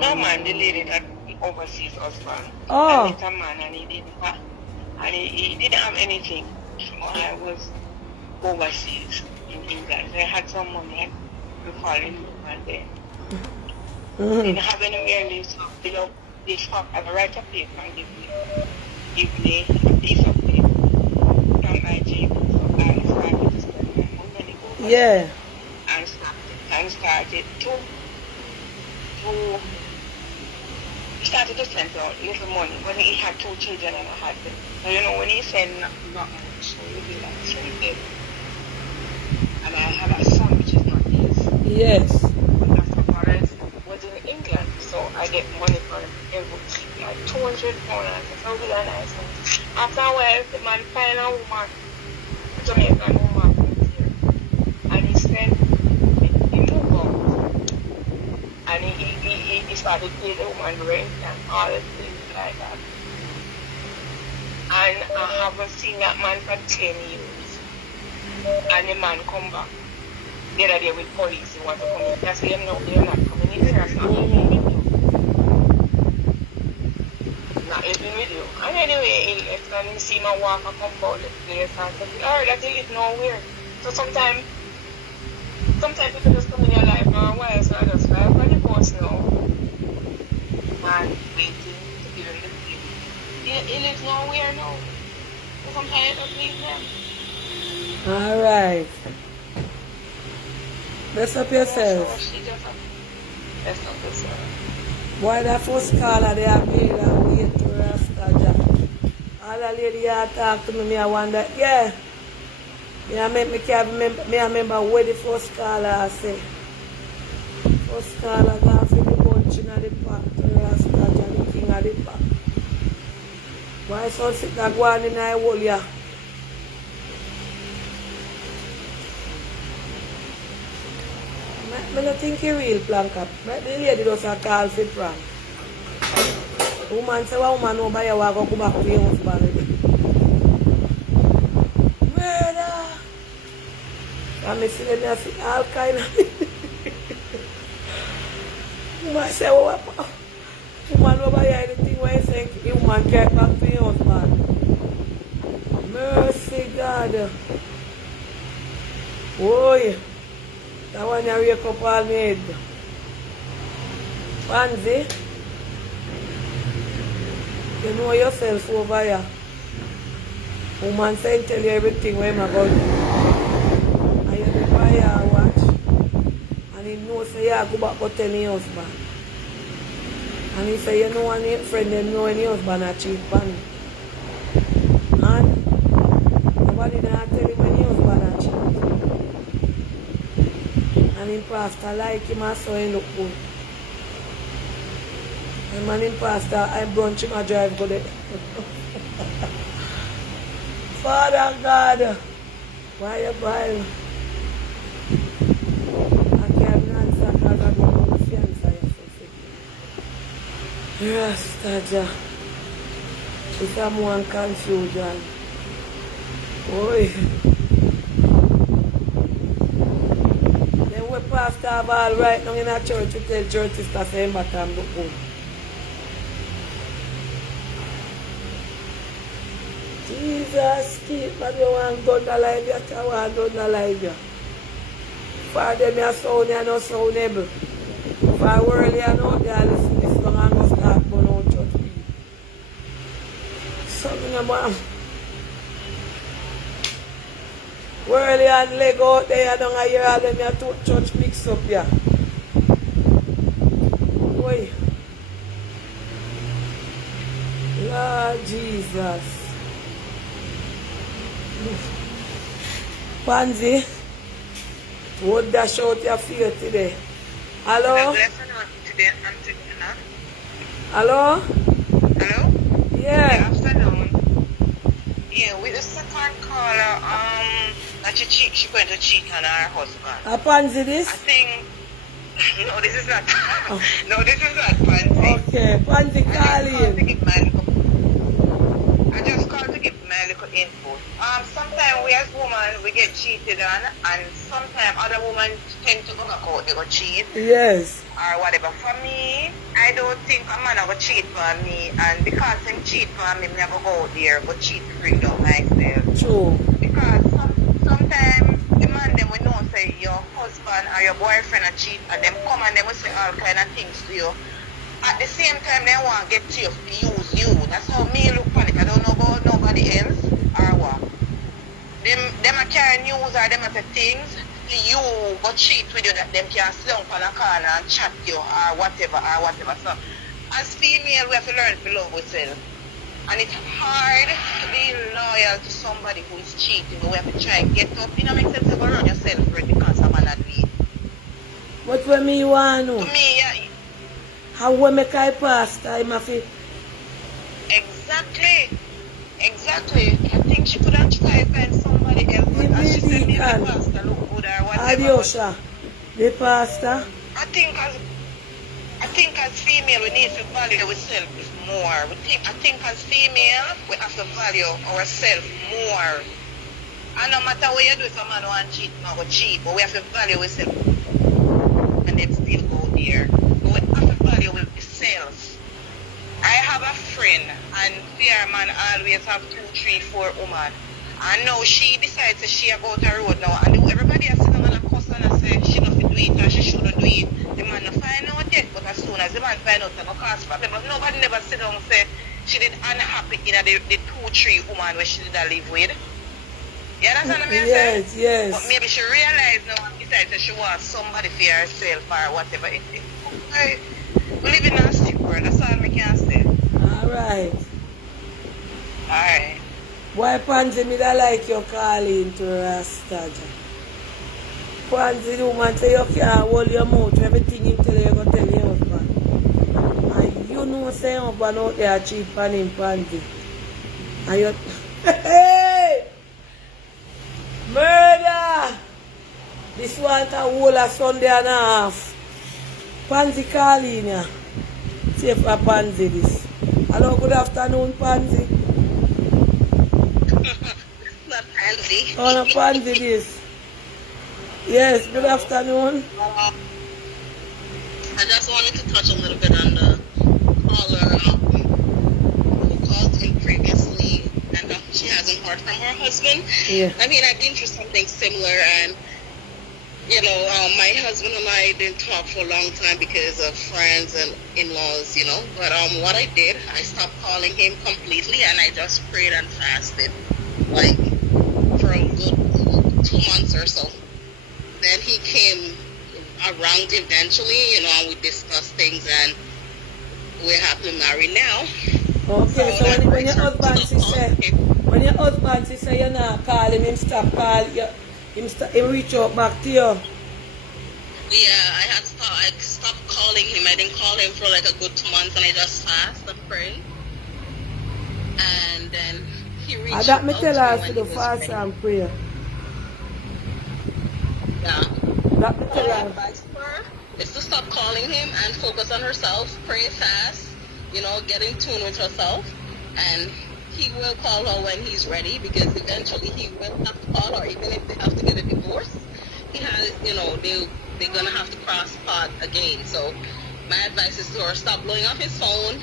No man, the lady that oversees husband. Oh. I met a man and he he didn't have anything. So I was overseas in England. They had some money before I moved and then didn't have anywhere to live. So they had to write a paper and give me a piece of paper from my job. So I started to spend my money over Yeah. and started to started to send out little money when he had 2 children and I had them. So you know when he sent not much, so you be like send and I had a son which is not his. Yes. After parents was in England, so I get money for him every week, like £200 and it's so really nice. After a while the man find a woman, Jamaican woman here, and he spent he moved out. And he started paying the woman rent and all the things like that. And I haven't seen that man for 10 years. And the man come back. The other day with police, he want to come in. I say, no, they're not coming in here. It's not living with you. Not living with you. And anyway, he left and he see my walk and come about the place and say, I heard that he live nowhere. So sometimes people just come in your life for a while, so I just fly for the post now. And waiting to give him the thing. He lives nowhere now. So sometimes I just leave them. Alright. Bless up yourself. So she just bless up herself. Boy, that first caller they have made and wait to Rasta. All the lady here talk to me, I wonder, yeah. I remember where the first caller say. First caller got for the bunch in the park to Rasta, the king of the park. Why so sick that go on in the whole year? I don't think he real plank up. The lady does a call for prank. Woman say, well, woman no buy a walk go back to your husband. Murder! And I see them see all kind of woman say, oh, woman no buy anything when you say the woman get back to your husband. Mercy God. Oh yeah. That one you wake up all my head. Pansy, you know yourself over here. Woman say tell you everything where I'm going to do. And you never hear watch. And he knows say you go back to tell your husband. And he say you know one friend them know when your husband a cheat on him. And nobody not tell him when your husband a cheat. And him pastor like him and so he look good. And man him pastor, I brunch him a drive go there. Father God, why you boil? I can't answer because I don't know if you answer yourself. Yes, Taja. It's a more confusion. Oi. Pastor have all right now in a church to tell church sister say him back and look good. Jesus, keep man you want gun alive you can want gun alive you. For them you sound you no sound able. For world you know they are listen this long and go start burn out church people. Something about Whirly and leg out there, I don't hear all them here to church mix up here. Boy. Lord Jesus. Pansy, would dash out your fear today. Hello? Hello? Hello? Yeah. Good afternoon. Yeah, with the second caller, that she going to cheat on her husband. A pansy I this? think, no, this is not, Oh. no, this is not pansy. Okay, pansy calling. I just called to give my little input. Sometimes we as women, we get cheated on, and sometimes other women tend to go out, they go cheat. Yes. Or whatever. For me, I don't think a man will cheat for me, and because him cheat for me, I never go out there, but cheat to bring down myself. True. Because sometimes the man them will know say your husband or your boyfriend are cheat, and them come and they will say all kind of things to you. At the same time, they want to get you to use you. That's how me look on it. I don't know about nobody else or what. Them are carry news or them are the things you go cheat with you that them can slump on a corner and chat you or whatever. So as female, we have to learn to love ourselves. And it's hard to be loyal to somebody who is cheating. We have to try and get up. You know, make sense to go around yourself for it because someone not do it. What when me want to know? To me, yeah. How we make I pass time of it? Exactly. I think she could have tried to find somebody else. But as she said, maybe the pastor look good or whatever. Adiosha. The pastor. I think as female we need to value ourselves more. I think as female we have to value ourselves more. And no matter what you do, if a man want cheat, not go cheat, but we have to value ourselves and then still go there. But we have to value ourselves. I have a friend and their man always have 2, 3, 4 women. And now she decides that she about her road now and everybody has sitting on a cuss and I say she not do it or she shouldn't do it. The man not find out yet, but as soon as the man find out, it's going to cause problem. But nobody never sit down and say she did unhappy in the 2, 3 women where she did live with. You understand what I'm saying? Yes. But maybe she realized now and decides that she wants somebody for herself or whatever. We live in a sick world, that's all we can say. Alright. Alright. Why Pansy me da like you calling to Rasta? Pansy the woman say you can't hold your mouth, everything him tell you go tell your husband. And you know say your husband out there cheap on him Pansy. And you hey! Murder! This one a whole a Sunday and a half. Pansy calling ya. See for Pansy this. Hello, good afternoon, Pansy. Not Pansy. Oh, no, Pansy this. Yes, good afternoon. I just wanted to touch a little bit on the caller who called in previously and she hasn't heard from her husband. Yeah. I mean, I've been through something similar and you know, my husband and I didn't talk for a long time because of friends and in-laws, you know. But what I did, I stopped calling him completely and I just prayed and fasted, like, for a good 2 months or so. Then he came around eventually, you know, and we discussed things and we're happily married now. Okay, so when your husband say you're not calling him, stop calling you. He reach out back to you. Yeah, I stopped calling him. I didn't call him for like a good 2 months and I just fast and pray. And then he reached out. That me tell us to do fast and prayer. Yeah. That me tell My her. advice for her is to stop calling him and focus on herself, pray fast, you know, get in tune with herself, and he will call her when he's ready because eventually he will have to call her even if they have to get a divorce. He has, you know, they're gonna have to cross paths again. So my advice is to her, stop blowing up his phone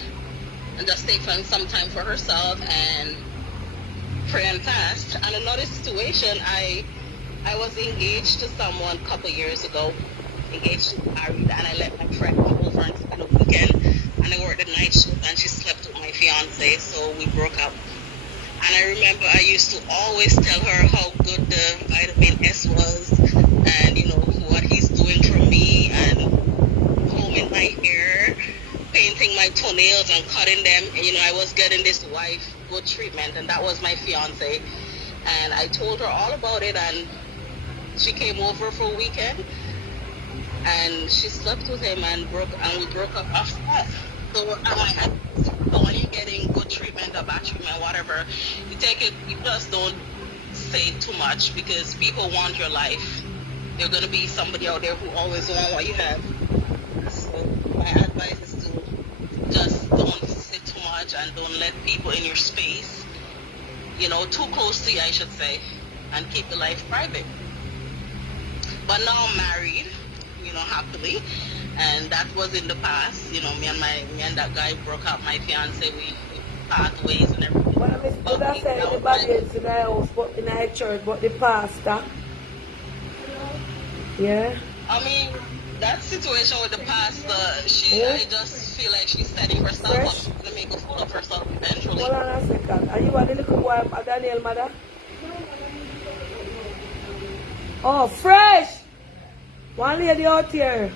and just take some time for herself and pray and fast. And another situation, I was engaged to someone a couple years ago, engaged to married, and I let my friend come over and spend a weekend, and I worked the night shift and she slept with my fiance, so we broke up. And I remember I used to always tell her how good the vitamin S was and, you know, what he's doing for me and combing my hair, painting my toenails and cutting them. And, you know, I was getting this wife good treatment, and that was my fiance. And I told her all about it, and she came over for a weekend and she slept with him and we broke up after that. So So when you're getting good treatment or bad treatment, whatever, you take it, you just don't say too much because people want your life. There's going to be somebody out there who always want what you have. So my advice is to just don't say too much and don't let people in your space, too close to you, I should say, and keep the life private. But now I'm married, happily, and that was in the past. Me and that guy broke up. My fiance, we part ways and everything. Well, I mean, could I say the body is in the house, but in the church, but the pastor? Yeah. I mean, that situation with the pastor, I just feel like she's setting herself up. She's going to make a fool of herself eventually. Hold on a second. Are you a little boy, Daniel, mother? Oh, fresh! One lady out here.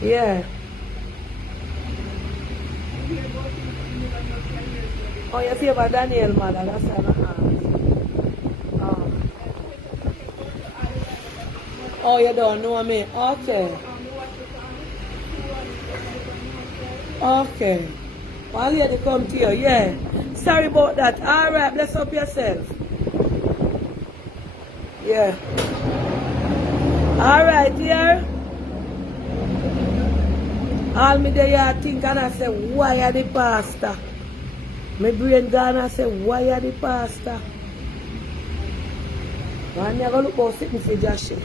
Yeah. Oh, you see about Daniel, mother. That's what Oh, you don't know me? Okay. Okay. One lady come to you, yeah. Sorry about that. Alright, bless up yourself. Yeah. Alright, here. All me there I think and I say, why are the pastor? My brain gone and say, why are the pastor? One never look about sitting for Joshua.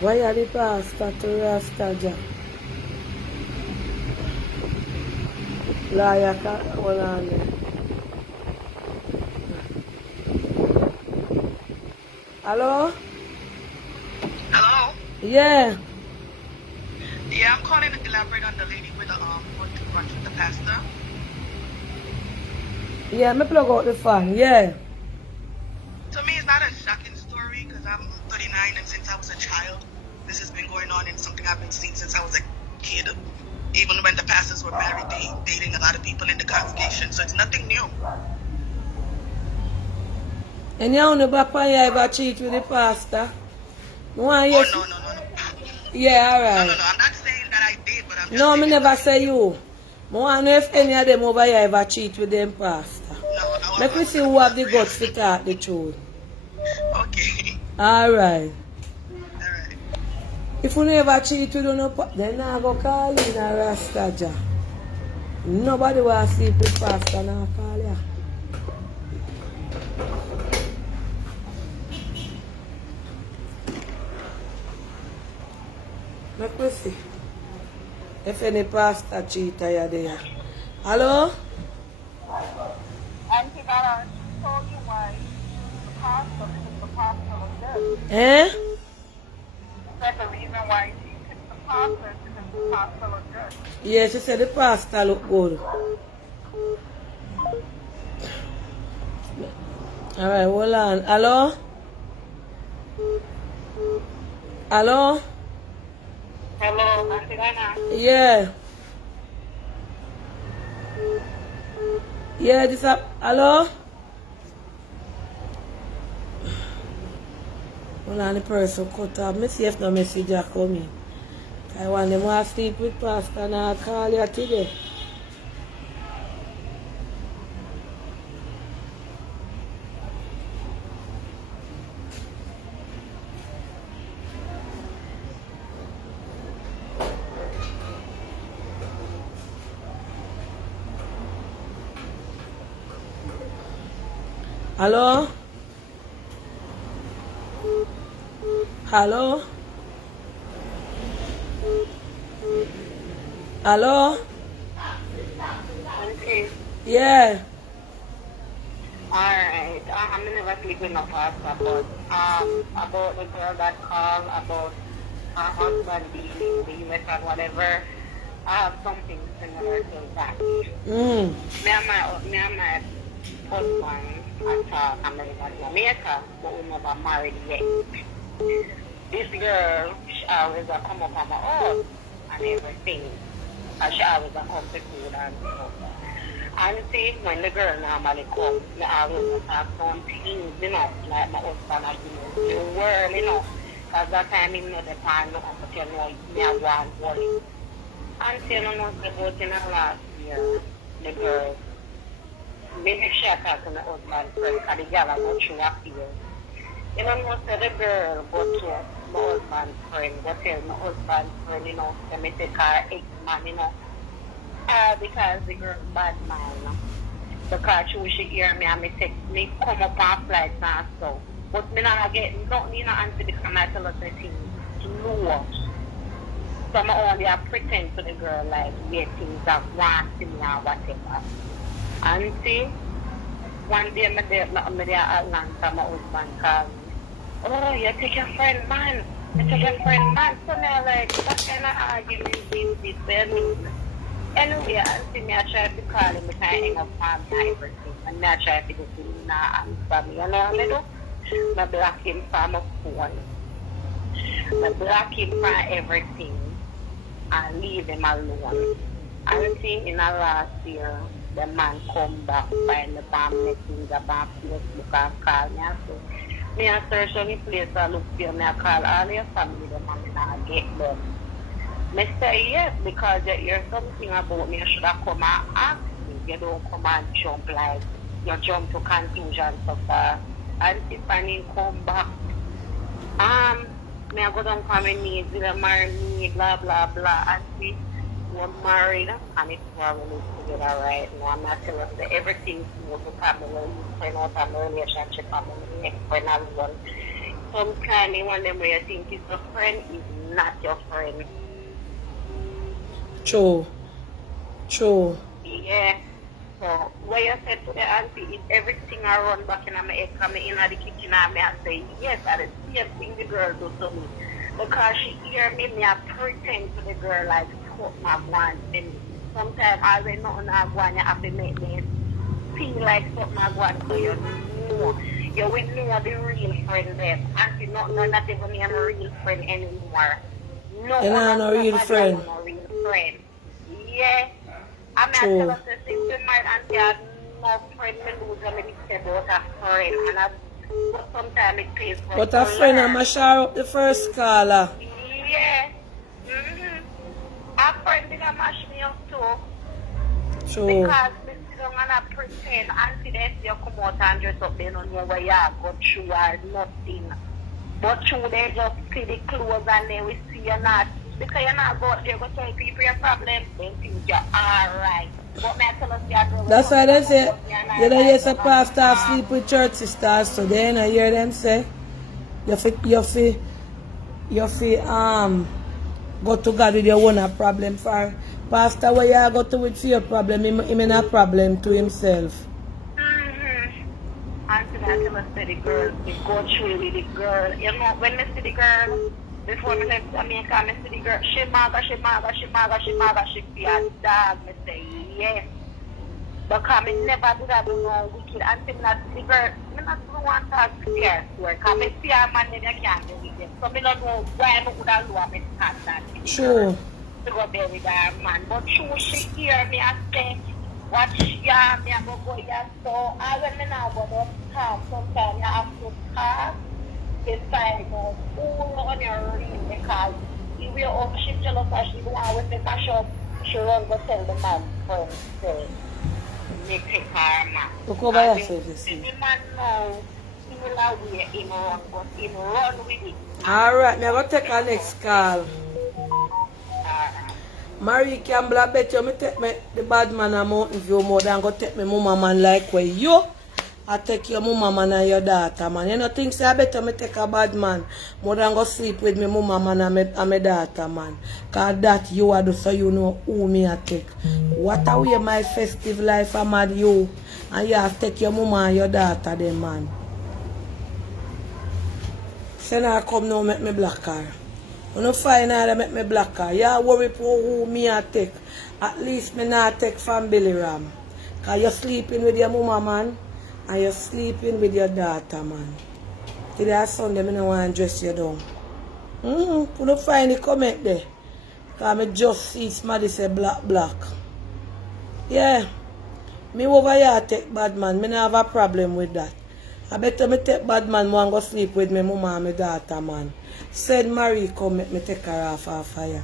Why are the pastor to Rastaja? Lawyer, hold on there. Hello? Hello? Yeah. Yeah, I'm calling to elaborate on the lady with the brunch with the pastor. Yeah, me plug out the fan, yeah. To me, it's not a shocking story because I'm 39 and since I was a child, this has been going on and something I've been seeing since I was a kid. Even when the pastors were married, dating a lot of people in the congregation, so it's nothing new. And you on the back when you ever cheat with the pastor? Oh, no. Yeah, alright. No, I'm not saying that I did, but I'm just No, saying me never say you. I want to know if any of them over here ever cheat with them pastor. No, Let me see who have the guts to talk the truth. Okay. Alright. Alright. If you never cheat with them, then I go call in a Rastaja. Nobody will sleep with pastor now call ya. Let me see. If any pastor cheat are there. Hello? Aunty Donna told you why the pastor was dead. Eh? That's the reason why she picked the pastor because the pastor was dead. Yeah, she said the pastor look good. Alright, hold on. Hello? Hello? Hello, Aunty Donna. Yeah. Yeah, this up. Hello? Hold on, the person cut off. Me see if no message are coming. I want them to sleep with pastor and I'll call you today. Hello? Hello? Hello? Okay. Yeah. Alright. I'm never sleeping no pastor, but about the girl that called about her husband being in the US or whatever, I have something similar to that. Mm. Me and my husband are married in Jamaica, but we never married yet. This girl, she always come up on my house and everything. And she always come to food and stuff. And see, when the girl normally comes, I always have some things, like my husband has been in the world, Because that time he know the time, look, but you know, me a one worry. And you know, about in the last year, the girl, maybe she talked to my husband friend, because the girl go through a fear. You know, most of the girl go to my husband friend, go tell my husband friend, you know, let me take her ex-man, you know. Because the girl bad man, you know. Because she hear me and me come up on flights and stuff. But me not get nothing, you know, Auntie, because I tell her the things low. So I only pretend to the girl like, yeah, things that want to me or whatever. Auntie, one day I'm there at Atlanta, my husband called me. Oh, you take your friend, man. You take your friend, man. So now, like, that kind of argument is this. Anyway, Auntie, me I try to call him, I hang up on me and everything. And I try to get him now answer me. You know what I do? I block him from my phone. I block him from everything. And leave him alone. Auntie, in the last year, the man come back, find the bomb messenger, bomb Facebook, and call me and say, me I search any place I look for me, I call all your family, them and I get them. I say yes, because you hear something about me, you should have come and ask me. You don't come and jump like, you jump to conclusion so far. And if I need come back, me I go down for my needs, you marry me, blah, blah, blah. And see, we're married, and it's probably together right now. I'm not telling you everything's smooth because I'm a friend out of my relationship, I'm a ex-friend as well. Sometimes one of them where you think it's a friend is not your friend. True. Yeah. So, what you said to the auntie is everything I run back in my head, come in the kitchen and I say, yes, that is the same thing the girl do to me. Because she hear me, I pretend to the girl like something I want. And sometimes I say nothing I want, you have to make me feel like something I want. So you will know the real friend there. Auntie, not even me, I'm a real friend anymore. No, You're not no real friend. No real friend. Yeah. I mean, True. I tell us the thing to my auntie, I have no friend, me lose them, me say about a friend. And but sometimes it pays for But a friend, I'm a share up the first caller. Yeah. A friend did mash me up too. True. Because me sit down and I pretend, auntie, they see you come out and dress up, they don't know where you are, go through or nothing. But through they just see the clothes and they will see you not. Because you're not go there, go tell people your problem, they think you're alright. But me I tell us you're That's why they say, you know, yes, a pastor sleep with church sisters, so then I hear them say, you go to God with your own problem. For pastor, where you go to with your problem, he may not problem to himself. Auntie, I tell us the girl, we go through with the girl. You know, when I see the girl, before me left Jamaica, I see the girl, she maga, she be a dog. Me say, yes. Because I never do that, no wicked. Auntie, me not see the girl, I not want to talk to her. Because I see her man, I can't do with them. So I don't know why I would have loved me to have that. True. To go there with her man. But true, she hear me and say, watch ya, me a go ya. So I when me now go to talk, sometimes you have to talk inside of who on your real because if you're up, she jealous or she go out with the mash up, she run go tell the man friends say, me take her man. Look over yourself, you see. The man know, he will away him run, but he run with it. Alright, now go take our next call. Marie Campbell, I bet you me take me the bad man a Mountain View more than go take me mama man like where you. I take your mama man and your daughter man. You know think say I better me take a bad man more than go sleep with me mama man and my daughter man. Cause that you are do so you know who me I take. What are we my festive life I'm at you and you have to take your mama and your daughter then man. Say now come now make me black her. When you find out make me black her, you worry for who me I take. At least me not take from Billy Ram. Cause you're sleeping with your mama man and you're sleeping with your daughter man. Today Sunday, I don't want to dress you down. You don't find the comment there. Cause I just see somebody say black. Yeah. Me over here take bad man. Me don't have a problem with that. I better me take bad man want go sleep with me mama and my daughter, man. Said Marie come make me take her off her fire.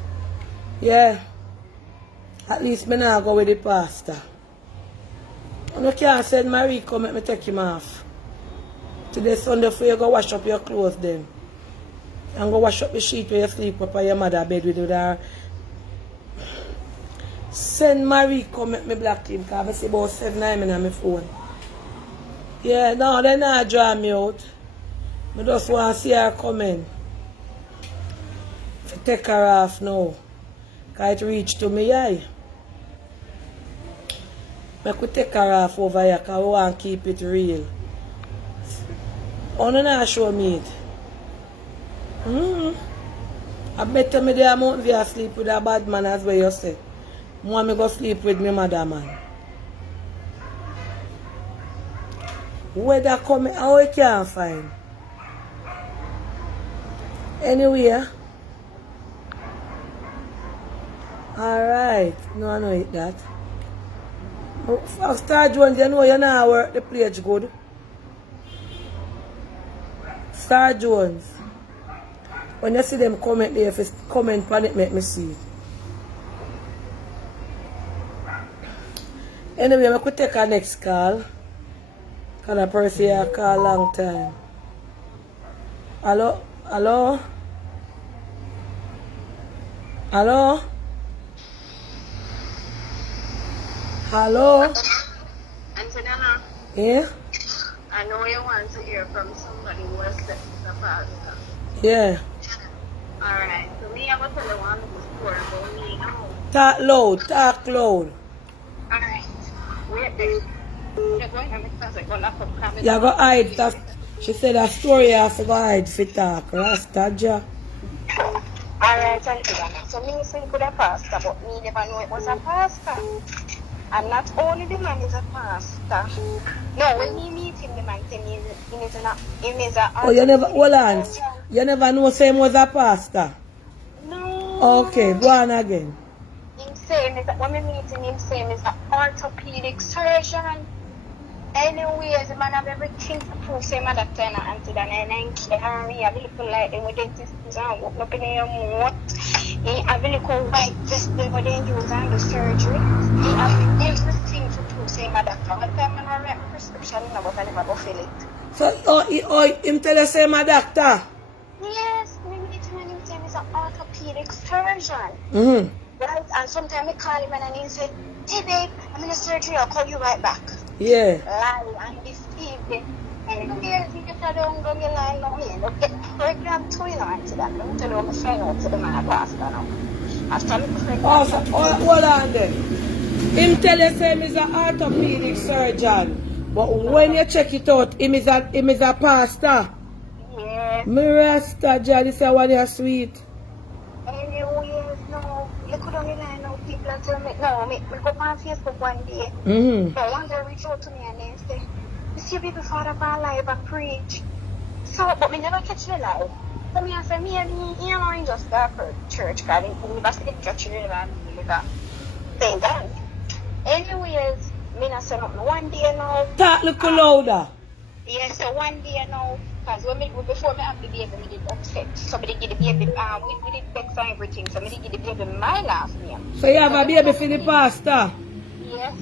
Yeah. At least me now go with the pastor. You can't send Marie come make me take him off. Today Sunday for you go wash up your clothes then. And go wash up the sheet where you sleep up on your mother bed with her. Send Marie come make me block him because I see about 7 times on my phone. Yeah, no, they not draw me out. I just want to see her coming. To take her off now. Because it reach to me eye. I could take her off over here because we want to keep it real. Oh, no, not show me it. I better me there amount via sleep with a bad man as well you say. I want me go sleep with my mother man. Weather coming, how we can't find? Anywhere? Alright, no I know it that. Star Jones, you know you not work the page good. Star Jones. When you see them comment there, if you comment on it, make me see it. Anyway, I could take our next call. Because the person here call long time. Hello? Hello? Hello? Hello? Aunty Donna, Yeah? I know you want to hear from somebody who has set the pastor. Yeah. Alright, so me, I will tell you one story about me now. Talk loud, talk loud. Alright, wait there. You're going to make us go lock up camera. You go hide. That, she said a story you have to go hide for talk. Rastaja. Alright, Aunty Donna. So me say good a pastor, but me never know it was a pastor. And not only the man is a pastor. No, when me meet him, the man tell me he is a Oh, you never, hold on. You never know say him was a pastor? No. Okay, go on again. Him saying is that when we meet him saying is an orthopedic surgeon. Anyways, the man have everything to prove. Same at that time, Aunty Donna, and then care me. I have a little like them with dentists and walk up in your mouth. He have a little white vest that they use on the surgery. He have everything to prove. Same at that time. At the time, I write my prescription, but I never go fill it. So, him tell you say my doctor? Yes, we meet him and him say he's an orthopedic surgeon. Right? And sometimes I call him and he say, hey babe, I'm in a surgery, I'll call you right back. Yeah. Lie and deceive them. And if I don't go me lie no me, they'll get pregnant too, you know, Aunty Donna. Let me tell you what I'm saying out to the man pastor now. After me pregnant. Oh, so, hold on then. Him tell you say he's an orthopedic surgeon. But when you check it out, him is a pastor. Yes. Me rasta, this is one you're sweet. Anyways, no. You could only lie now. People are telling me, no, me go on Facebook one day. But one day reach out to me and they say, you see people father for live and preach. So, but me never catch the live. So me I say, me and me, you know, in just go for church, because we never see the church and that. Saying that. Anyways, me not say nothing. One day now. Talk a little louder. Yes, so one day now, because before me have the baby, me did upset. Somebody give the baby, we did text and everything, so me did give the baby my last name. So you have a baby for the pastor? Yes.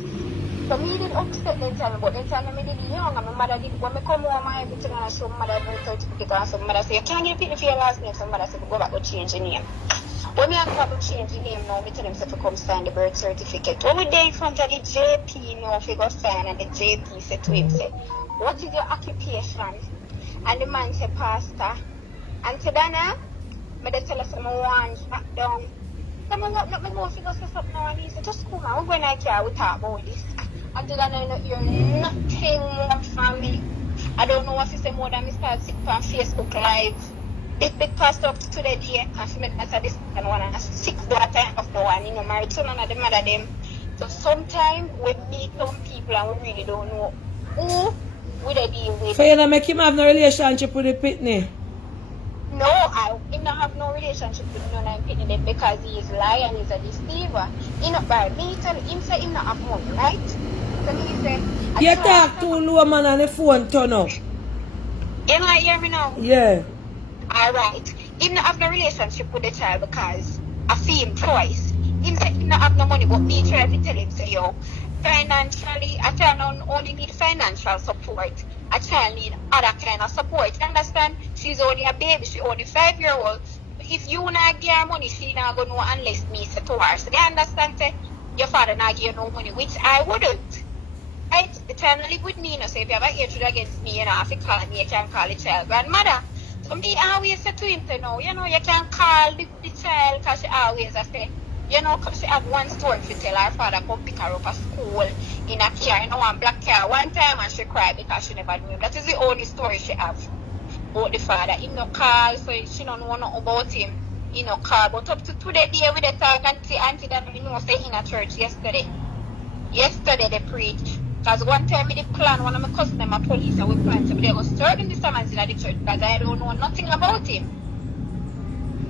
So me did upset then tell me, but then tell me did young, and my mother did, when me come home and everything, and I show my mother the certificate, and so my mother say, you can't get a for your last name, so my mother said, go back to change the name. When me have to go change the name now, me tell them to come sign the birth certificate. When we there in front of the JP now, if you go sign, and the JP said to him, say, what is your occupation? And the man said, pastor. Aunty Donna, I tell us I'm one back down. So I let me go if you go say something now, and he said, just come on, when I care, we talk about this. Aunty Donna, I don't hear nothing more from me. I don't know what to say more than me start sick on Facebook Live. Big pastor up to the day, because me that's this and one and 6 daughter of the one, you know, Marital and the mother them. So sometimes we meet some people and we really don't know who would I deal with. So you don't make him have no relationship with the pitney? No, I don't have no relationship with none of him because he is liar and he's a deceiver. He not bad. Me tell him say him not have money, right? So he said, you talk too low man on the phone turn up. You know, hear me now? Yeah. Alright. Him not have no relationship with the child because I see him twice. Him say him not have no money, but me try to tell him, say, yo, financially, a child don't only need financial support. A child need other kind of support. You understand? She's only a baby. She only 5-year-old. If you not give her money, she not going to know unless me say to her. So they understand, say, your father not give you no money, which I wouldn't. Right? The child not live with me, you know, so if you have a hatred against me, you know, if you call me, you can call the child grandmother. So me always say to him, say, no, you know, you can call the child because she always say, you know, because she have one story to tell her father come pick her up at school in a car, you know, one black car one time and she cried because she never knew him. That is the only story she have about the father. He no call, so she don't know nothing about him. He no call. But up to today, with the talk and see Auntie that we know say in a church yesterday. Yesterday they preached. Because one time we did plan, one of my cousins, my police, and we planned to be there was serving the sermons in the church because I don't know nothing about him.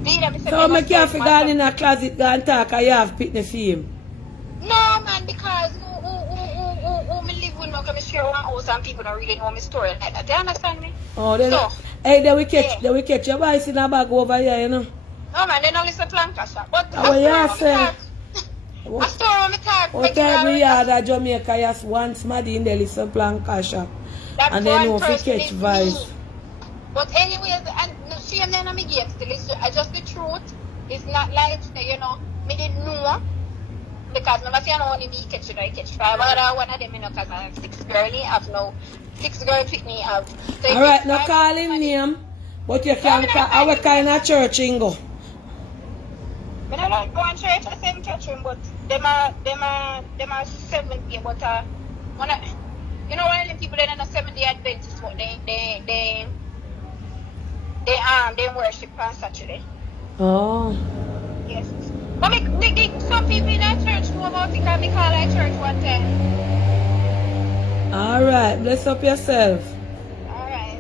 So I can't figure in a closet go and talk and you have pitney for him? No man, because who me live with now, because I share one house and people don't really know my story like that. Do you understand me? Oh, then, so, hey, then we catch your voice in a bag over here, you know. No man, they don't listen to Lancashire. But oh, yeah, say. I store me talk. What time we had at Jamaica, yes, once Maddie in the listen Plancaster. And then we catch voice. But anyways, and she and then I'm against it. I just the truth. It's not like, you know, me didn't know. Because my friend only me catch 5. But one of them, you know, because I'm 6 girl, have no 6 girl pick me up. So alright, no calling name. But you can call our kind of church in go. I don't go to church, the same church room, but them are 70, but one of, you know, one of the people that are not 70 Adventists, but they worship on Saturday. Oh. Yes. But some people in that church know about it because we call that church one time. Alright, bless up yourself. Alright.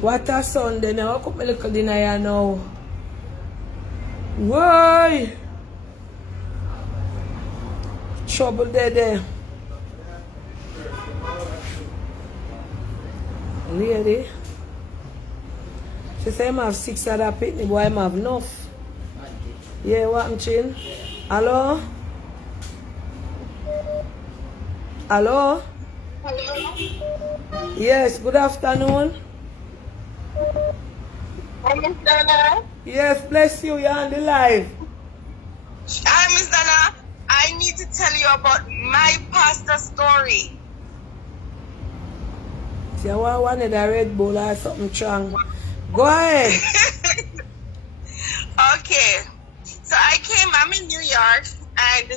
What a Sunday now. How come my little dinner here now? Why? Trouble there. Lady. She say I have 6 of that pitney, boy, I have enough. Yeah, what I'm chin? Hello? Hello? Hello? Yes, good afternoon. Hi, Miss Donna. Yes, bless you, you're on the live. Hi, Miss Donna. I need to tell you about my pastor story. See, I wanted a Red Bull or something strong. Go ahead. Okay. So I'm in New York, and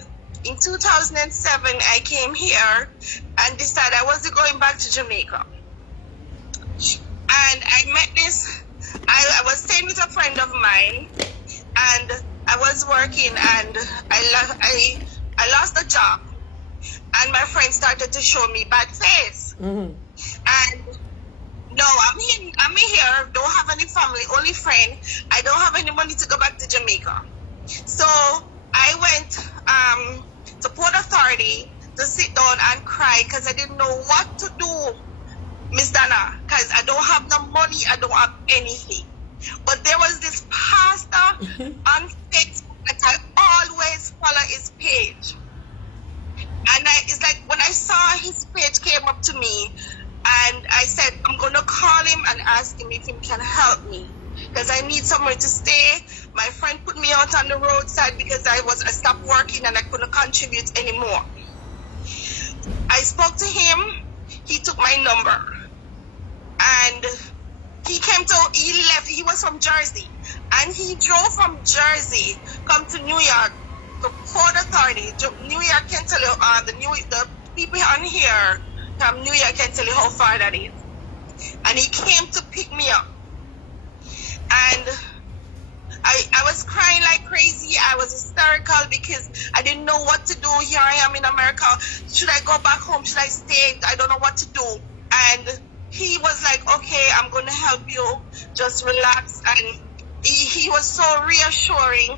in 2007, I came here and decided I wasn't going back to Jamaica. And I met this, I was staying with a friend of mine, and I was working, and I lost a job. And my friend started to show me bad face. Mm-hmm. And no, I'm here, don't have any family, only friend. I don't have any money to go back to Jamaica. So I went to Port Authority to sit down and cry because I didn't know what to do, Miss Donna, because I don't have no money, I don't have anything. But there was this pastor on Facebook that I always follow his page. And it's like when I saw his page came up to me, and I said, I'm going to call him and ask him if he can help me because I need somewhere to stay. My friend put me out on the roadside because I stopped working and I couldn't contribute anymore. I spoke to him. He took my number. And he left. He was from Jersey. And he drove from Jersey, come to New York, to Port Authority. New York can tell you, the people on here, from New York can tell you how far that is. And he came to pick me up. And I was crying like crazy. I was hysterical because I didn't know what to do. Here I am in America. Should I go back home? Should I stay? I don't know what to do. And he was like, okay, I'm going to help you. Just relax. And he was so reassuring.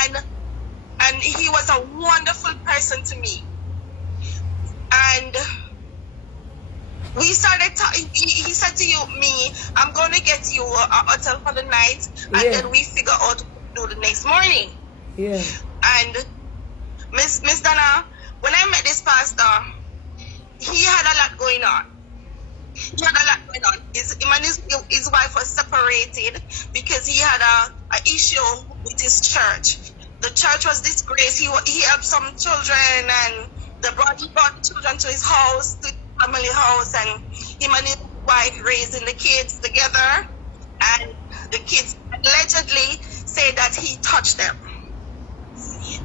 And he was a wonderful person to me. And We started talking. He said to me, I'm going to get you a hotel for the night, and Yeah. then we figure out what to do the next morning. Yeah. And Miss Donna, when I met this pastor, he had a lot going on. His him and his wife was separated because he had a issue with his church. The church was disgraced. He had some children, and he brought children to his house, to his family house, and him and his wife raising the kids together. And the kids allegedly say that he touched them.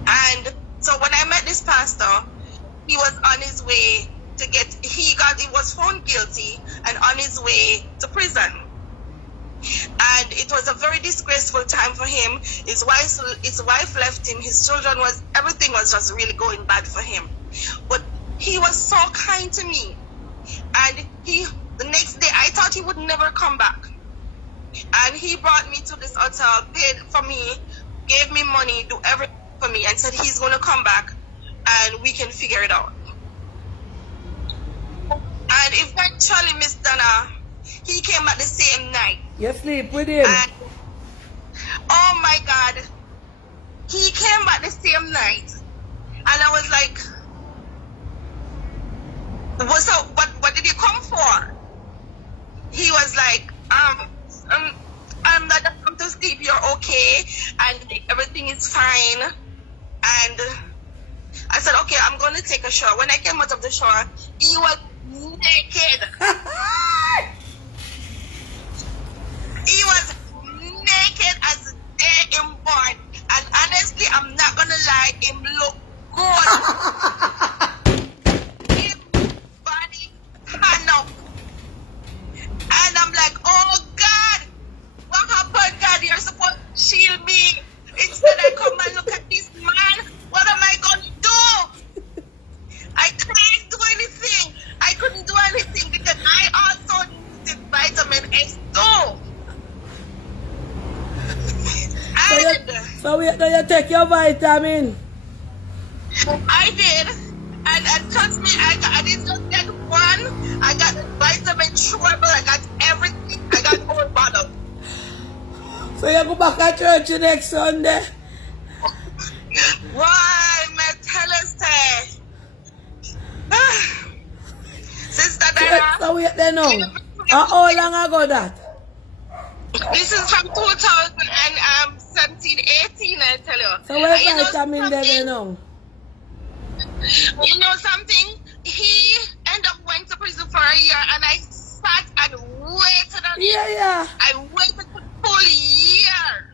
And so when I met this pastor, he was on his way to he was found guilty and on his way to prison. And it was a very disgraceful time for him. His wife left him. His children everything was just really going bad for him. But he was so kind to me. And the next day, I thought he would never come back. And he brought me to this hotel, paid for me, gave me money, do everything for me, and said he's going to come back and we can figure it out. And eventually, Miss Donna, he came back the same night. You sleep with him? And, oh my God, he came back the same night. And I was like, what did you come for? He was like, I'm not come to sleep, you're okay, and everything is fine. And I said, okay, I'm going to take a shower. When I came out of the shower, he was naked. He was naked as day in born. And honestly, I'm not going to lie, him look good. His body pan up. And I'm like, oh God, what happened, God? You're supposed to shield me. Instead I come and look at this man, what am I going to do? I couldn't do anything. I couldn't do anything because I also needed vitamin S too. So you take your vitamin? I did. And trust me, I didn't just get one. I got vitamin triple. I got everything. I got whole bottle. So you go back at church next Sunday? Why, my telestate? Sister Donna. So wait there now. How long ago that? This is from 2017, 18, I tell you. So where And vitamin there now? You know something? He ended up going to prison for a year, and I sat and waited on him. Yeah. I waited for the full year.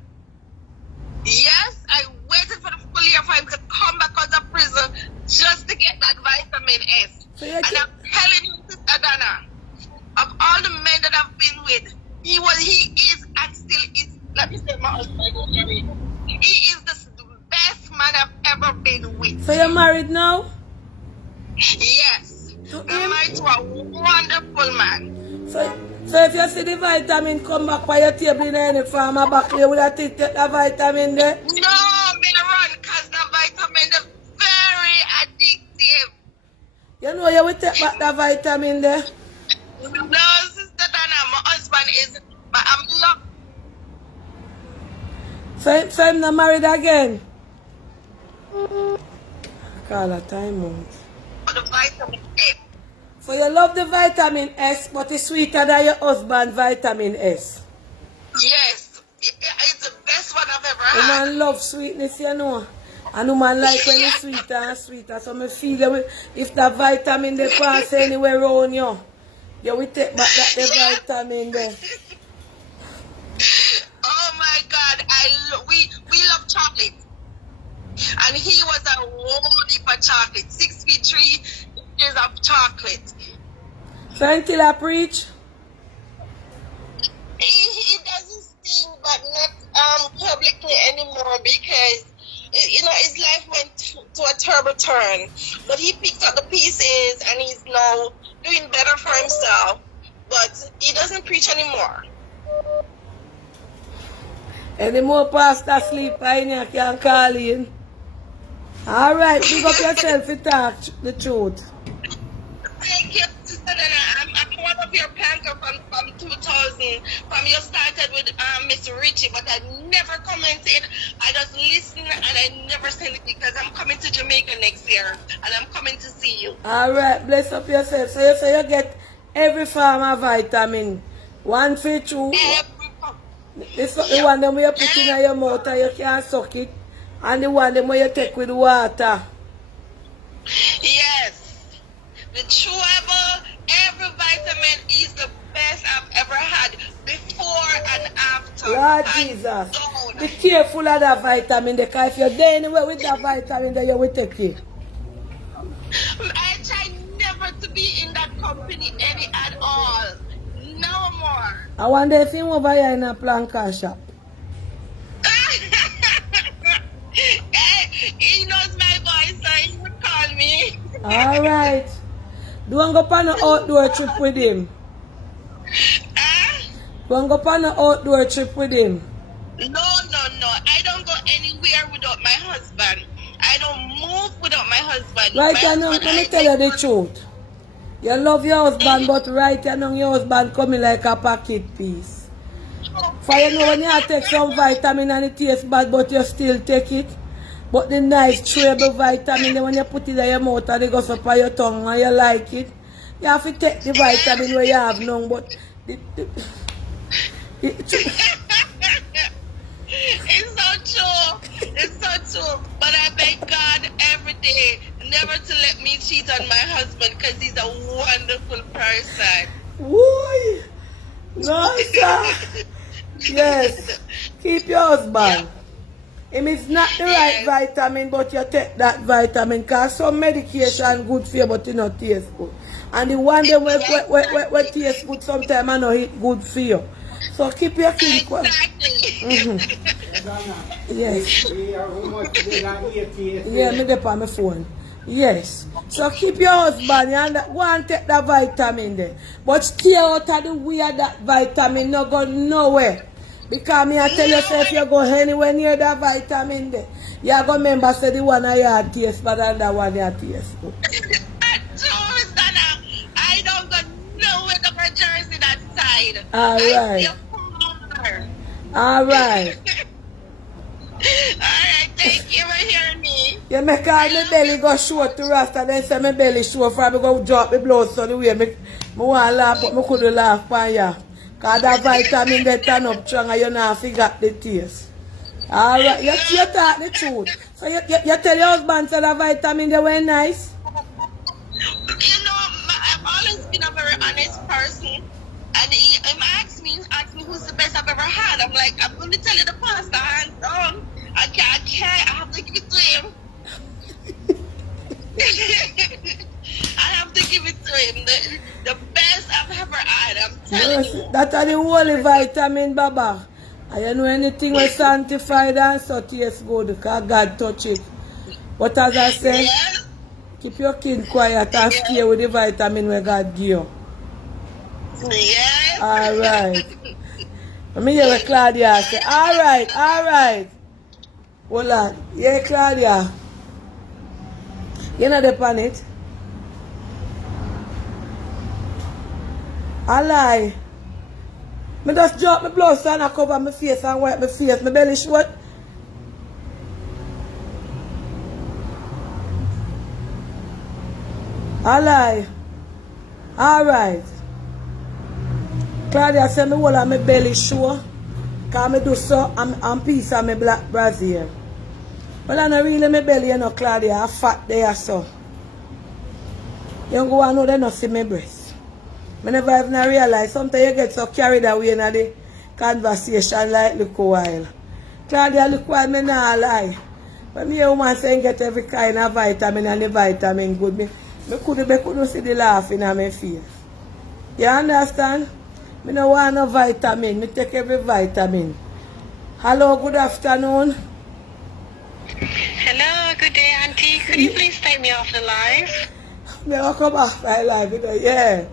Yes, I waited for the full year for him to come back out of prison just to get that vitamin S. So and I'm telling you, Sister Donna, of all the men that I've been with, he is and still is. Let me say my husband, he is the best man I've ever been with. So you're married now? Yes. I'm married to a wonderful man. So if you see the vitamin come back by your table in any farm back, you would have to take the vitamin there? No, me run, because the vitamin is very addictive. You know you will take back the vitamin there? No, Sister Donna, my husband is, but I'm locked. So I'm not married again? Call a time out. For the vitamin S. So you love the vitamin S, but it's sweeter than your husband vitamin S. Yes, it's the best one I've ever A had. man love sweetness, you know. And a man like when it's sweeter and sweeter. So I feel that if the vitamin they pass anywhere around you, you will take back the vitamin there. Oh my God, we love chocolate. And he was a worldie for chocolate. 6'3" inches of chocolate. So until I preach? He doesn't sing, but not publicly anymore because his life went to a terrible turn. But he picked up the pieces and he's now doing better for himself. But he doesn't preach anymore. Any more pastor sleep I can call in. Alright, big up yourself to talk the truth. Thank you. I'm one of your planker from 2000. From you started with Miss Richie, but I never commented. I just listen and I never send it because I'm coming to Jamaica next year and I'm coming to see you. All right, bless up yourself. So you say you get every form of vitamin. One for two. This is the one that you put in your mouth and you can't suck it. And the one that you take with water. Yes. The chewable, every vitamin is the best I've ever had before and after. Lord Jesus. Be careful of that vitamin because if you're there anywhere with that vitamin, then you will take it. I try never to be in that company any at all. No more. I wonder if him over here in a planker shop. He knows my voice, so he would call me. Alright. Don't go on an outdoor trip with him. Don't go on an outdoor trip with him. No. I don't go anywhere without my husband. I don't move without my husband. Right my now, husband, let me tell you the truth. You love your husband, but right now your husband coming like a pocket piece. For you know when you take some vitamin and it tastes bad, but you still take it. But the nice chewable vitamin, then when you put it in your mouth and it goes up on your tongue and you like it, you have to take the vitamin where you have none, but It's so true. It's so true. But I beg God every day never to let me cheat on my husband because he's a wonderful person. Woo! No, sir. Yes. Keep your husband. It is not the right vitamin, but you take that vitamin because some medication good for you, but it not taste good. And the one that will taste good sometimes I know it good for you. So keep your kid quiet. Yes. Yeah, me dey on my phone. Yes. So keep your husband and go and take that vitamin there. But stay out of the way of that vitamin, no go nowhere. Because me I tell you, if you go anywhere near that vitamin there, you are going to remember say the one I taste better than that one you taste good. Donna, I don't go nowhere to my Jersey that side. Alright. Alright. Alright, thank you for hearing me. You make all my belly go show to Rasta, then say my belly show for me go drop my blood so the way me want to laugh, but I couldn't laugh by you. Because that vitamin they turn up strong and you not figure the taste. Alright, you talk the truth. So you tell your husband that the vitamin they were nice? You know, I've always been a very honest person. And he asked me who's the best I've ever had. I'm like, I'm going to tell you the pasta hands down. I can't, I have to give it to him. I have to give it to him. The best I've ever had, I'm telling you. That's the only vitamin, Baba. And you know anything was sanctified and so tastes good because God touch it. But as I said, keep your kid quiet and stay with the vitamin where God give you. Yes. Alright. Let me hear what Claudia say. Alright. Hold on. Yeah, Claudia. You know the planet? I lie. I just drop my blouse and I cover my face and wipe my face. My belly short. I lie. Alright. Claudia said me hold on my belly show. Because I do so I'm piece of my black brazier. Well, I don't really my belly, you know, Claudia. I'm fat there, so. You don't go and know they don't see my breast. I never even realize. Sometimes you get so carried away in the conversation like look a while. Claudia, look while me not lie. When me a woman saying get every kind of vitamin and the vitamin good, me couldn't see the laughing on my face. You understand? I don't want no vitamin. I take every vitamin. Hello, good afternoon. Hello, good day, Auntie. Could you please take me off the live? I'll come off my live, you know, yeah.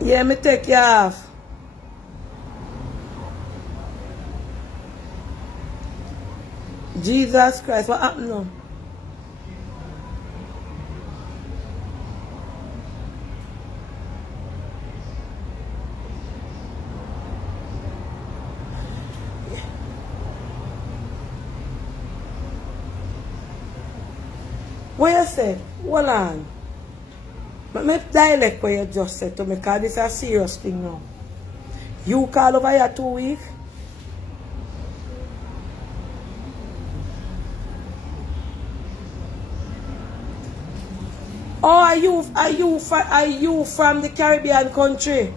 Yeah, me take you off. Jesus Christ, what happened now? What you say? Hold on. But my dialect what you just said to me, because this is a serious thing now. You call over here 2 weeks? Oh, are you from the Caribbean country?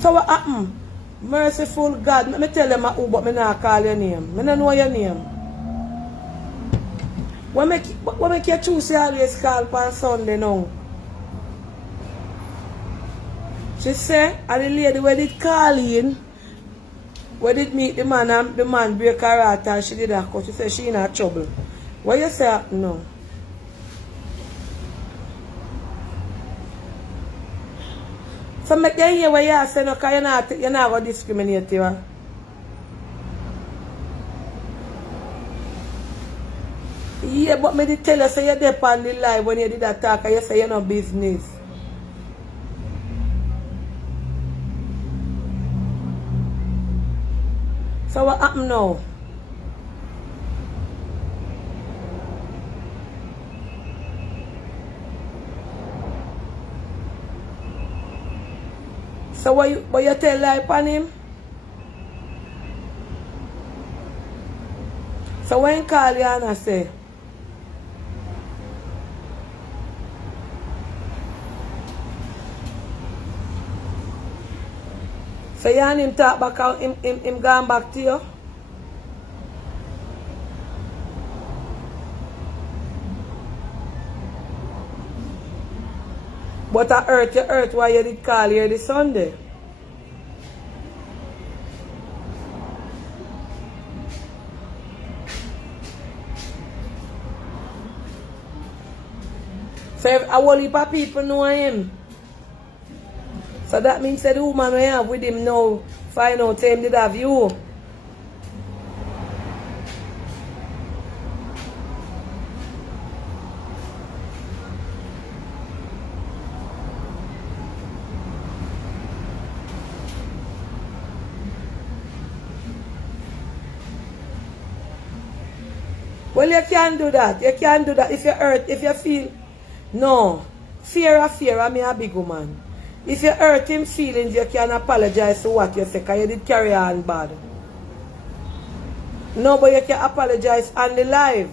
So what happened? Merciful God, let me tell them who, but I not call your name. I don't know your name. What make you choose to always call on Sunday now? She said, and the lady where did call in, where did meet the man and the man break her heart and she did that because she said she in her trouble. What you say? No. So make them hear what you say, no, because you're not going to discriminate you. Yeah, but me did tell you, say you're there on the lie when you did that talk, and you say you're no business. So what happened now? So what you tell lie upon him? So when call you and I say, so you and him talk back out, him gone back to you? But I hurt why you did call here this Sunday. So if a whole heap of people know him. So that means that the woman we have with him now find out him did have you. Well, you can't do that. You can't do that if you hurt, if you feel. No. Fear, I mean a big woman. If you hurt him feelings, you can apologize for what you say, because you did carry on bad. No, but you can apologize on the live.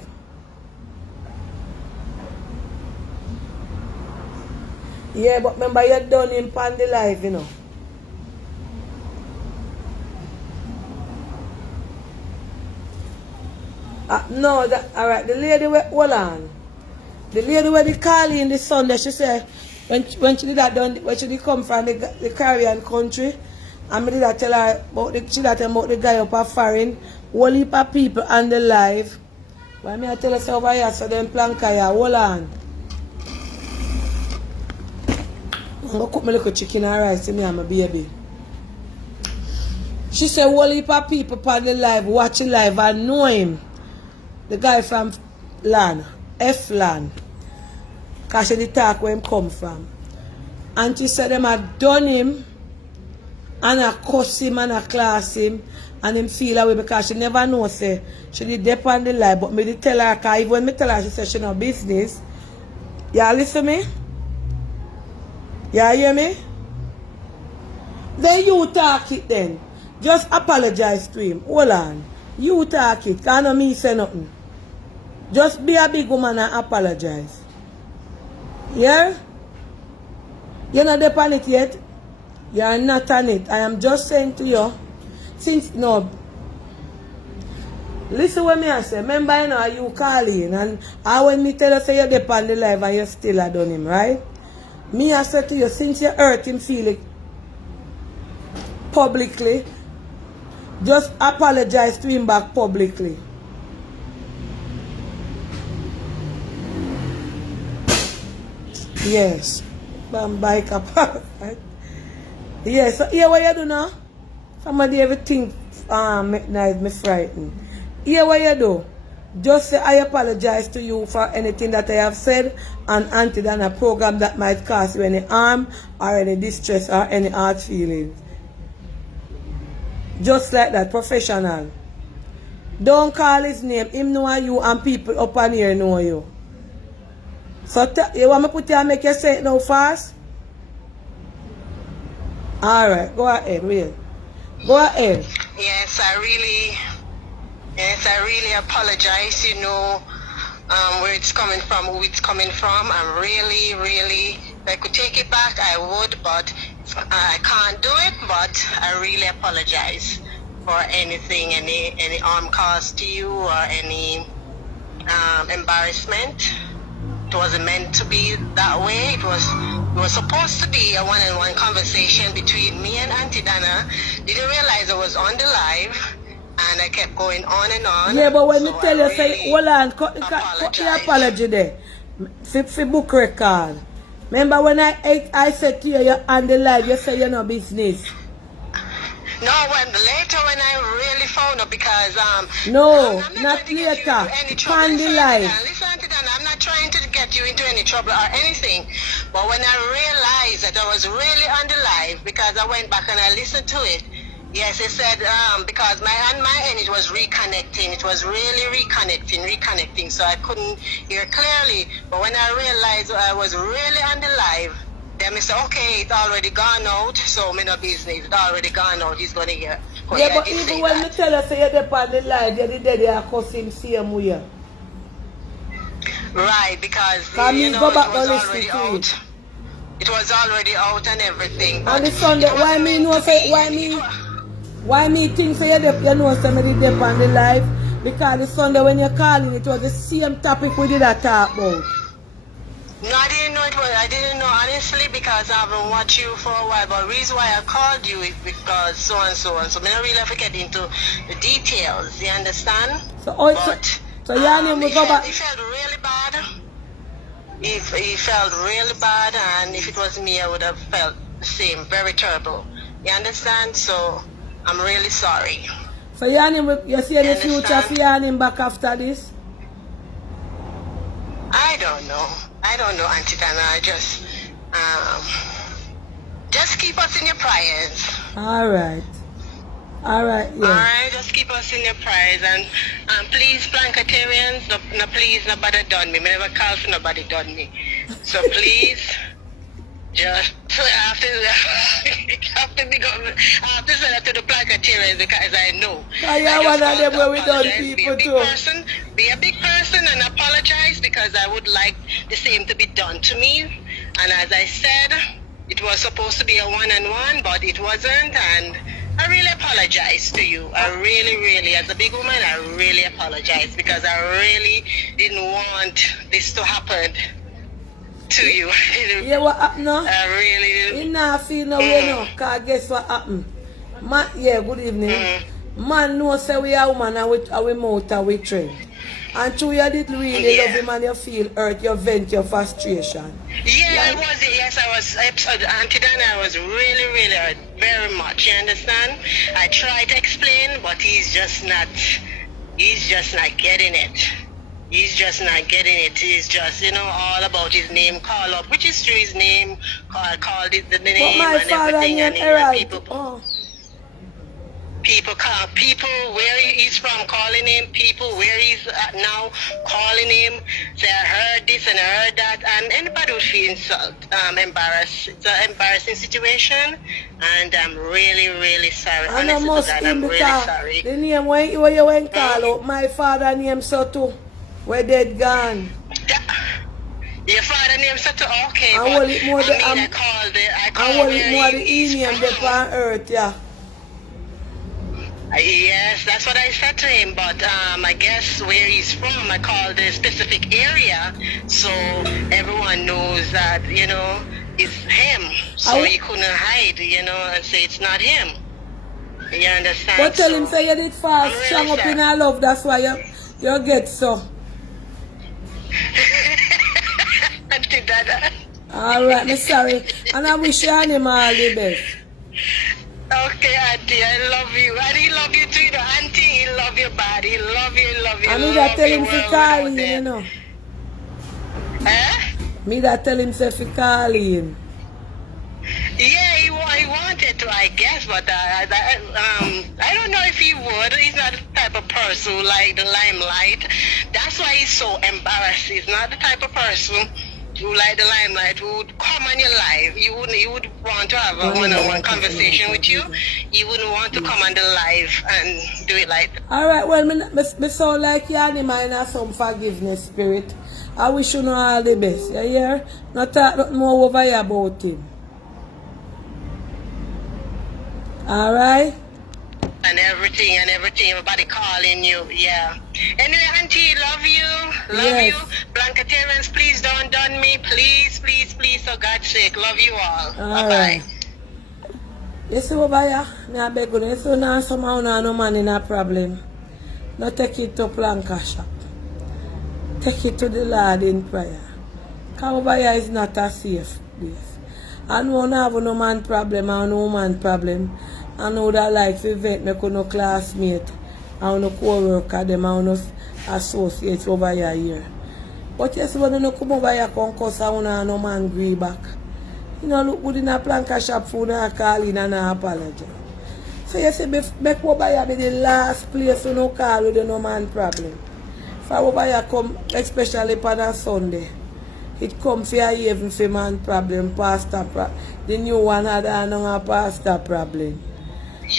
Yeah, but remember you done him on the live, you know. No, that alright. The lady hold on. The lady where they call in the Sunday, she said when she did that done, when she did come from the Caribbean country, and me did that tell her about the guy up at foreign, whole heap of people on the live. Why me I tell her over here so them plank here, hold on. I'm gonna cook my little chicken and rice to me and my baby. She said whole heap of people on the live, watching live and know him. The guy from land, F-land. Because she did talk where him come from. And she said them had done him and I cuss him and I class him and him feel away because she never know say she did dep on the lie. But me did tell her, because even when me tell her she said she no business. Y'all listen me? Y'all hear me? Then you talk it then. Just apologize to him. Hold on. You talk it. Because no me say nothing. Just be a big woman and apologize. Yeah? You're not up on it yet? You're not on it. I am just saying to you, since, no, listen what me I say. Remember, you know, you calling, and when me tell you say you're up on the live and you still have done him, right? Me I say to you, since you hurt him feel it publicly, just apologize to him back publicly. Yes. Bike apart. Yes, so here what you do now? Somebody everything make nice, me frightened. Here what you do? Just say I apologize to you for anything that I have said and Aunty Donna program that might cause you any harm or any distress or any hard feelings. Just like that, professional. Don't call his name. Him know you and people up on here know you. So you want me put you and make you say it now fast? Alright, go ahead, wait. Go ahead. Yes, I really apologize, you know, where it's coming from, who it's coming from. I'm really, if I could take it back, I would, but I can't do it, but I really apologize for anything, any harm caused to you or any embarrassment. It wasn't meant to be that way. It was supposed to be a one-on-one conversation between me and Aunty Donna. Didn't realize I was on the live, and I kept going on and on. Yeah, but when me tell you, say, hold on, cut the apology there. For book record. Remember when I said to you, you're on the live, you said you're no business. No, later when I really found out, because no, I'm not later. On the live. Listen, Aunty Donna, I'm not trying to get you into any trouble or anything, but when I realized that I was really on the live, because I went back and I listened to it. Yes, it said because on my end it was reconnecting. It was really reconnecting, so I couldn't hear clearly. But when I realized I was really on the live, then I said, okay, it's already gone out, so me no business. It's already gone out. He's gonna hear. Yeah, but even when me tell you say you're there on the live, you're there, they are cussing same way. Right, because you know, it was already out. It was already out and everything. And the Sunday, why me know say why me think say you know somebody there on the live? Because the Sunday when you're calling, it was the same topic we did talk about. No, I didn't know it was. I didn't know honestly, because I haven't watched you for a while. But the reason why I called you is because so and so and so. I don't really have to get into the details. You understand? So your name will go back. He felt really bad. He felt really bad, and if it was me, I would have felt the same. Very terrible. You understand? So I'm really sorry. So your name, you see any future for your name back after this? I don't know, Aunty Donna. I just keep us in your prayers. All right, yeah. All right, just keep us in your prayers, and please, Blancatarians, no, please, nobody done me. I never call for nobody done me. So please, just I have to say that to the Blancatarians, because I know. I one of them where we done people too. Be a big person and apologize, because I would like the same to be done to me. And as I said, it was supposed to be a one-on-one, but it wasn't, and I really apologize to you. I really, as a big woman, I really apologize, because I really didn't want this to happen to you. Yeah, what happened now? I really didn't. You not feel no way now, because guess what happened? Man, yeah, good evening. Man know say we are woman and we mouth and we train. And true, you did really love him and you feel hurt, you vent your frustration. Yeah, I was. Yes, I was. Aunty Donna, I was really hurt, very much. You understand? I tried to explain, but he's just not getting it. He's just not getting it. He's just, all about his name call up, which is true. His name called it the name and everything, and people where he's from calling him, people where he's at now calling him, say I heard this and I heard that, and anybody would feel embarrassed. It's an embarrassing situation, and I'm really sorry. And I must I'm really sorry. The name when you went call out, my father name so too. We're dead gone. Your father name so too, okay, I but it more I called it more the name there on earth, yeah. Yes, that's what I said to him, but I guess where he's from, I called the specific area, so everyone knows that, it's him, so he couldn't hide, and say it's not him. You understand? But tell him say you did fast, strong up in our love, that's why you get so. Aunty Donna. Alright, I'm sorry, and I wish you and him all the best. Okay, Auntie, I love you. And he love you too, Auntie. He love you bad. He love you. I me that tell him to call him, Eh? Me that tell him to call him. Yeah, he wanted it to, I guess, but I don't know if he would. He's not the type of person who like the limelight. That's why he's so embarrassed. He's not the type of person who like the limelight, who would come on your live. You would want to have a one-on-one conversation with you. You wouldn't want to come on the live and do it like that. Alright, well, me sound like you anima in some forgiveness spirit. I wish you know all the best. You hear? Not talk nothing more over here about him. Alright? And everything, everybody calling you, yeah. Anyway, Auntie, love you, Yes. Blancatarians, please don't done me, please, for God's sake, love you all. Alright. Bye-bye. You see over here? I beg you, you see now somehow no man in a problem. No take it to Lancashire. Take it to the Lord in prayer. Because over here is not a safe place. I know I have no man problem or no woman problem. I know that like to event me no classmate and no co-worker them and no associates over here. But yes, when you come over here come cause and no man agree back. You know, look good in a planka shop food and call in and I apologize. So you see, make over here be the last place you no call with no man problem. For over here come, especially on a Sunday, it come for even for man problem, pastor problem. The new one had a pastor problem.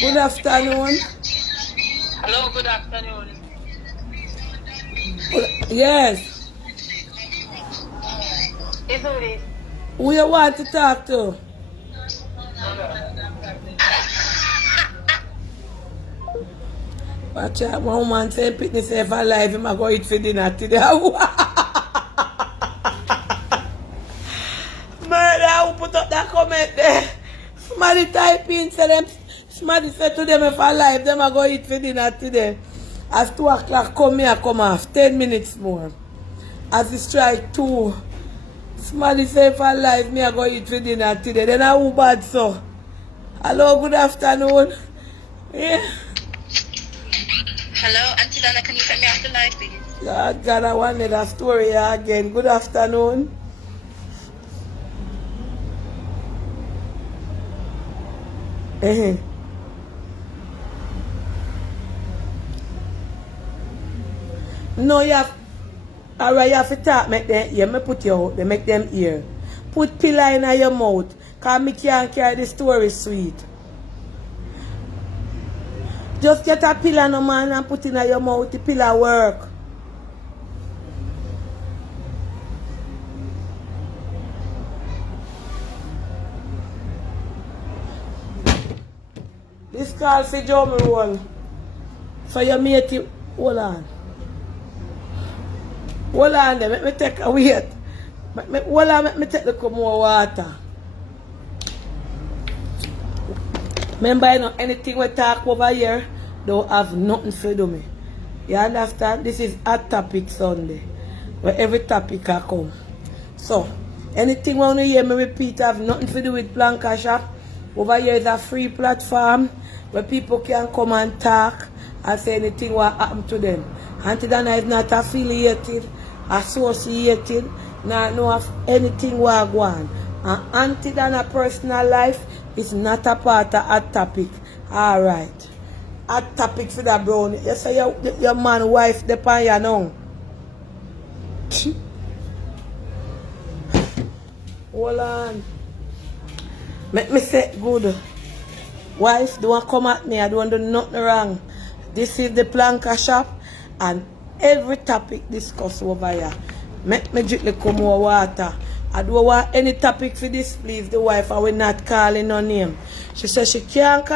Good afternoon. Hello, good afternoon. Yes. Who you want to talk to? Watch out, one woman say pick himself alive, him a go eat for dinner today. Murder, who put up that comment there? Somebody type in, say them, somebody said to them if alive, them a go eat for dinner today. As 2 o'clock come here, come off, 10 minutes more. As it strike 2, somebody say if alive, me a go eat for dinner today. Then I who bad so? Hello, good afternoon. Yeah. Hello, Auntie Donna, can you send me off the live, please? God, I wanted a story again. Good afternoon. No, you have, alright, you have to talk, make them ear. Me put you out, they make them ear. Put pillar in your mouth, because me can't carry the story sweet. Just get a pillar, no man, and put in your mouth, the pillar work. This call for drum roll. For your mate, hold on. Hold on there, let me take a wait. Hold on, let me take a little more water. Remember, you know, anything we talk over here, don't have nothing to do me. You understand? This is Hot Topic Sunday, where every topic can come. So, anything we want to hear me repeat have nothing to do with Planka Shop. Over here is a free platform where people can come and talk and say anything what happened to them. Aunty Donna is not affiliated, associated, nor know of anything what go on. And Aunty Donna personal life is not a part of Hot Topic. Alright. Hot Topic for the brown. You say your man wife depend you now. Hold on. Make me say good. Wife, don't come at me. I don't do nothing wrong. This is the Planka Shop and every topic discussed over here. Make me drink little more water. I don't want any topic for this, please. The wife, I will not call in her name. She says she can't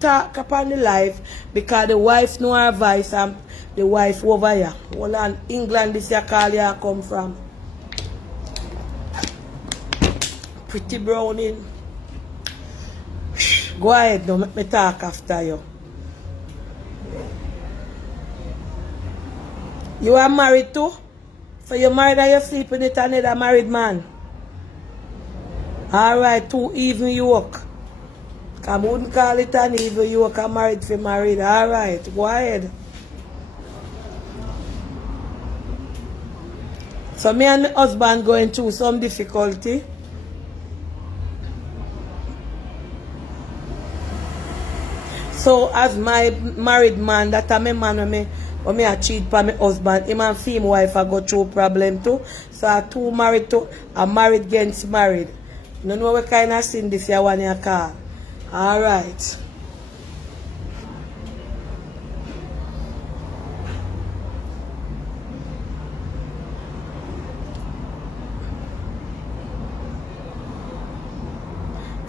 talk upon the life because the wife know her voice and the wife over here. Hold on, England, this your call here come from. Pretty browning. Go ahead, don't make me talk after you. You are married too? So you're married and you're sleeping with another married man? Alright, 2 even yoke. I wouldn't call it an even yoke. I'm married for married. Alright, go ahead. So me and my husband going through some difficulty. So as my married man, that a my man when me a cheat for my husband, him and fee my wife I go through problem too. So I two married to a married against married. You know what kind of sin this year one year car. Alright.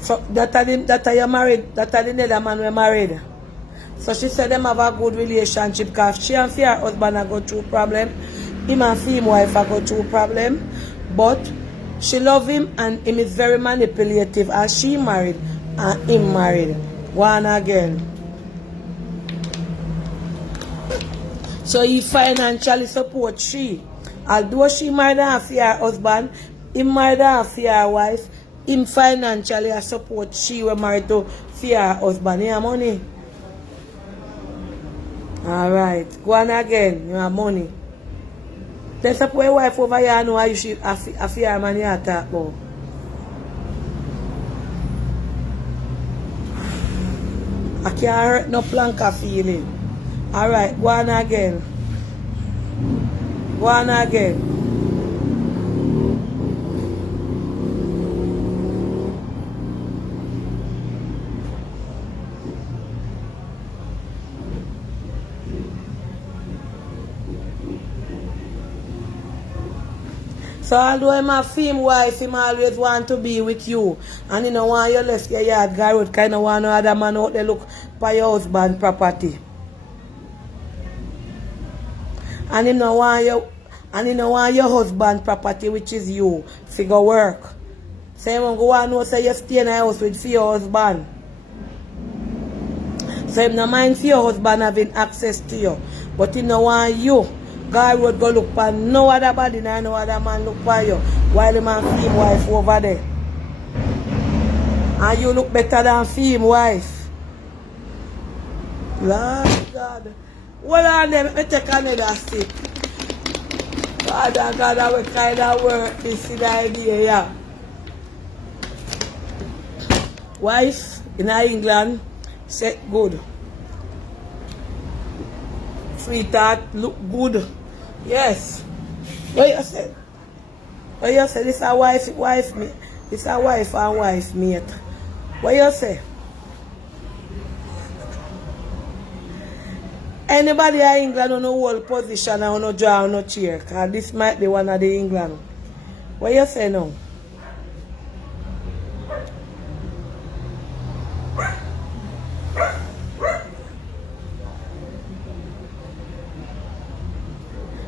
So that are you married, that are the other man we married. So she said them have a good relationship because she and her husband are go through problem. Him and him wife are go through problem. But she love him and him is very manipulative as she married and him married. One again. So he financially support she. Although she married and her husband, him married and her wife, him financially support she were married to her husband. You have money. Alright. Go on again. You have money. Then support your wife over here know how you should affair man you talk about. I can't hurt no planka feeling. Alright, go on again. Go on again. So although I'm a film wife, him always want to be with you. And you know want you left your yard, God kind of want no other man out there look for your husband property. And you know want your husband property, which is you, figure work. So you go and know say you stay in a house with your husband. So him no mind for your husband having access to you. But he no want you. God would go look for no other body, no other man look for you. While the man fee him wife over there. And you look better than fee him wife. Lord God. Hold on there, let me take another sip. God, that we kind of work this is the idea, yeah. Wife in England said good. Sweetheart look good. Yes. What you said? What you say? This a wife me. This a wife and wife mate. What you say? Anybody in England on no whole position or no draw or no chair? Cause this might be one of the England. What you say now?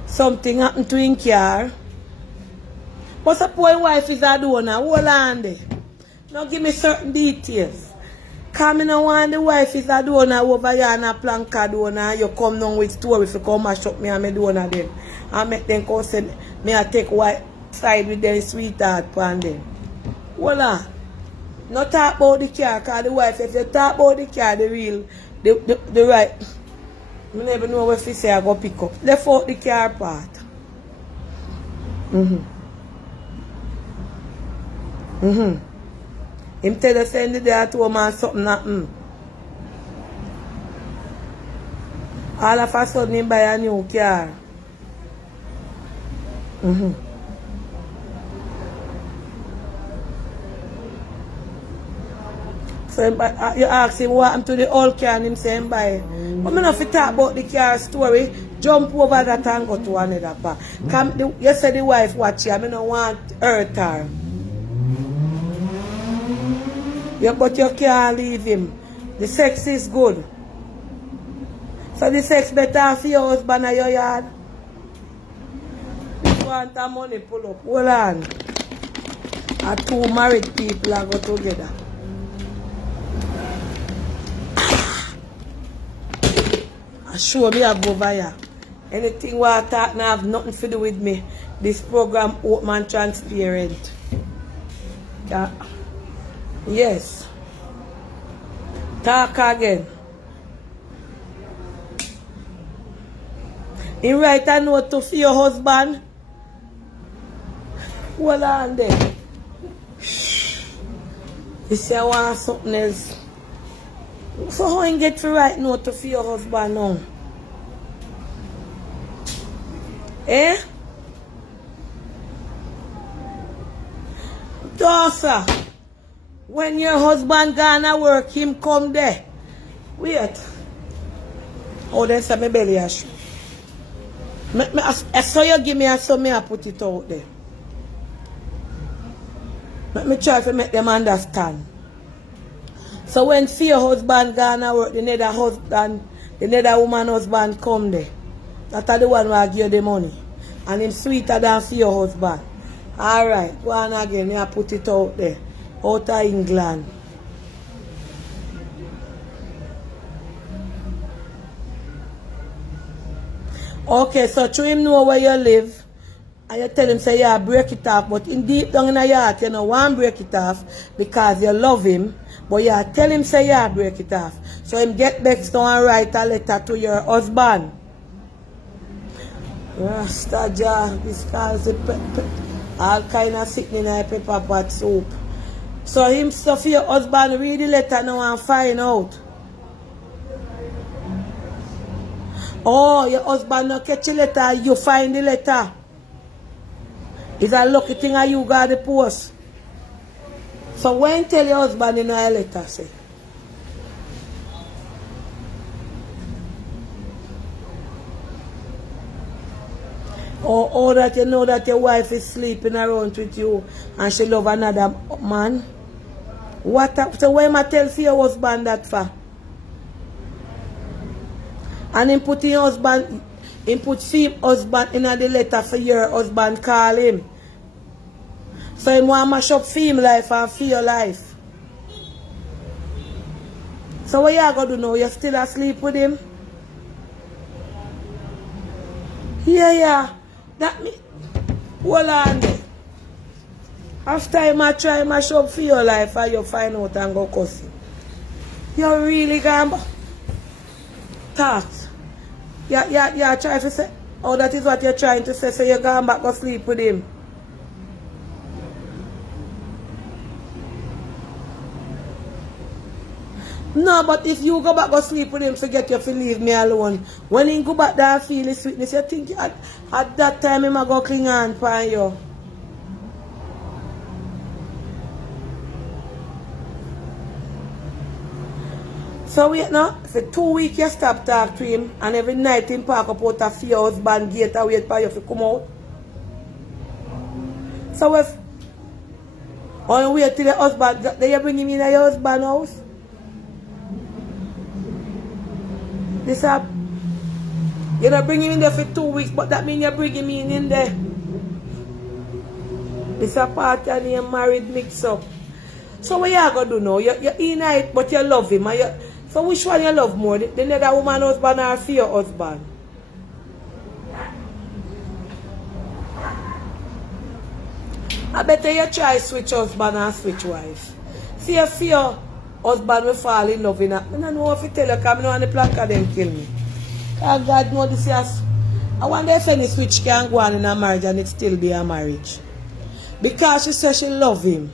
Something happened to him car. But suppose wife is a donor. Hold on there. Now give me certain details. Because I don't want the wife is a donor over here and a planka donor. You come down with story if you come and shop me and me donor them. And make them come say me I take white side with them sweetheart upon them. Hold on. Not talk about the car because the wife, if you talk about the car, the real, the right. I never know what to say I go pick up. Left out the car part. Him tell us send the day to him and something happened. All of a sudden him buy a new car. So you ask him what happened to the old car and him say him buy. But I don't know talk about the car story, jump over that and go to another part. You say the wife watch you, I don't want hurt her. Yeah, but you can't leave him. The sex is good. So the sex better for your husband or your yard. You want the money pull up. Hold on. And two married people are go together. I sure me I go over here. Anything what I talk now have nothing to do with me. This program open and transparent. Yeah. Yes. Talk again. You write a note to for your husband. Hold on there. You say I want something else. So how you get to write note to your husband now? Eh? Daughter, when your husband gonna work, him come there. Wait. Oh, then say my belly ash. I saw you give me a so me I put it out there. Let me try to make them understand. So when see your husband gonna work, the other woman husband come there. That's the one who give you the money. And him sweeter than for your husband. Alright, go on again, me I put it out there. Out of England. Okay, so to him know where you live, and you tell him say yeah, break it off, but in deep down in your heart you don't want to break it off because you love him, but you tell him say yeah, break it off. So him get back down and write a letter to your husband. Rasta jar, this calls all kind of sickening in pepper pot soup. So him stuff your husband read the letter now and find out. Oh, your husband no catch the letter, you find the letter. It's a lucky thing that you got the post. So when tell your husband you know a letter say? Or that you know that your wife is sleeping around with you and she love another man. So why am I tell for your husband that for? And him put your husband, him put him husband in the letter for your husband call him. So him want to mash up for him life and for your life. So what you going to do now? You still asleep with him? Yeah. That me. Hold on there. After him I try mash up for your life and you find out and go cuss him. You really gonna talk. Yeah, try to say, oh, that is what you're trying to say, so you're going back to sleep with him. No, but if you go back to sleep with him, forget you to leave me alone. When he go back there and feel his sweetness, you think at that time him go cling on for you. So wait now, for 2 weeks you stop talk to him and every night him park up out of your husband gate and wait for you to come out. So if or you wait till the husband, then you bring him in your husband's house. This up. You don't bring him in there for 2 weeks, but that means you bring him in there. It's a part of your married mix up. So what you going to do now? You're in it, but you love him. So which one you love more? The other woman husband or for your husband? I better you try switch husband and switch wife. See if your husband will fall in love in it. I don't know if you tell you because I know on the plank of them kill me. Because God knows this is. I wonder if any switch can go on in a marriage and it still be a marriage. Because she says she love him.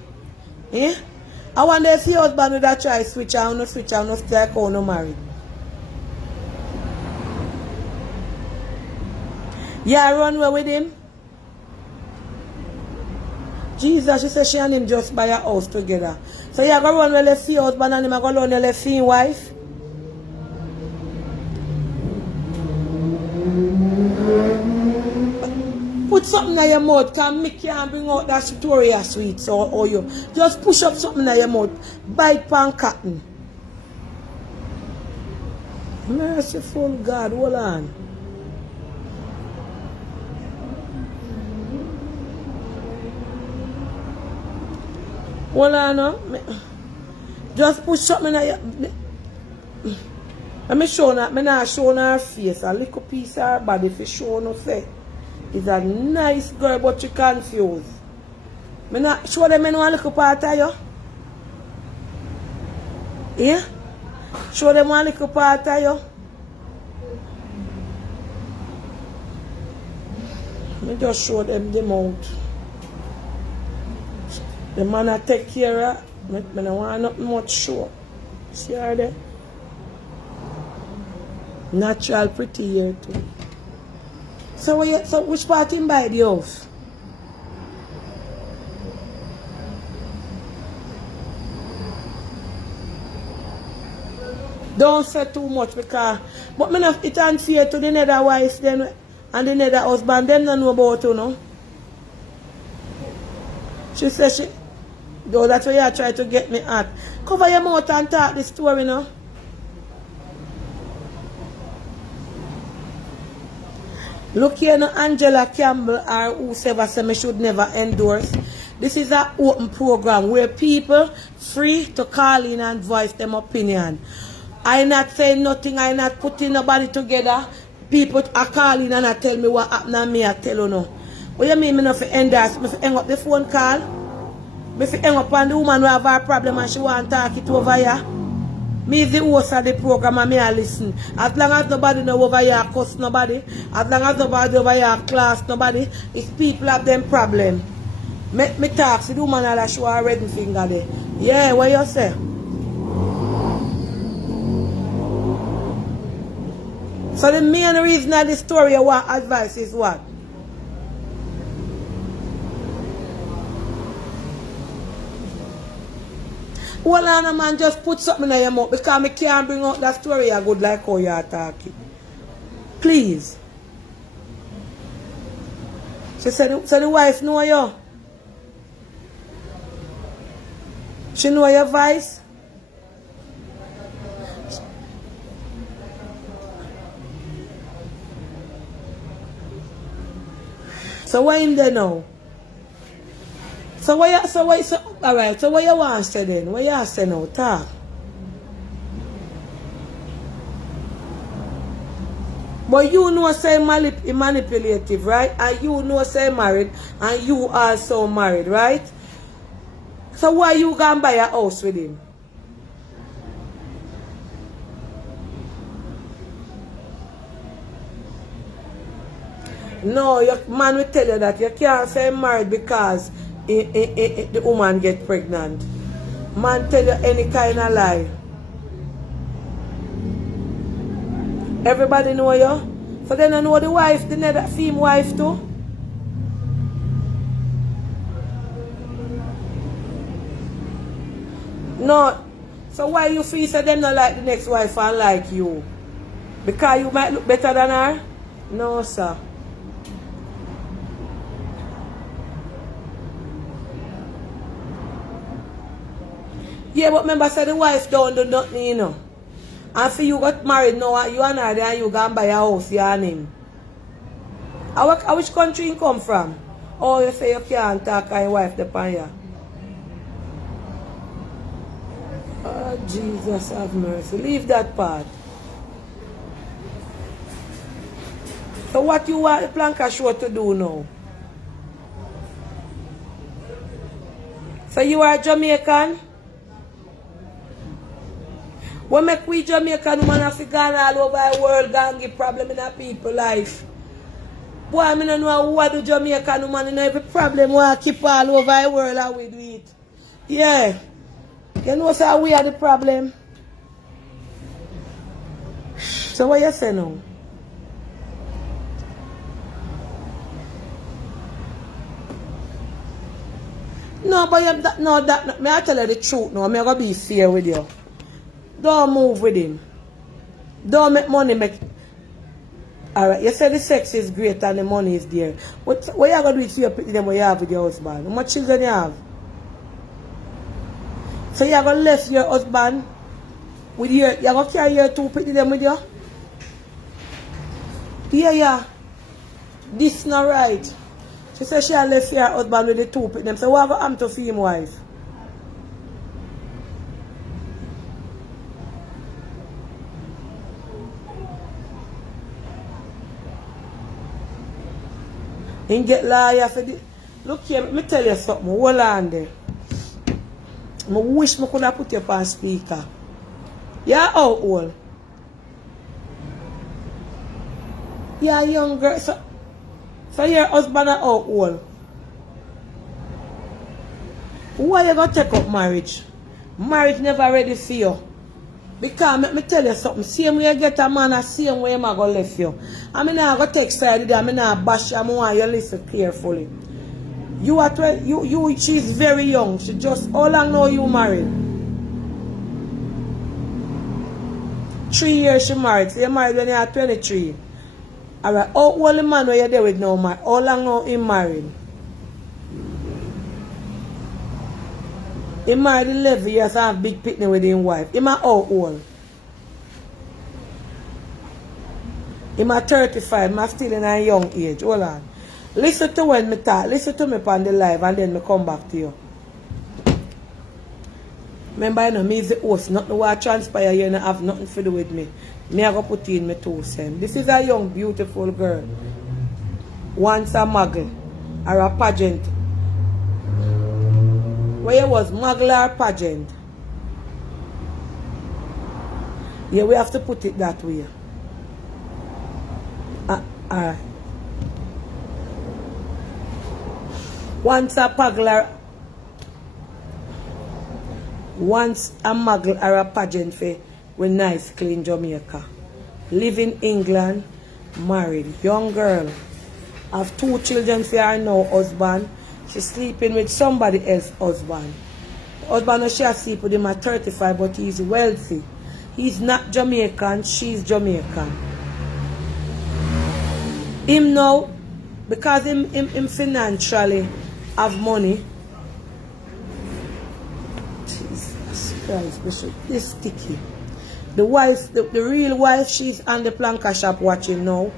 Eh? I wonder if your husband would have tried switch and not switch and not stay like how no married. Yeah, run away with him. Jesus, she said she and him just buy a house together. So you go run with your husband and him go run with your wife. Put something in your mouth, can make you and bring out that Victoria sweets or you. Just push up something in your mouth. Bite pan cotton. Merciful God, hold on. Hold on now. Just push something in your... Let me show her, I'm not showing her face. A little piece of her body for showing her face. Is a nice girl, but she confused. Me not show them one little part of you. Yeah? Show them one little part of you. Me just show them the mouth. The man I take care of. Me don't want nothing much show. See her there? Natural pretty here too. So which part him buy the house? Don't say too much because but me not it unfair to the nether wife then and the nether husband, them don't know about you, no? She said she though that's why you try to get me at. Cover your mouth and talk this story, no? Look here, no, Angela Campbell or whoever say me should never endorse. This is an open program where people free to call in and voice them opinion. I not saying nothing, I not putting nobody together. People are calling and I tell me what happened and me I tell you no. What you mean me not for endorse? Me for hang up the phone call? Me for hang up on the woman who have a problem and she want to talk it over here? Me is the host of the program and me I listen. As long as nobody know over here cuss nobody, as long as nobody over here class nobody, it's people have them problem. Me talk to the woman that show her red finger there. Yeah, what you say? So the main reason of the story I want advice is what? Hold on, man, just put something in your mouth because I can't bring out that story I good like how you are talking. Please. She said, so the wife know you? She know your voice? So what in there now? So alright, so what you want to say then? What you say now? Talk. But you know say manipulative, right? And you know say married, and you also married, right? So why you gonna buy a house with him? No, your man will tell you that you can't say married because the woman get pregnant. Man tell you any kind of lie. Everybody know you. So then I know the wife, the nether female wife too. No. So why you feel so them not like the next wife and like you? Because you might look better than her? No, sir. Yeah, but remember, say the wife don't do nothing, you know. And for you got married now, you and her there, you go and buy a house, you and him. Which country you come from? Oh, you say you can't talk and your wife depend you. Oh, Jesus have mercy. Leave that part. So what you want the Planka show to do now? So you are Jamaican? What make we Jamaican woman have to go all over the world and give problem in our people's life? Boy, I don't know what the Jamaican woman in every problem we keep all over the world and we do it. Yeah. You know so we are the problem. So what you say now? No, but may I tell you the truth now? I'm going to be fair with you. Don't move with him. Don't make money make. Alright, you say the sex is great and the money is there. What you going to do with your people when you have with your husband? How much children you have? So you are going to left your husband with your, you are going to carry your two people them with you? Yeah. This not right. She said she left your husband with the two people them. So what have happened to female wife? And get liar for this. Look here, let me tell you something. Hold on there. I wish I could have put you on speaker. Yeah, how old? Yeah, young girl. So your husband are how old? Why you going to take up marriage? Marriage never ready for you. Because let me tell you something. Same way you get a man, the same way I'm going to left you. I mean, I'm going to take side of you. I mean, I bash you. I want you to listen carefully. You are she's very young. She just, how long now you married? 3 years she married. So you married when you are 23. Alright, how old the man where you're there with now, man? How long now he married? He married 11 years and have big picnic with his wife. He how old? He 35. I'm still in a young age. Hold on. Listen to when me talk. Listen to me on the live and then me come back to you. Remember, you know, me is the host. Nothing what transpire here, you know, have nothing to do with me. Me I go put in my 2 cents. This is a young, beautiful girl. Once a muggle or a pageant. Where you was muggle or pageant? Yeah, we have to put it that way. Once a muggle or a pageant for with nice, clean Jamaica. Live in England, married, young girl. Have 2 children for her now, husband. She's sleeping with somebody else's husband. The husband she sleep with him at 35, but he's wealthy. He's not Jamaican, she's Jamaican. Him now, because him financially have money. Jesus Christ, Bishop, this sticky. The wife, the real wife, she's on the planker shop watching now.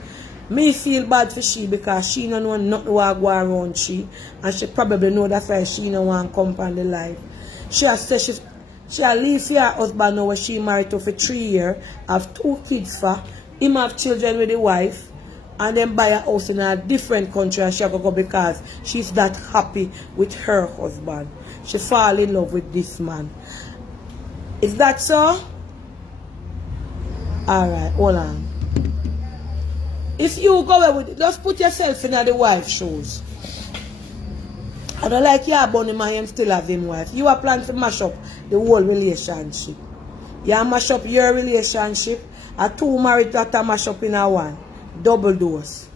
Me feel bad for she because she don't know nothing what go around she. And she probably know that's why she don't want to come on the life. She has said she leave for her husband now when she married to for 3 years. Have 2 kids for him, have children with the wife. And then buy a house in a different country and she have to go because she's that happy with her husband. She fall in love with this man. Is that so? Alright, hold on. If you go away with it, just put yourself in the wife's shoes. I don't like your bunny man still have him wife. You are planning to mash up the whole relationship. You mash up your relationship. A 2 married that mash up in a 1. Double dose.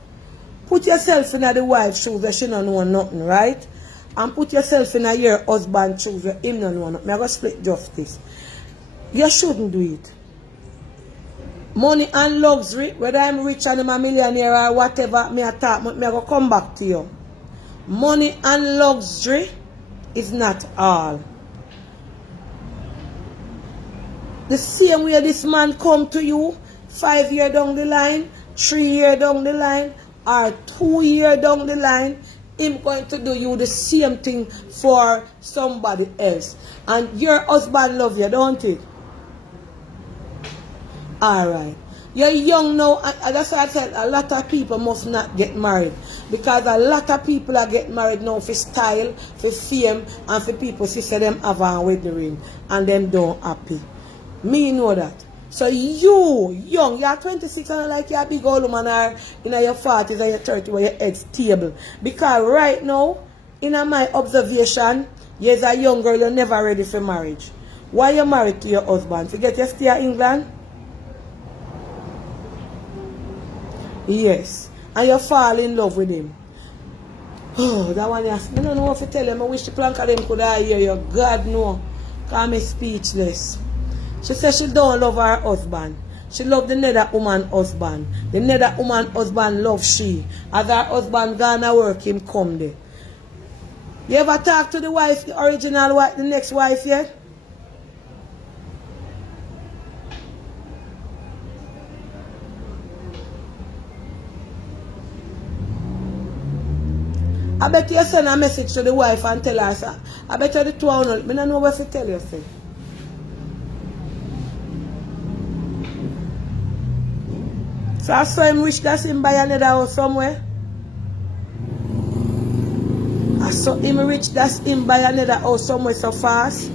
Put yourself in the wife's shoes where she don't know nothing, right? And put yourself in your husband's shoes where him don't know nothing. I'm going to split justice. You shouldn't do it. Money and luxury, whether I'm rich and I'm a millionaire or whatever, me go come back to you. Money and luxury is not all. The same way this man come to you 5 years down the line, 3 years down the line, or 2 years down the line, him going to do you the same thing for somebody else. And your husband love you, don't it? Alright. You're young now, and that's why I said a lot of people must not get married. Because a lot of people are getting married now for style, for fame, and for people who say them have a wedding ring and them don't happy. Me know that. So you, young, you're 26 and like you're a big old woman or in your 40s or your 30s where your head's stable. Because right now, in my observation, you're a young girl, you're never ready for marriage. Why you married to your husband? Forget you stay in England? Yes. And you fall in love with him. Oh, that one, yes. I don't know what to tell him. I wish the plank of them could hear you. God no. Because I'm speechless. She says she don't love her husband. She love the nether woman husband. The nether woman husband love she. As her husband gonna work, him come there. You ever talk to the wife, the original wife, the next wife yet? I bet you send a message to the wife and tell her, sir. I bet you the 200. I don't know what to tell you, sir. So I saw him wish that him buy another house somewhere. I saw him rich that him buy another house somewhere so fast.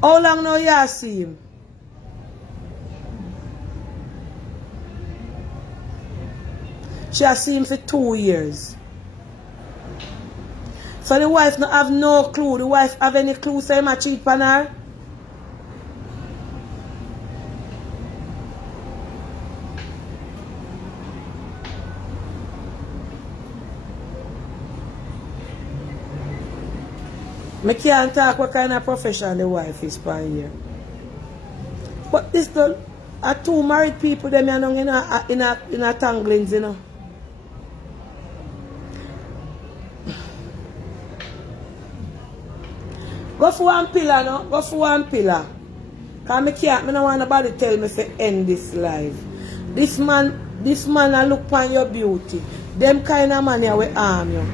How long now you see him? She has seen him for 2 years. So the wife not have no clue. The wife have any clue say him cheat on her? I can't talk what kind of profession the wife is for here. But this are two married people, them are in a tanglings, you know. Go for one pillar, no? Go for one pillar. Because I don't want nobody tell me to end this life. This man I look upon your beauty. Them kind of man will harm you.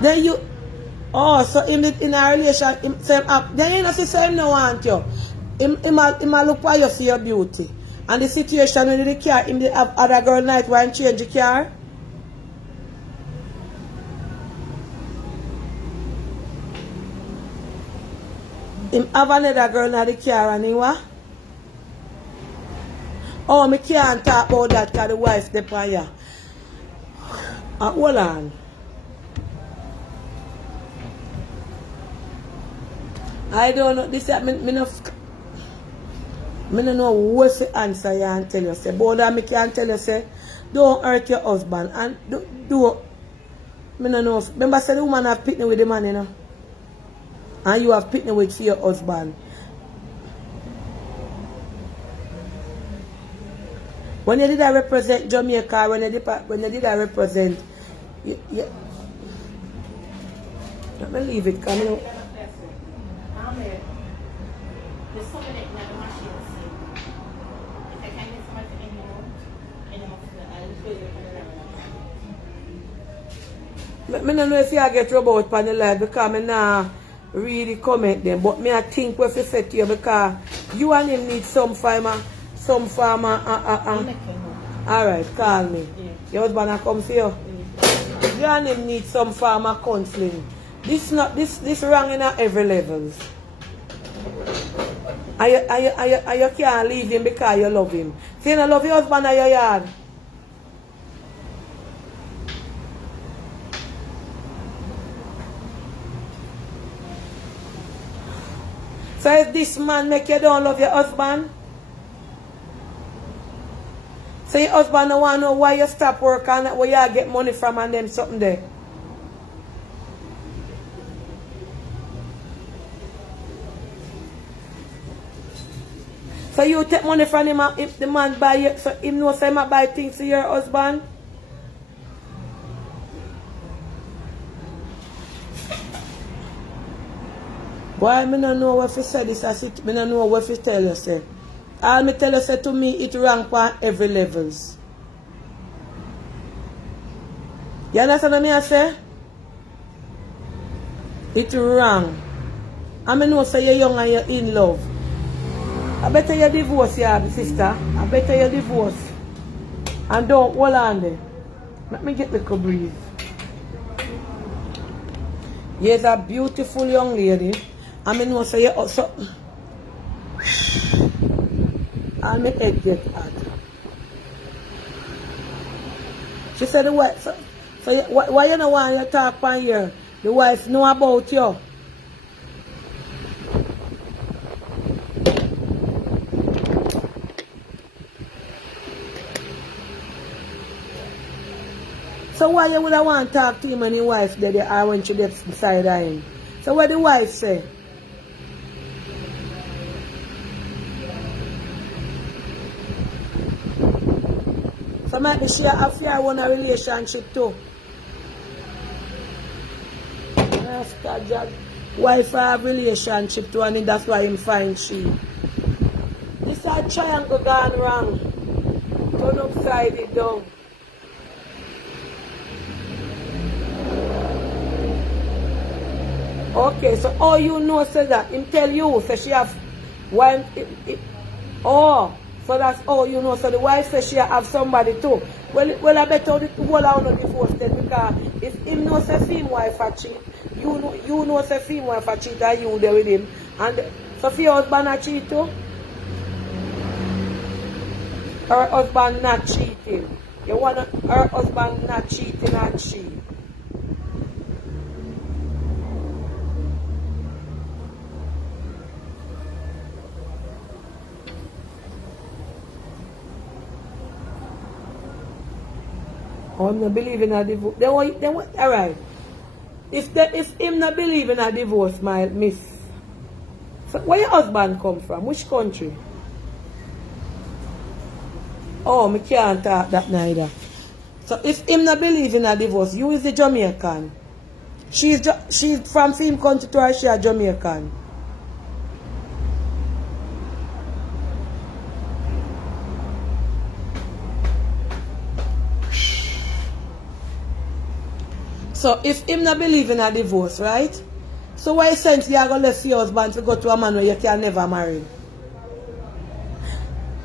Then you, oh, so in a relation, then you know, say him no want you. Him look for you for your beauty. And the situation with the car, him have other girl night when change the car. Him have another girl in the car and he what? Oh, me can't talk about that because the wife dey on you. Hold on. I don't know. This me no know what's the answer you can tell you. Say, but I can tell you say, don't hurt your husband and do. Me no know. Remember, say the woman have picnic with the man, you know, and you have picnic with your husband. When you did I represent Jamaica, when you did I represent, let me leave it, come on. I don't know if you get robot on the live because I not really comment them, but I think what you said to you because you and him need some farmer. Alright, call me. Yeah. Your husband will come for you. Yeah. You and him need some farmer counseling. This wrong in every levels. And you can't leave him because you love him. So you don't love your husband in your yard. So if this man make you don't love your husband, so your husband don't want to know why you stop work and where you get money from and them something there. So you take money from him if the man buy you, so him know say him buy things to your husband. Why me no know what you say this as it, me no know what you tell you say. All me tell you say to me it wrong for every levels. You understand what I say? It wrong. I me know say you're young and you're in love. I better you divorce, yeah, sister. I better you divorce. And don't hold on there. Let me get the breeze. You're a beautiful young lady. I mean, no say you also. And my head get hot. She said the wife. So why you don't want to talk on here? The wife know about you. So why you would want to talk to him and his wife there or when she gets beside him? So what the wife say? So maybe she have fear one a relationship too. Wife have relationship too and that's why him find she. This is a triangle gone wrong. Turn upside it down. Okay, so all you know say that him tell you so she have one oh, so that's all you know. So the wife says she have somebody too. Well I better hold on to divorce then because if him knows a female wife a cheat, you know say female wife a cheat and you there with him. And so for your husband a cheat too. her husband not cheating. You want her husband not cheating on she. I'm not believing a divorce. Then what? Alright. If him not believing a divorce, my miss. So where your husband come from? Which country? Oh, me can't talk that neither. So if him not believing a divorce, you is the Jamaican. She's from same country to her, she a Jamaican. So if him not believe in a divorce, right? So why sense you are going to left your husband to go to a man where you can never marry?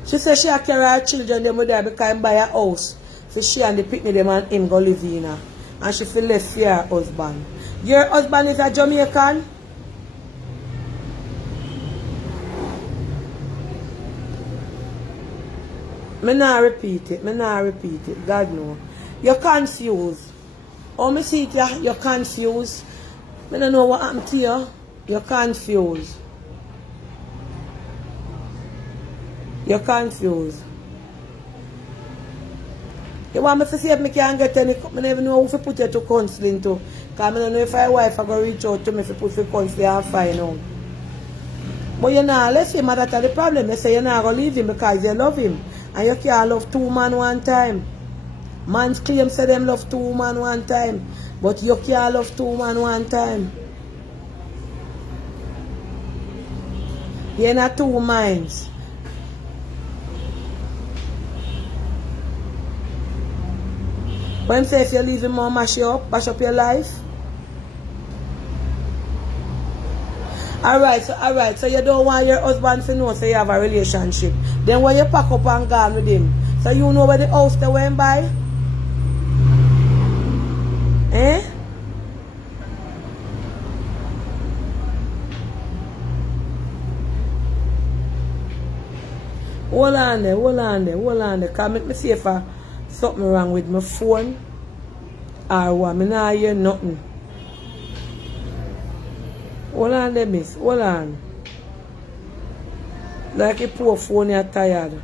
She said she carry her children them with her because he buy a house for she and the picnic them and him go live in her. And she feel left for her husband. Your husband is a Jamaican? Me not repeat it. God know. You're confused. Oh, me see it, you're confused. I don't know what happened to you. You're confused. You're confused. You want me to see if I can get any... I never know who to put you to counseling to. Because I don't know if my wife is going to reach out to me to put you to counseling and find out. But you know, let's say that's the problem. You say you're not going to leave him because you love him. And you can't love two men one time. Man's claim say them love two women one time, but you can't love two men one time. You're not two minds. When say if you leave him or mash up your life. Alright, so you don't want your husband to know so you have a relationship. Then when you pack up and gone with him, so you know where the house they went by? Eh? Hold on there. Can make me see if something wrong with my phone or what. I not hear nothing. Hold on there, miss. Hold on. Like a poor phone, you're tired.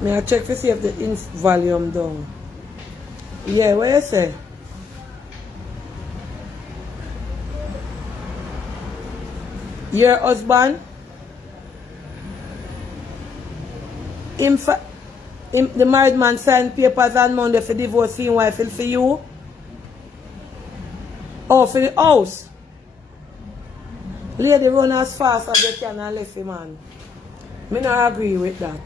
May I check to see if the volume down? Yeah, what you say? Your husband? The married man signed papers on Monday for divorce his wife for you? Oh, for the house? Lady run as fast as they can and left him man. Me not agree with that.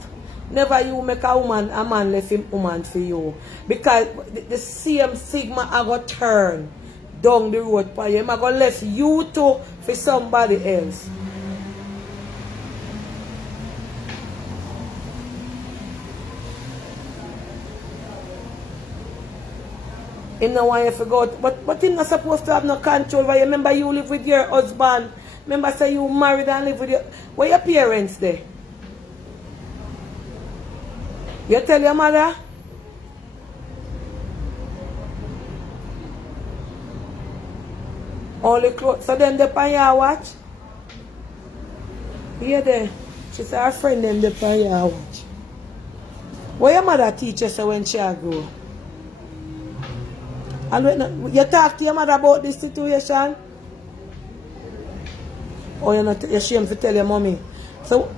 Never you make a man left him woman for you. Because the same sigma I got turn down the road for you. I got left you two for somebody else. Him no want you to go, but him not supposed to have no control. But remember you live with your husband. Remember say you married and live with your... Where your parents there? You tell your mother? Only clothes. So then they pan your watch? Yeah there. She said her friend them they pan your watch. What your mother teach you when she grow? And you talk to your mother about this situation? Or you're not ashamed to tell your mommy? So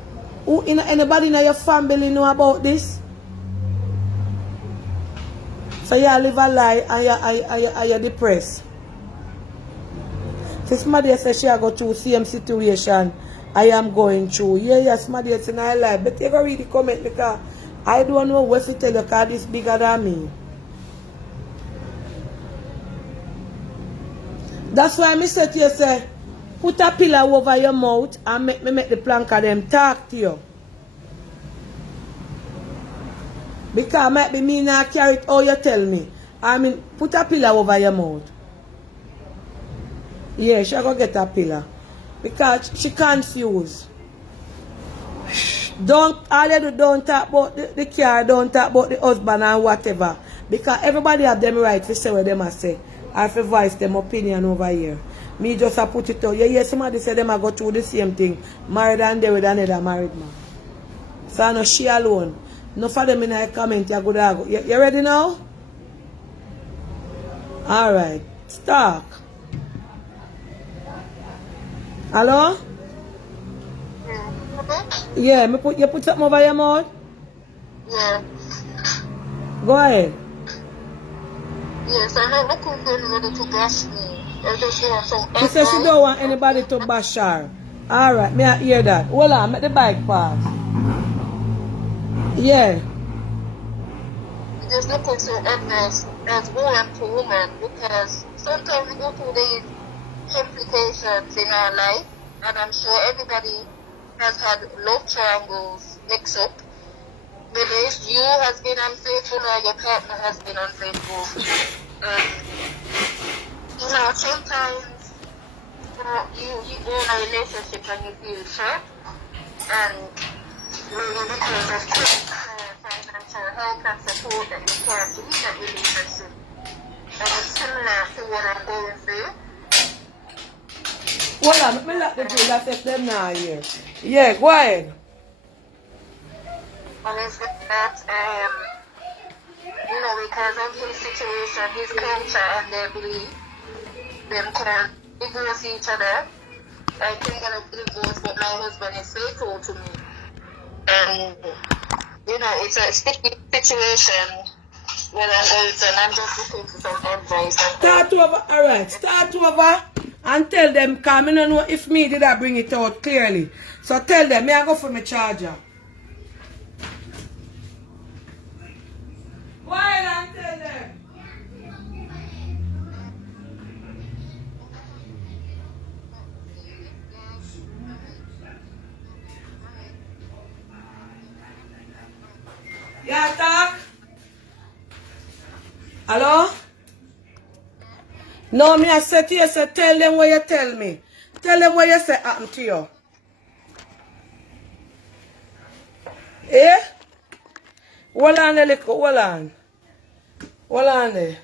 anybody in your family know about this? So you live a lie and you're depressed. So somebody says she go through same situation I am going through. Yeah, somebody is in her life. But you go read the comment because I don't know what to tell you because this bigger than me. That's why I said to you, say, put a pillow over your mouth and make the plank of them talk to you. Because might be me not carry it how you tell me. I mean, put a pillow over your mouth. Yeah, she go get a pillow. Because she confused. Don't talk about the car, don't talk about the husband and whatever. Because everybody have them right to say what they must say. I have to voice them opinion over here. Me just a put it out. You hear somebody say them a go through the same thing. Married and they with another married man. So I know she alone. No for them in a comment you go. You ready now? Alright. Start. Hello? Yeah, you put something over your mouth? Yeah. Go ahead. Yes, I'm not looking for anybody to bash me. I just want some She said she don't want anybody to bash her. Alright, may I hear that? Hold on, make the bike pass. Yeah. Just looking for advice as woman to woman, because sometimes we go through these complications in our life, and I'm sure everybody has had love triangles mix up. Whether it's you has been unfaithful or your partner has been unfaithful. Sometimes you go in a relationship and you feel trapped, and maybe because of financial help and support that you can't do in that relationship. And it's similar to what I'm going through. Hold on, let me lock the door. That's if them now here. Yeah, go ahead. And it's that, because of his situation, his culture and their belief, them can't divorce each other. I can get a divorce, but my husband is faithful to me. And, it's a sticky situation when I'm going to, and I'm just looking for some advice. Start over, alright, start over and tell them, because I don't know if me did I bring it out clearly. So tell them, may I go for my charger? Go ahead and tell them. Yeah, talk. Hello? No, me I said to you, so tell them what you tell me. Tell them what you say happened to you. Eh? Hold on a little, hold on. Hold on there.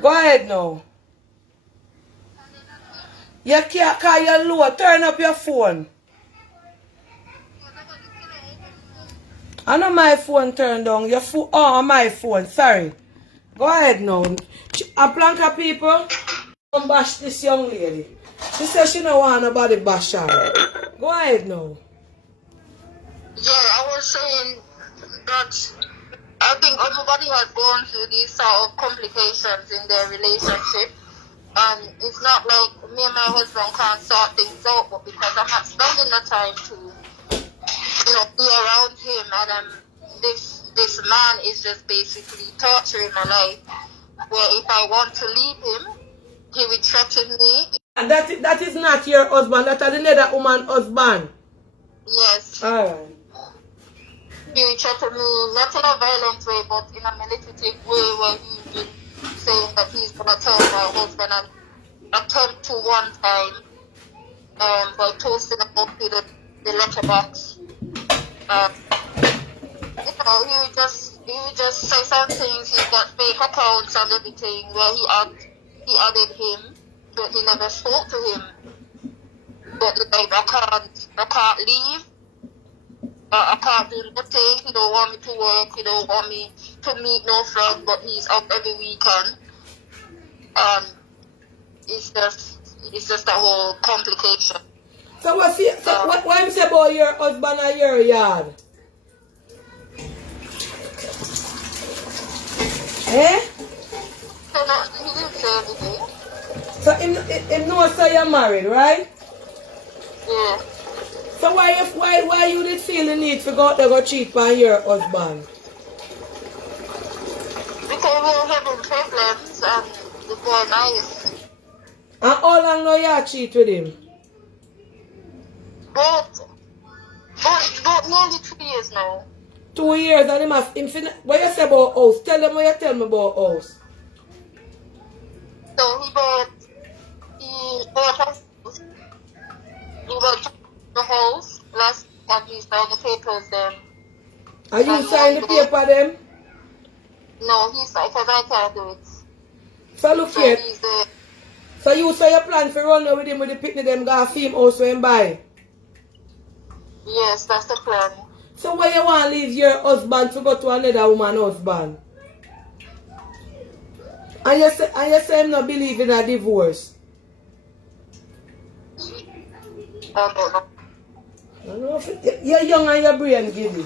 Go ahead now. You can't call your low. Turn up your phone. I know my phone turned down. Your phone, my phone. Sorry. Go ahead now. A plank of people don't bash this young lady. She says she don't want nobody bash her. Go ahead now. Yeah, I was saying that I think everybody has gone through these sort of complications in their relationship. And it's not like me and my husband can't sort things out, but because I'm not spending the time to, be around him, and this man is just basically torturing my life. Where if I want to leave him, he will threaten me. And that is not your husband, that is another woman's husband. Yes. Alright. He will threaten me, not in a violent way, but in a manipulative way, where he's been saying that he's going to tell my husband and attempt to one time by posting about the letterbox. He would just say some things. He's got fake accounts and everything where he added him, but he never spoke to him. But like, I can't leave. I can't do nothing. He don't want me to work. He don't want me to meet no friends. But he's out every weekend. It's just a whole complication. So what you say about your husband and your yard? Eh? So no, he didn't say anything. So him knows so you're married, right? Yeah. So why you did feel the need to go out there go cheat on your husband? Because we were having problems and the boy nice. And how long now you cheat with him? But nearly 2 years now. 2 2 years and him have infinite. What you say about house? Tell them what you tell me about house. So he bought the house last and he signed the papers then. And you sign the paper them? No, he signed because I can't do it. So look here. So you say you plan for run with him with the picnic them go film house when buy? Yes, that's the plan. So why you want to leave your husband to go to another woman's husband? And you say him not believe in a divorce? I don't know. I don't know if you're young and your brain giddy.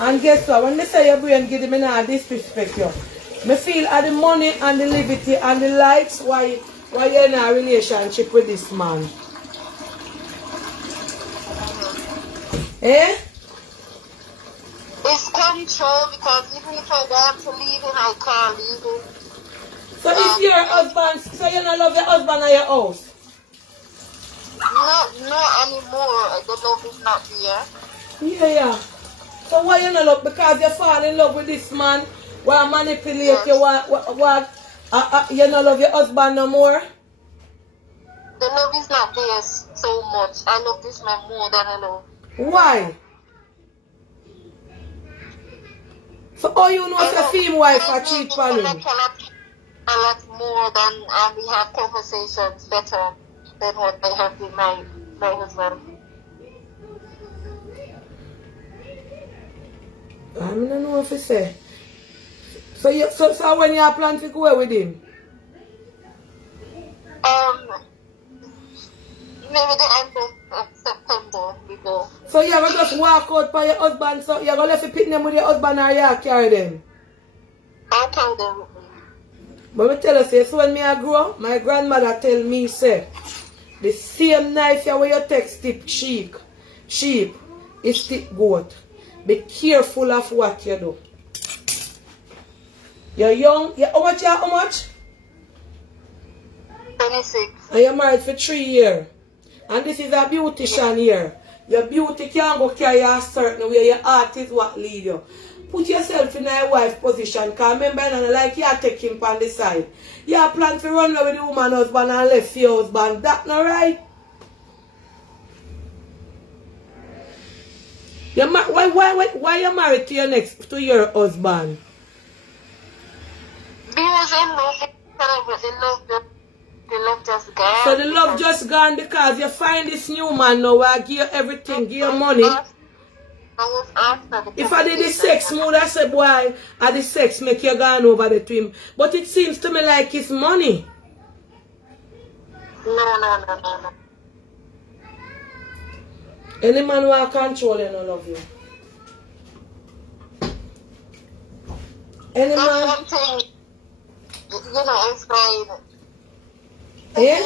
And guess what? When they say your brain giddy, I not disrespect you. I feel at the money and the liberty and the lights why you're in a relationship with this man. Eh? It's control because even if I want to leave him, I can't leave him. So if your husband, so you don't love your husband or your house? Not anymore. The love is not there. Yeah. So why you not love? Because you fall in love with this man, who manipulate Yes. you, you not love your husband no more? The love is not there so much. I love this man more than I love. Why? So all you know is a female wife a cheat on him. A lot more than we have conversations better than what I have with my husband. I don't know what to say. So when you plan to go away with him? Maybe the end of September we go. So you're going to just walk out by your husband, so you're going to let you pick them with your husband or you carry them? I'll carry them with me. But I tell you, say, so when I grow up, my grandmother tell me, say, the same knife where you take stick sheep is stick goat. Be careful of what you do. You're young. How much? 26. And you're married for 3 years. And this is a beautician here. Your beauty can't go carry a certain way. Your heart is what lead you. Put yourself in a wife position. Because remember, like you take him on the side. You plan to run away with the woman husband and left your husband. That's not right. Why you married to your husband? Because in love, the love just gone. So the love just gone because you find this new man now where I give you everything, give you money. I was after the If I did the sex, mood I say, boy, I the sex make you gone over there to him. But it seems to me like it's money. No. Any man who control you don't love you. Any That's man. one thing, it's fine. Yeah?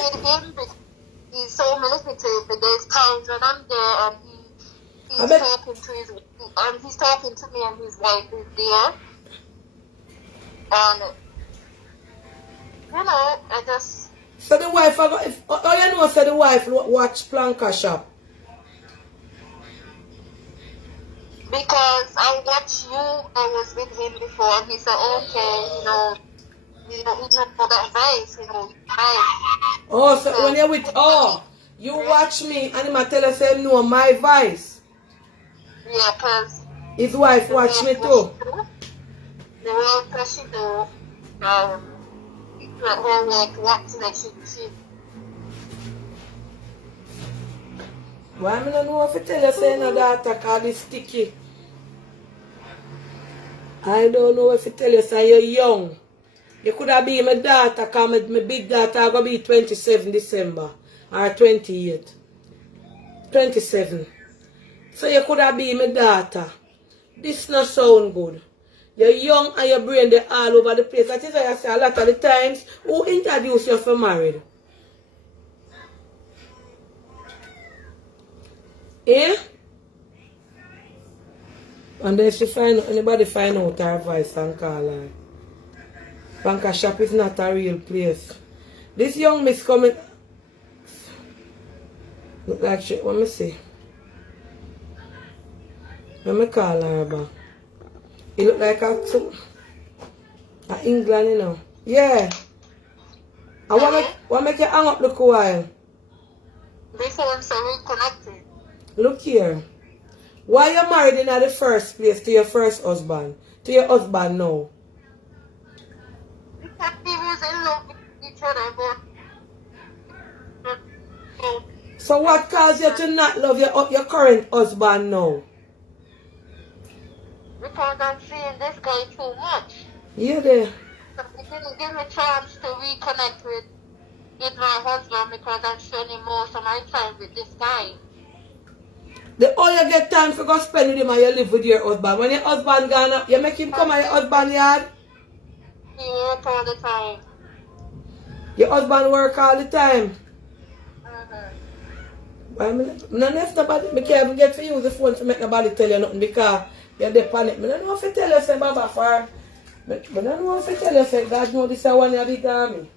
He's so manipulative, but there's times when I'm there and he's talking to me and his wife is there. And, I just... So the wife, all you know, so the wife watch Planka Shop. Because I watched you, I was with him before, and he said, okay, we don't know that advice, fine. Oh, so when you're with, you watch me, and him tell us, say, no, my vice. Yeah, because... His wife watch me too. The way that she do, her like watching that she... Why I don't know if I tell you say no daughter call this sticky. I don't know if I tell you say you're young. You could have been my daughter because my big daughter is going to be 27 December or 28. 27. So you could have been my daughter. This not sound good. You're young and your brain they all over the place. That is why I say a lot of the times who introduce you for married. Eh? And then if she anybody find out her voice and call her. Planka Shop is not a real place. This young miss coming. Look like she, let me see. Let me call her back. He look like a England, you know. Yeah. I want make you hang up look a while. Before I'm so reconnected. Look here. Why you married in the first place to your first husband? To your husband now? We was in love with each other, but So what caused you to not love your current husband now? because I'm seeing this guy too much. Yeah, there. So it didn't give me a chance to reconnect with my husband because I'm spending most of my time with this guy. The all you get time for go spend with him and you live with your husband. When your husband gone up, you make him come at your husband yard? He work all the time. Your husband work all the time. I can't even get to use the phone to make nobody tell you nothing because you're there panic. I don't know if you tell you say Baba for. But I don't know if you tell you say God know this is one of the big army.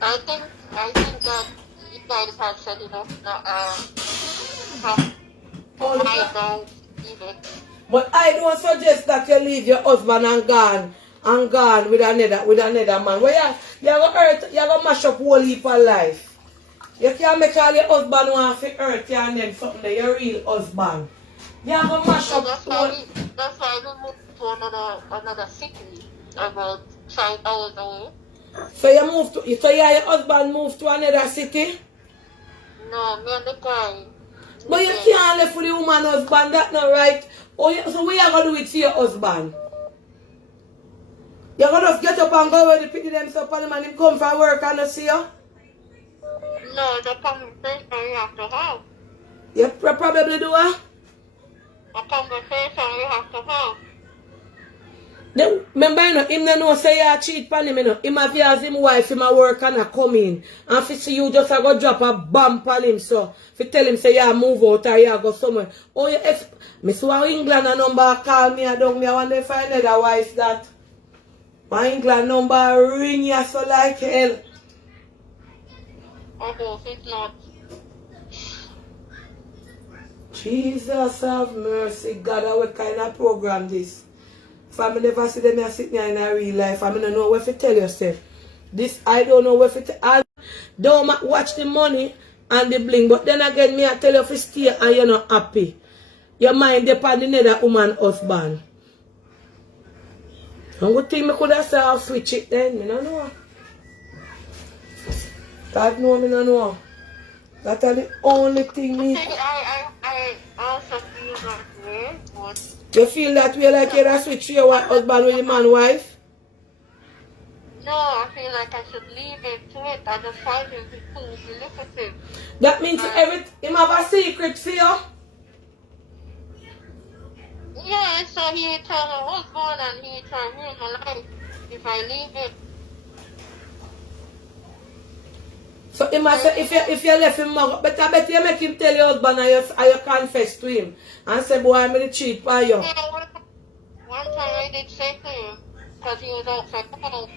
I think that you guys have said enough. I don't even. But I don't suggest that you leave your husband and gone with another man. Where you're gonna mash up whole heap of life. You can't make all your husband want to hurt you and then something that your real husband. You're gonna mash up That's why we moved to another city about 5 hours away. So your husband moved to another city? No, me and the guy. But you can't live with the woman husband, that's not right. So what you gonna do it to your husband? You're gonna just get up and go where the pity them up and him come from work and not see you? No, the conversation we have to have. You probably do it? A conversation we have to have. Remember, him don't know say you cheat on him, Him have you as him wife, him a work and a come in. And if you see you just go drop a bomb on him, so if you tell him say you move out or you go somewhere. Oh, you me saw England a number call me a down me, I wonder if I another wife that. My England number ring you so like hell. I hope it's not. Jesus have mercy, God, what kind of program this? If I never see them sit there in a real life, I don't know what to tell yourself. This, I don't know what to tell. I don't watch the money and the bling, but then again, me I tell you if you stay and you're not happy. Your mind depends on another woman husband. And good thing I could have said I'll switch it then, I don't know. God know, I don't know. That's the only thing me. I also feel that way, but You feel that way like you're a switch your husband with your man wife? no, I feel like I should leave it to it. I just find him too manipulative. That means him have a secret for you? Yeah, so he tell my husband and he tell me my life if I leave it. So he must say if you left him, but I bet you make him tell your husband and you confess to him and say, boy, I'm going to cheat by you. Yeah, one time I did say to him, because he was outside the house,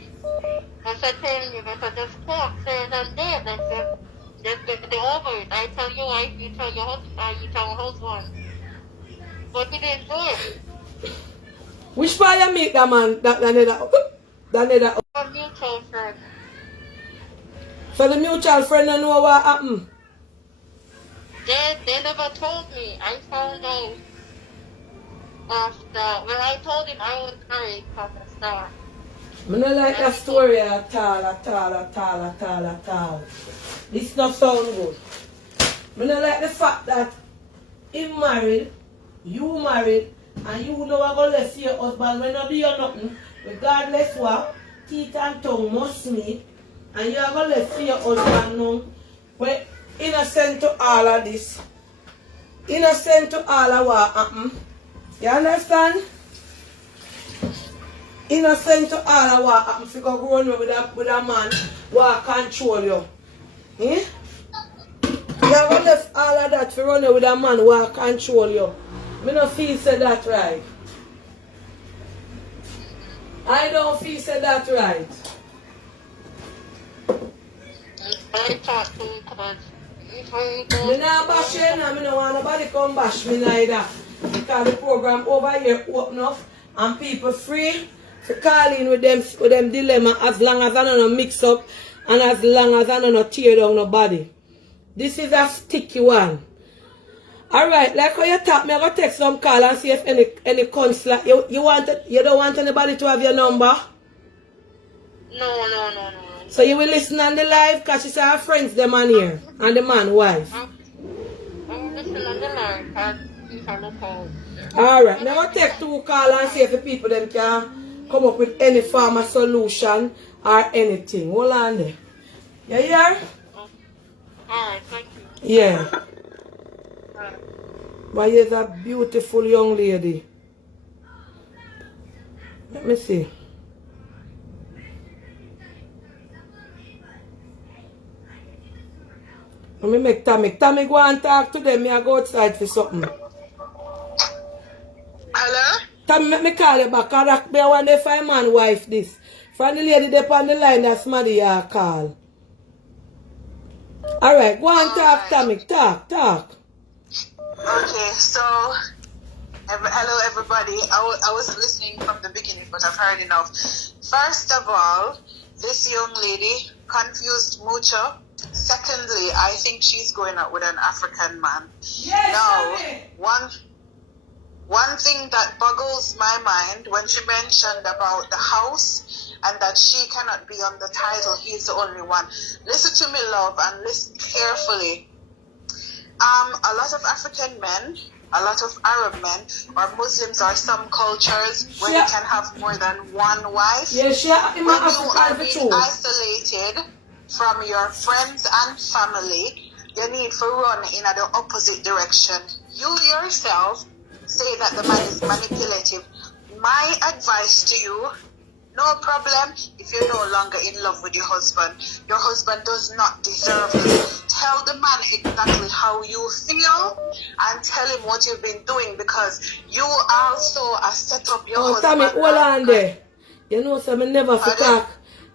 I said to him, you better just talk, say it and dead. I said, just get over it. I tell your wife, you tell your husband, you tell your husband. But he didn't do it. Which part you meet that man, that A mutual friend. So the mutual friend don't know what happened? They never told me. I found out after, when I told him I was married from the start. I don't like that story at all. This not sound good. I don't like the fact that him married, you married, and you know I'm going to see your husband when you do nothing, regardless what, teeth and tongue must meet, and you are going to see your husband know, but innocent to all of this. Innocent to all of what happened. You understand? Innocent to all of what happened. If you go run with a man who will control you. Eh? You have to left all of that to run with a man who will control you. I don't feel say that right. I don't feel say that right. I talk to him because if I I don't bash you, I don't want nobody come bash me neither. because the program over here open up and people free to call in with them dilemma as long as I don't mix up and as long as I don't tear down nobody. This is a sticky one. Alright, like how you talk, I'm gonna text some call and see if any counselor you don't want anybody to have your number? No. So you will listen on the live because she said her friends them on here and the man wife. I'm listening on the line because he's on the phone. Alright, now I'll take 2 call and see if the people them can come up with any form of solution or anything. Hold on there. You hear? Alright, thank you. Yeah. But he's a beautiful young lady. Let me see. Let me make Tommy go and talk to them. I go outside for something. Hello? Tommy, make me call you back. I want to find man wife this. From the lady there on the line, that's Maddie call. Alright, go and talk, Tommy. Talk. Okay, so hello everybody. I wasn't listening from the beginning, but I've heard enough. First of all, this young lady confused mucho. Secondly, I think she's going out with an African man. Yes, now, one thing that boggles my mind when she mentioned about the house and that she cannot be on the title, he's the only one. Listen to me, love, and listen carefully. A lot of African men, a lot of Arab men, or Muslims, or some cultures where you can have more than one wife. Yes, when you are being isolated from your friends and family, you need to run in the opposite direction. You yourself say that the man is manipulative. My advice to you, no problem if you're no longer in love with your husband. Your husband does not deserve this. Tell the man exactly how you feel and tell him what you've been doing, because you also are set up your husband. Tommy, hold on there. You know, so I never fit talk.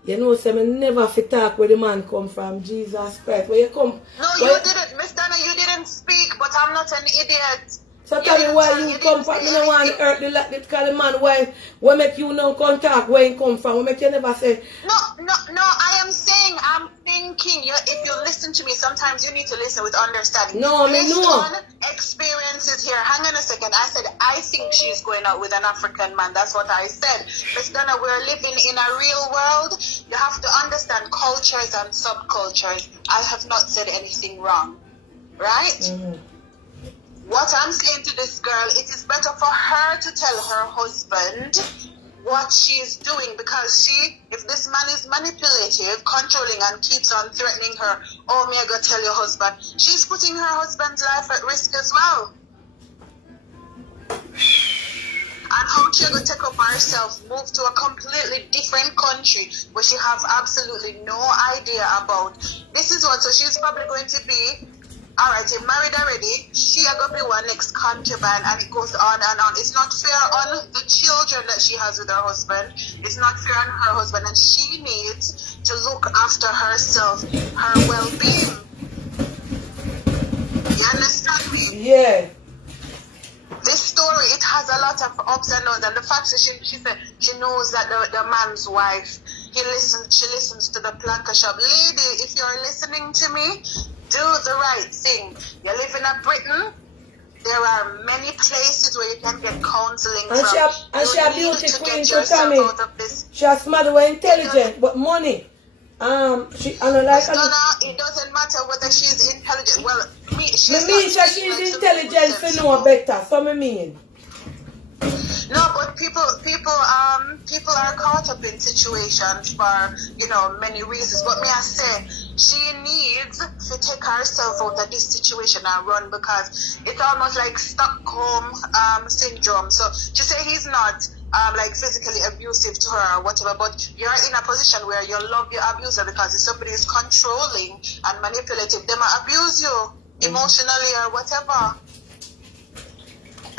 You know, so I never fit talk where the man come from. Jesus Christ. Where you come? No, you didn't. Miss Donna, you didn't speak, but I'm not an idiot. So tell me why you come from. Me no want to hurt the because the man why make you no contact where he come from. What make you never say? No. I am saying, I'm thinking. If you listen to me, sometimes you need to listen with understanding. No, me Based no. on experiences here. Hang on a second. I said I think she's going out with an African man. That's what I said. Miss Donna, we're living in a real world. You have to understand cultures and subcultures. I have not said anything wrong, right? Mm-hmm. What I'm saying to this girl, it is better for her to tell her husband what she's doing, because if this man is manipulative, controlling, and keeps on threatening her, oh, me I go tell your husband, she's putting her husband's life at risk as well. And how she going to take up herself, move to a completely different country where she has absolutely no idea about. This is what, so she's probably going to be, alright, you're married already, she are going to be one next concubine, and it goes on and on. It's not fair on the children that she has with her husband. It's not fair on her husband, and she needs to look after herself, her well-being. You understand me? Yeah. This story, it has a lot of ups and downs, and the fact that she said she knows that the man's wife, she listens to the planker shop. Lady, if you're listening to me, do the right thing. You live in Britain, there are many places where you can get counseling and from. She a beauty queen to Tommy. She a smart, well intelligent, but money. She like Donna, it doesn't matter whether she's intelligent. Well, she's she's intelligent to know better. So me mean. No, but people are caught up in situations for many reasons. But may I say, she needs to take herself out of this situation and run, because it's almost like Stockholm syndrome. So she said he's not like physically abusive to her or whatever, but you're in a position where you love your abuser, because if somebody is controlling and manipulative, they might abuse you emotionally or whatever.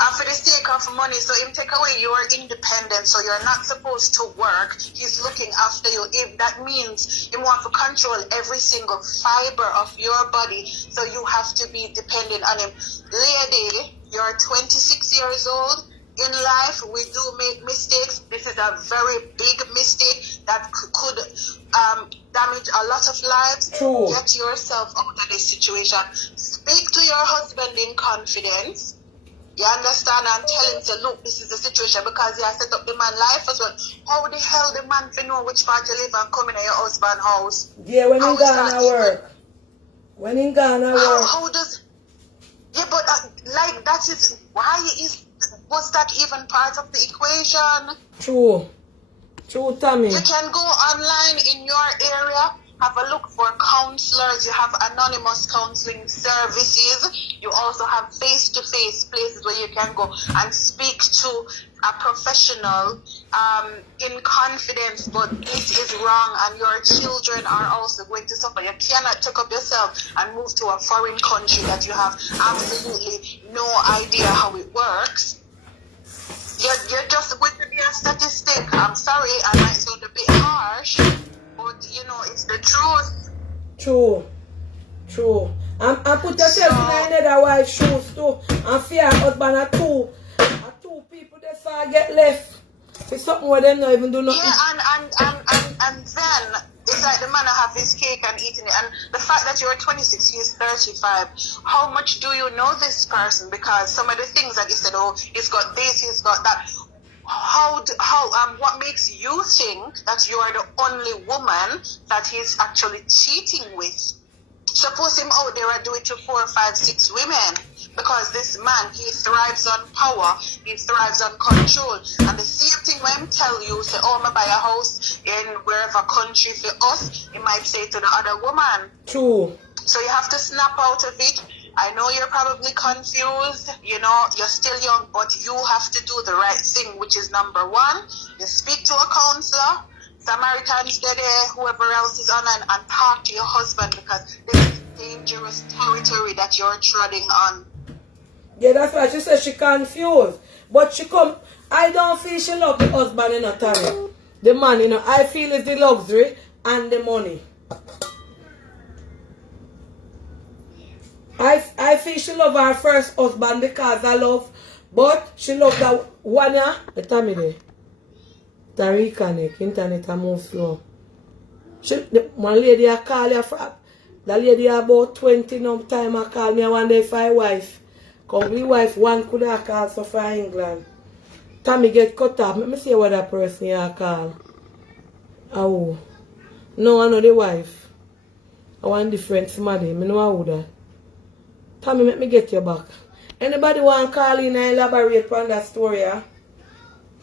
And for the sake of money, so him take away your independence, so you're not supposed to work. He's looking after you. If that means he wants to control every single fiber of your body, so you have to be dependent on him. Lady, You're 26 years old. In life, we do make mistakes. This is a very big mistake that could damage a lot of lives. True. Get yourself out of this situation. Speak to your husband in confidence. You understand? And tell him, say, look, this is the situation, because you have set up the man life as well. How the hell the man can know which part you live and come in your husband's house? Yeah, when in Ghana work. When in Ghana work. How does... Yeah, but like that is... Why was that even part of the equation? True. True, Tommy. You can go online in your area, have a look for counselors. You have anonymous counseling services. You also have face-to-face places where you can go and speak to a professional in confidence, but this is wrong and your children are also going to suffer. You cannot take up yourself and move to a foreign country that you have absolutely no idea how it works. You're just going to be a statistic. I'm sorry, I might sound a bit harsh, but you know, it's the truth. True. True. And put yourself in another wife's shoes too. And fear husband are two people that so get left. It's something where them not even do nothing. Yeah, and then it's like the man have his cake and eating it. And the fact that you're 26, he's 35. How much do you know this person? Because some of the things that he said, oh, he's got this, he's got that. What makes you think that you are the only woman that he's actually cheating with? Suppose him out there and do it to 4, 5, 6 women. Because this man, he thrives on power, he thrives on control. And the same thing when him tell you, say, oh, I'm buy a house in wherever country for us, he might say to the other woman. True. So you have to snap out of it. I know you're probably confused, you know, you're still young, but you have to do the right thing, which is number 1, you speak to a counselor, Samaritans there, whoever else is on, and talk to your husband, because this is dangerous territory that you're treading on. Yeah, that's why she said she confused. But she come, I don't feel she love the husband, you know, Tommy. The man, you know, I feel it's the luxury and the money. I feel she love her first husband because I love, but she love that one, yeah. The Tommy there. The internet move slow. One lady I call you from, the lady about 20 no time I call me, I wonder if I wife. Because my wife, one could have called so from England. Tommy get cut off. Let me see what that person you call. Oh. No, I know the wife. I want different somebody. I know who that. Tommy, let me get you back. Anybody want to call in and elaborate on that story, yeah?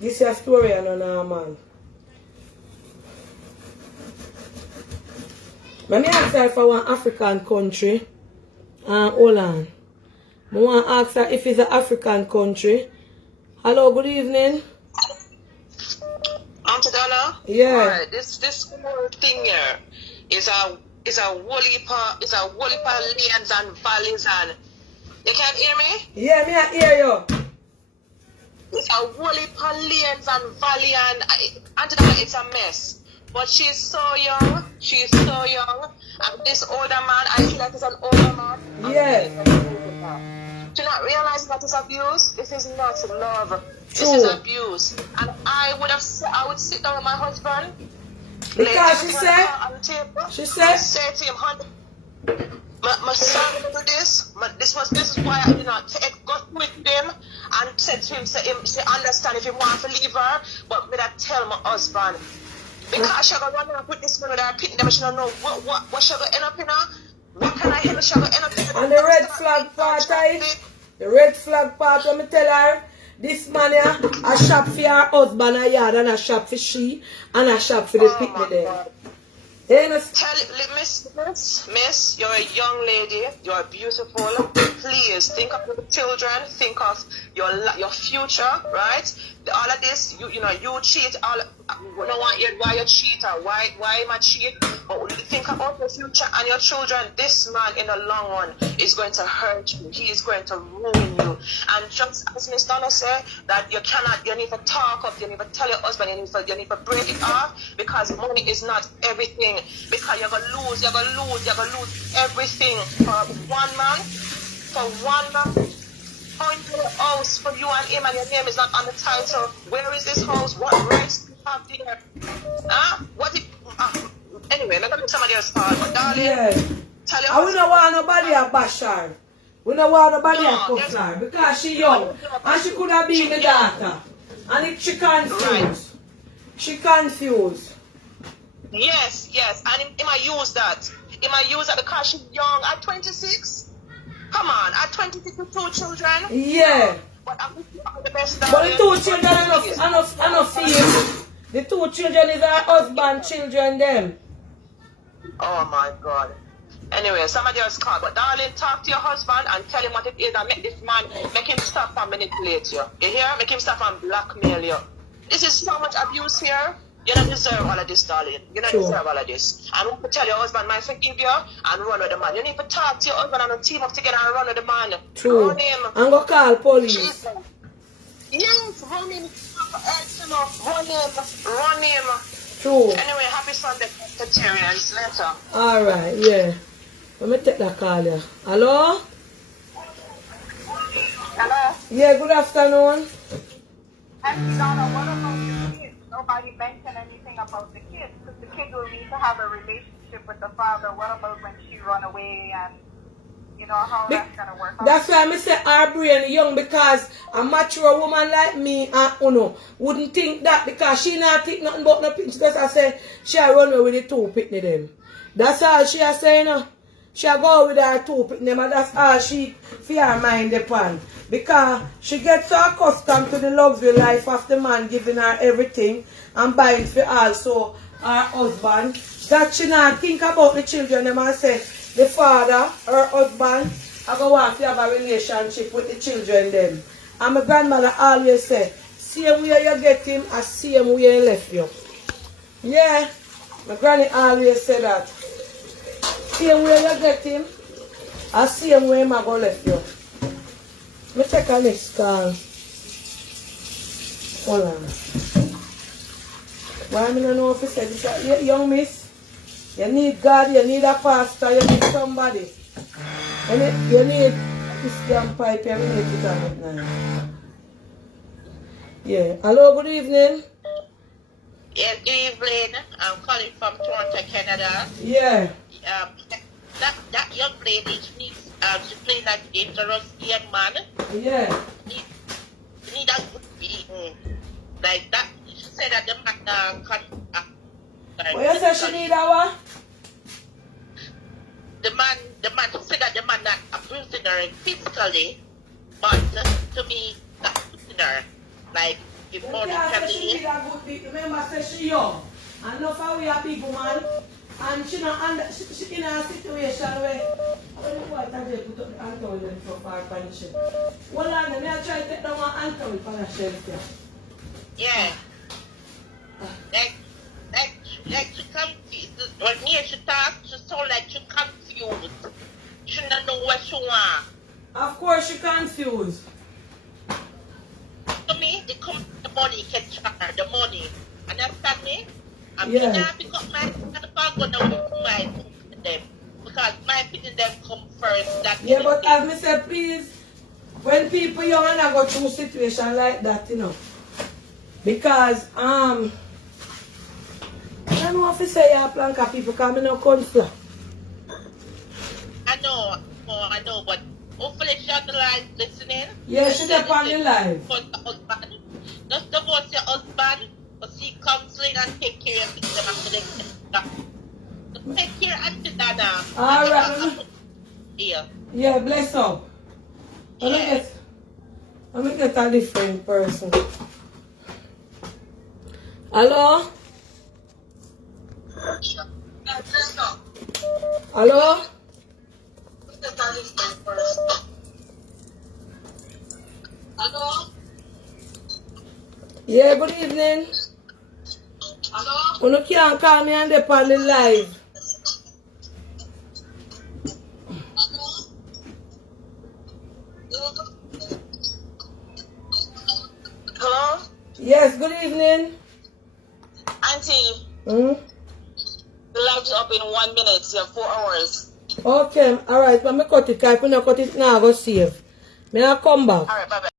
This is a story, no, man. Let me ask her if I want African country. Hold on. I want to ask her if it's an African country. Hello, good evening. Aunty Donna? Yeah. Right, this whole thing here is a whole heap of lanes and valleys, and you can't hear me? Yeah, me I hear you. It's a whole heap of lanes and valley, and Aunty Donna, it's a mess. But she's so young. And this older man, I feel like he's an older man. Yeah. Do not realize that it's abuse. This is not love. True. This is abuse. And I would sit down with my husband. Because she said, say to him, honey, my son do this. This is why I did not go with him and said to him, say understand if he wants to leave her, but me that tell my husband. Because she gonna run up with this money that I picked them, she don't know what she gonna end up in her. What can I help she gonna end up in? And the red flag part, the red flag part, let me tell her, this man here, a shop for her husband a yard, and a shop for she, and a shop for the people there. Miss, you're a young lady, you're beautiful. Please think of your children, think of your future, right? All of this, you cheat. We don't want you why you cheat or why am I cheat? But think about your future and your children. This man in the long run is going to hurt you. He is going to ruin you. And just as Miss Donna said, that you need to talk up, you need to tell your husband, you need to break it off, because money is not everything. Because you're gonna lose everything for one man. found your house for you and him and your name is not on the title. Where is this house? What rights do you have there? Huh? What if... anyway, I'm going to somebody else call. But darling, tell your And we don't want nobody to bash her. We don't want nobody to cuff her. Because she young. And she could have been the daughter. And she confused. Right. She confused. Yes. And he might use that. He might use that because she's young. At 26? Come on. At 26 with 2 children? Yeah. But I'm the best. But the 2 children are not feel. The 2 children is her husband, children, them. Oh my God. Anyway, somebody else called. But darling, talk to your husband and tell him what it is and make this man, make him stop and manipulate you. You hear? Make him stop and blackmail you. This is so much abuse here. You don't deserve all of this, darling. You don't deserve all of this. And want to tell your husband, man, forgive you and run with the man. You need to talk to your husband and team up together and run with the man. True. Run him. And go call police. Yes, run him. Run him. True. Anyway, happy Sunday, vegetarians. Later. Alright, yeah. Let me take that call here. Hello? Hello? Yeah, good afternoon. Aunty Donna, what about the kids? Nobody mentioned anything about the kids. Because the kid will need to have a relationship with the father. What about when she run away and, you know, how that's going to work out? That's why I say our brain young, because a mature woman like me and Uno wouldn't think that, because she not think nothing about no pinch. Because I say she run away with the 2 pitney them. That's all she a say, you know. She go with her 2 pitney them, and that's all she for her mind upon. Because she gets so accustomed to the luxury life of the man giving her everything and buying for also her husband, that she not think about the children them and say the father, her husband, I go want to have a relationship with the children them. And my grandmother always say, same way you get him, as same way you left you. Yeah, my granny always say that. Same way you get him, as same way I go left you. Let me take a next call. Hold on. Why I don't know if you said this? Young miss, you need God, you need a pastor, you need somebody. You need this damn pipe, you need it on it now. Yeah. Hello, good evening. Yes, good evening. I'm calling from Toronto, Canada. Yeah. That young lady, she playing that dangerous young man. Yeah. He need a good beating. Like that. She said that the man What you say she need a what? The man, she said that the man not abusing her physically, but to me, not abusing her. Like, important family. She need a good beat. Remember, say she young. And enough of we are big woman. And she not she in a situation where what I just put up the Aunty them for far punishing. Hold on, let me try to take down one Aunty for the shelf here. Yeah. Like she confused. When she talks, she sound like she confused. She don't know what she want. Of course she confused. To me, the money can charge the money. Understand me? I'm Yeah. gonna pick up my them because my picking them come first. That Yeah, but as me say, please, when people young and I go through situation like that, you know, because I don't know if you say you're plank of people coming no counselor. I know, but hopefully she's on the line listening. Yeah, she's up on the line. Just divorce your husband, but see counseling and take care of them after they take care of Aunty Donna. Alright. Yeah. Yeah, bless up. Let me get a different person. Hello? Hello? Hello? Yeah, good evening. Hello? You can't call me on the panel live. Hello? Yes, good evening. Auntie, Hmm? the live's up in 1 minute. You have 4 hours. Okay, alright, but I cut it. If you don't cut it now, I go save. May I come back? All right, bye-bye.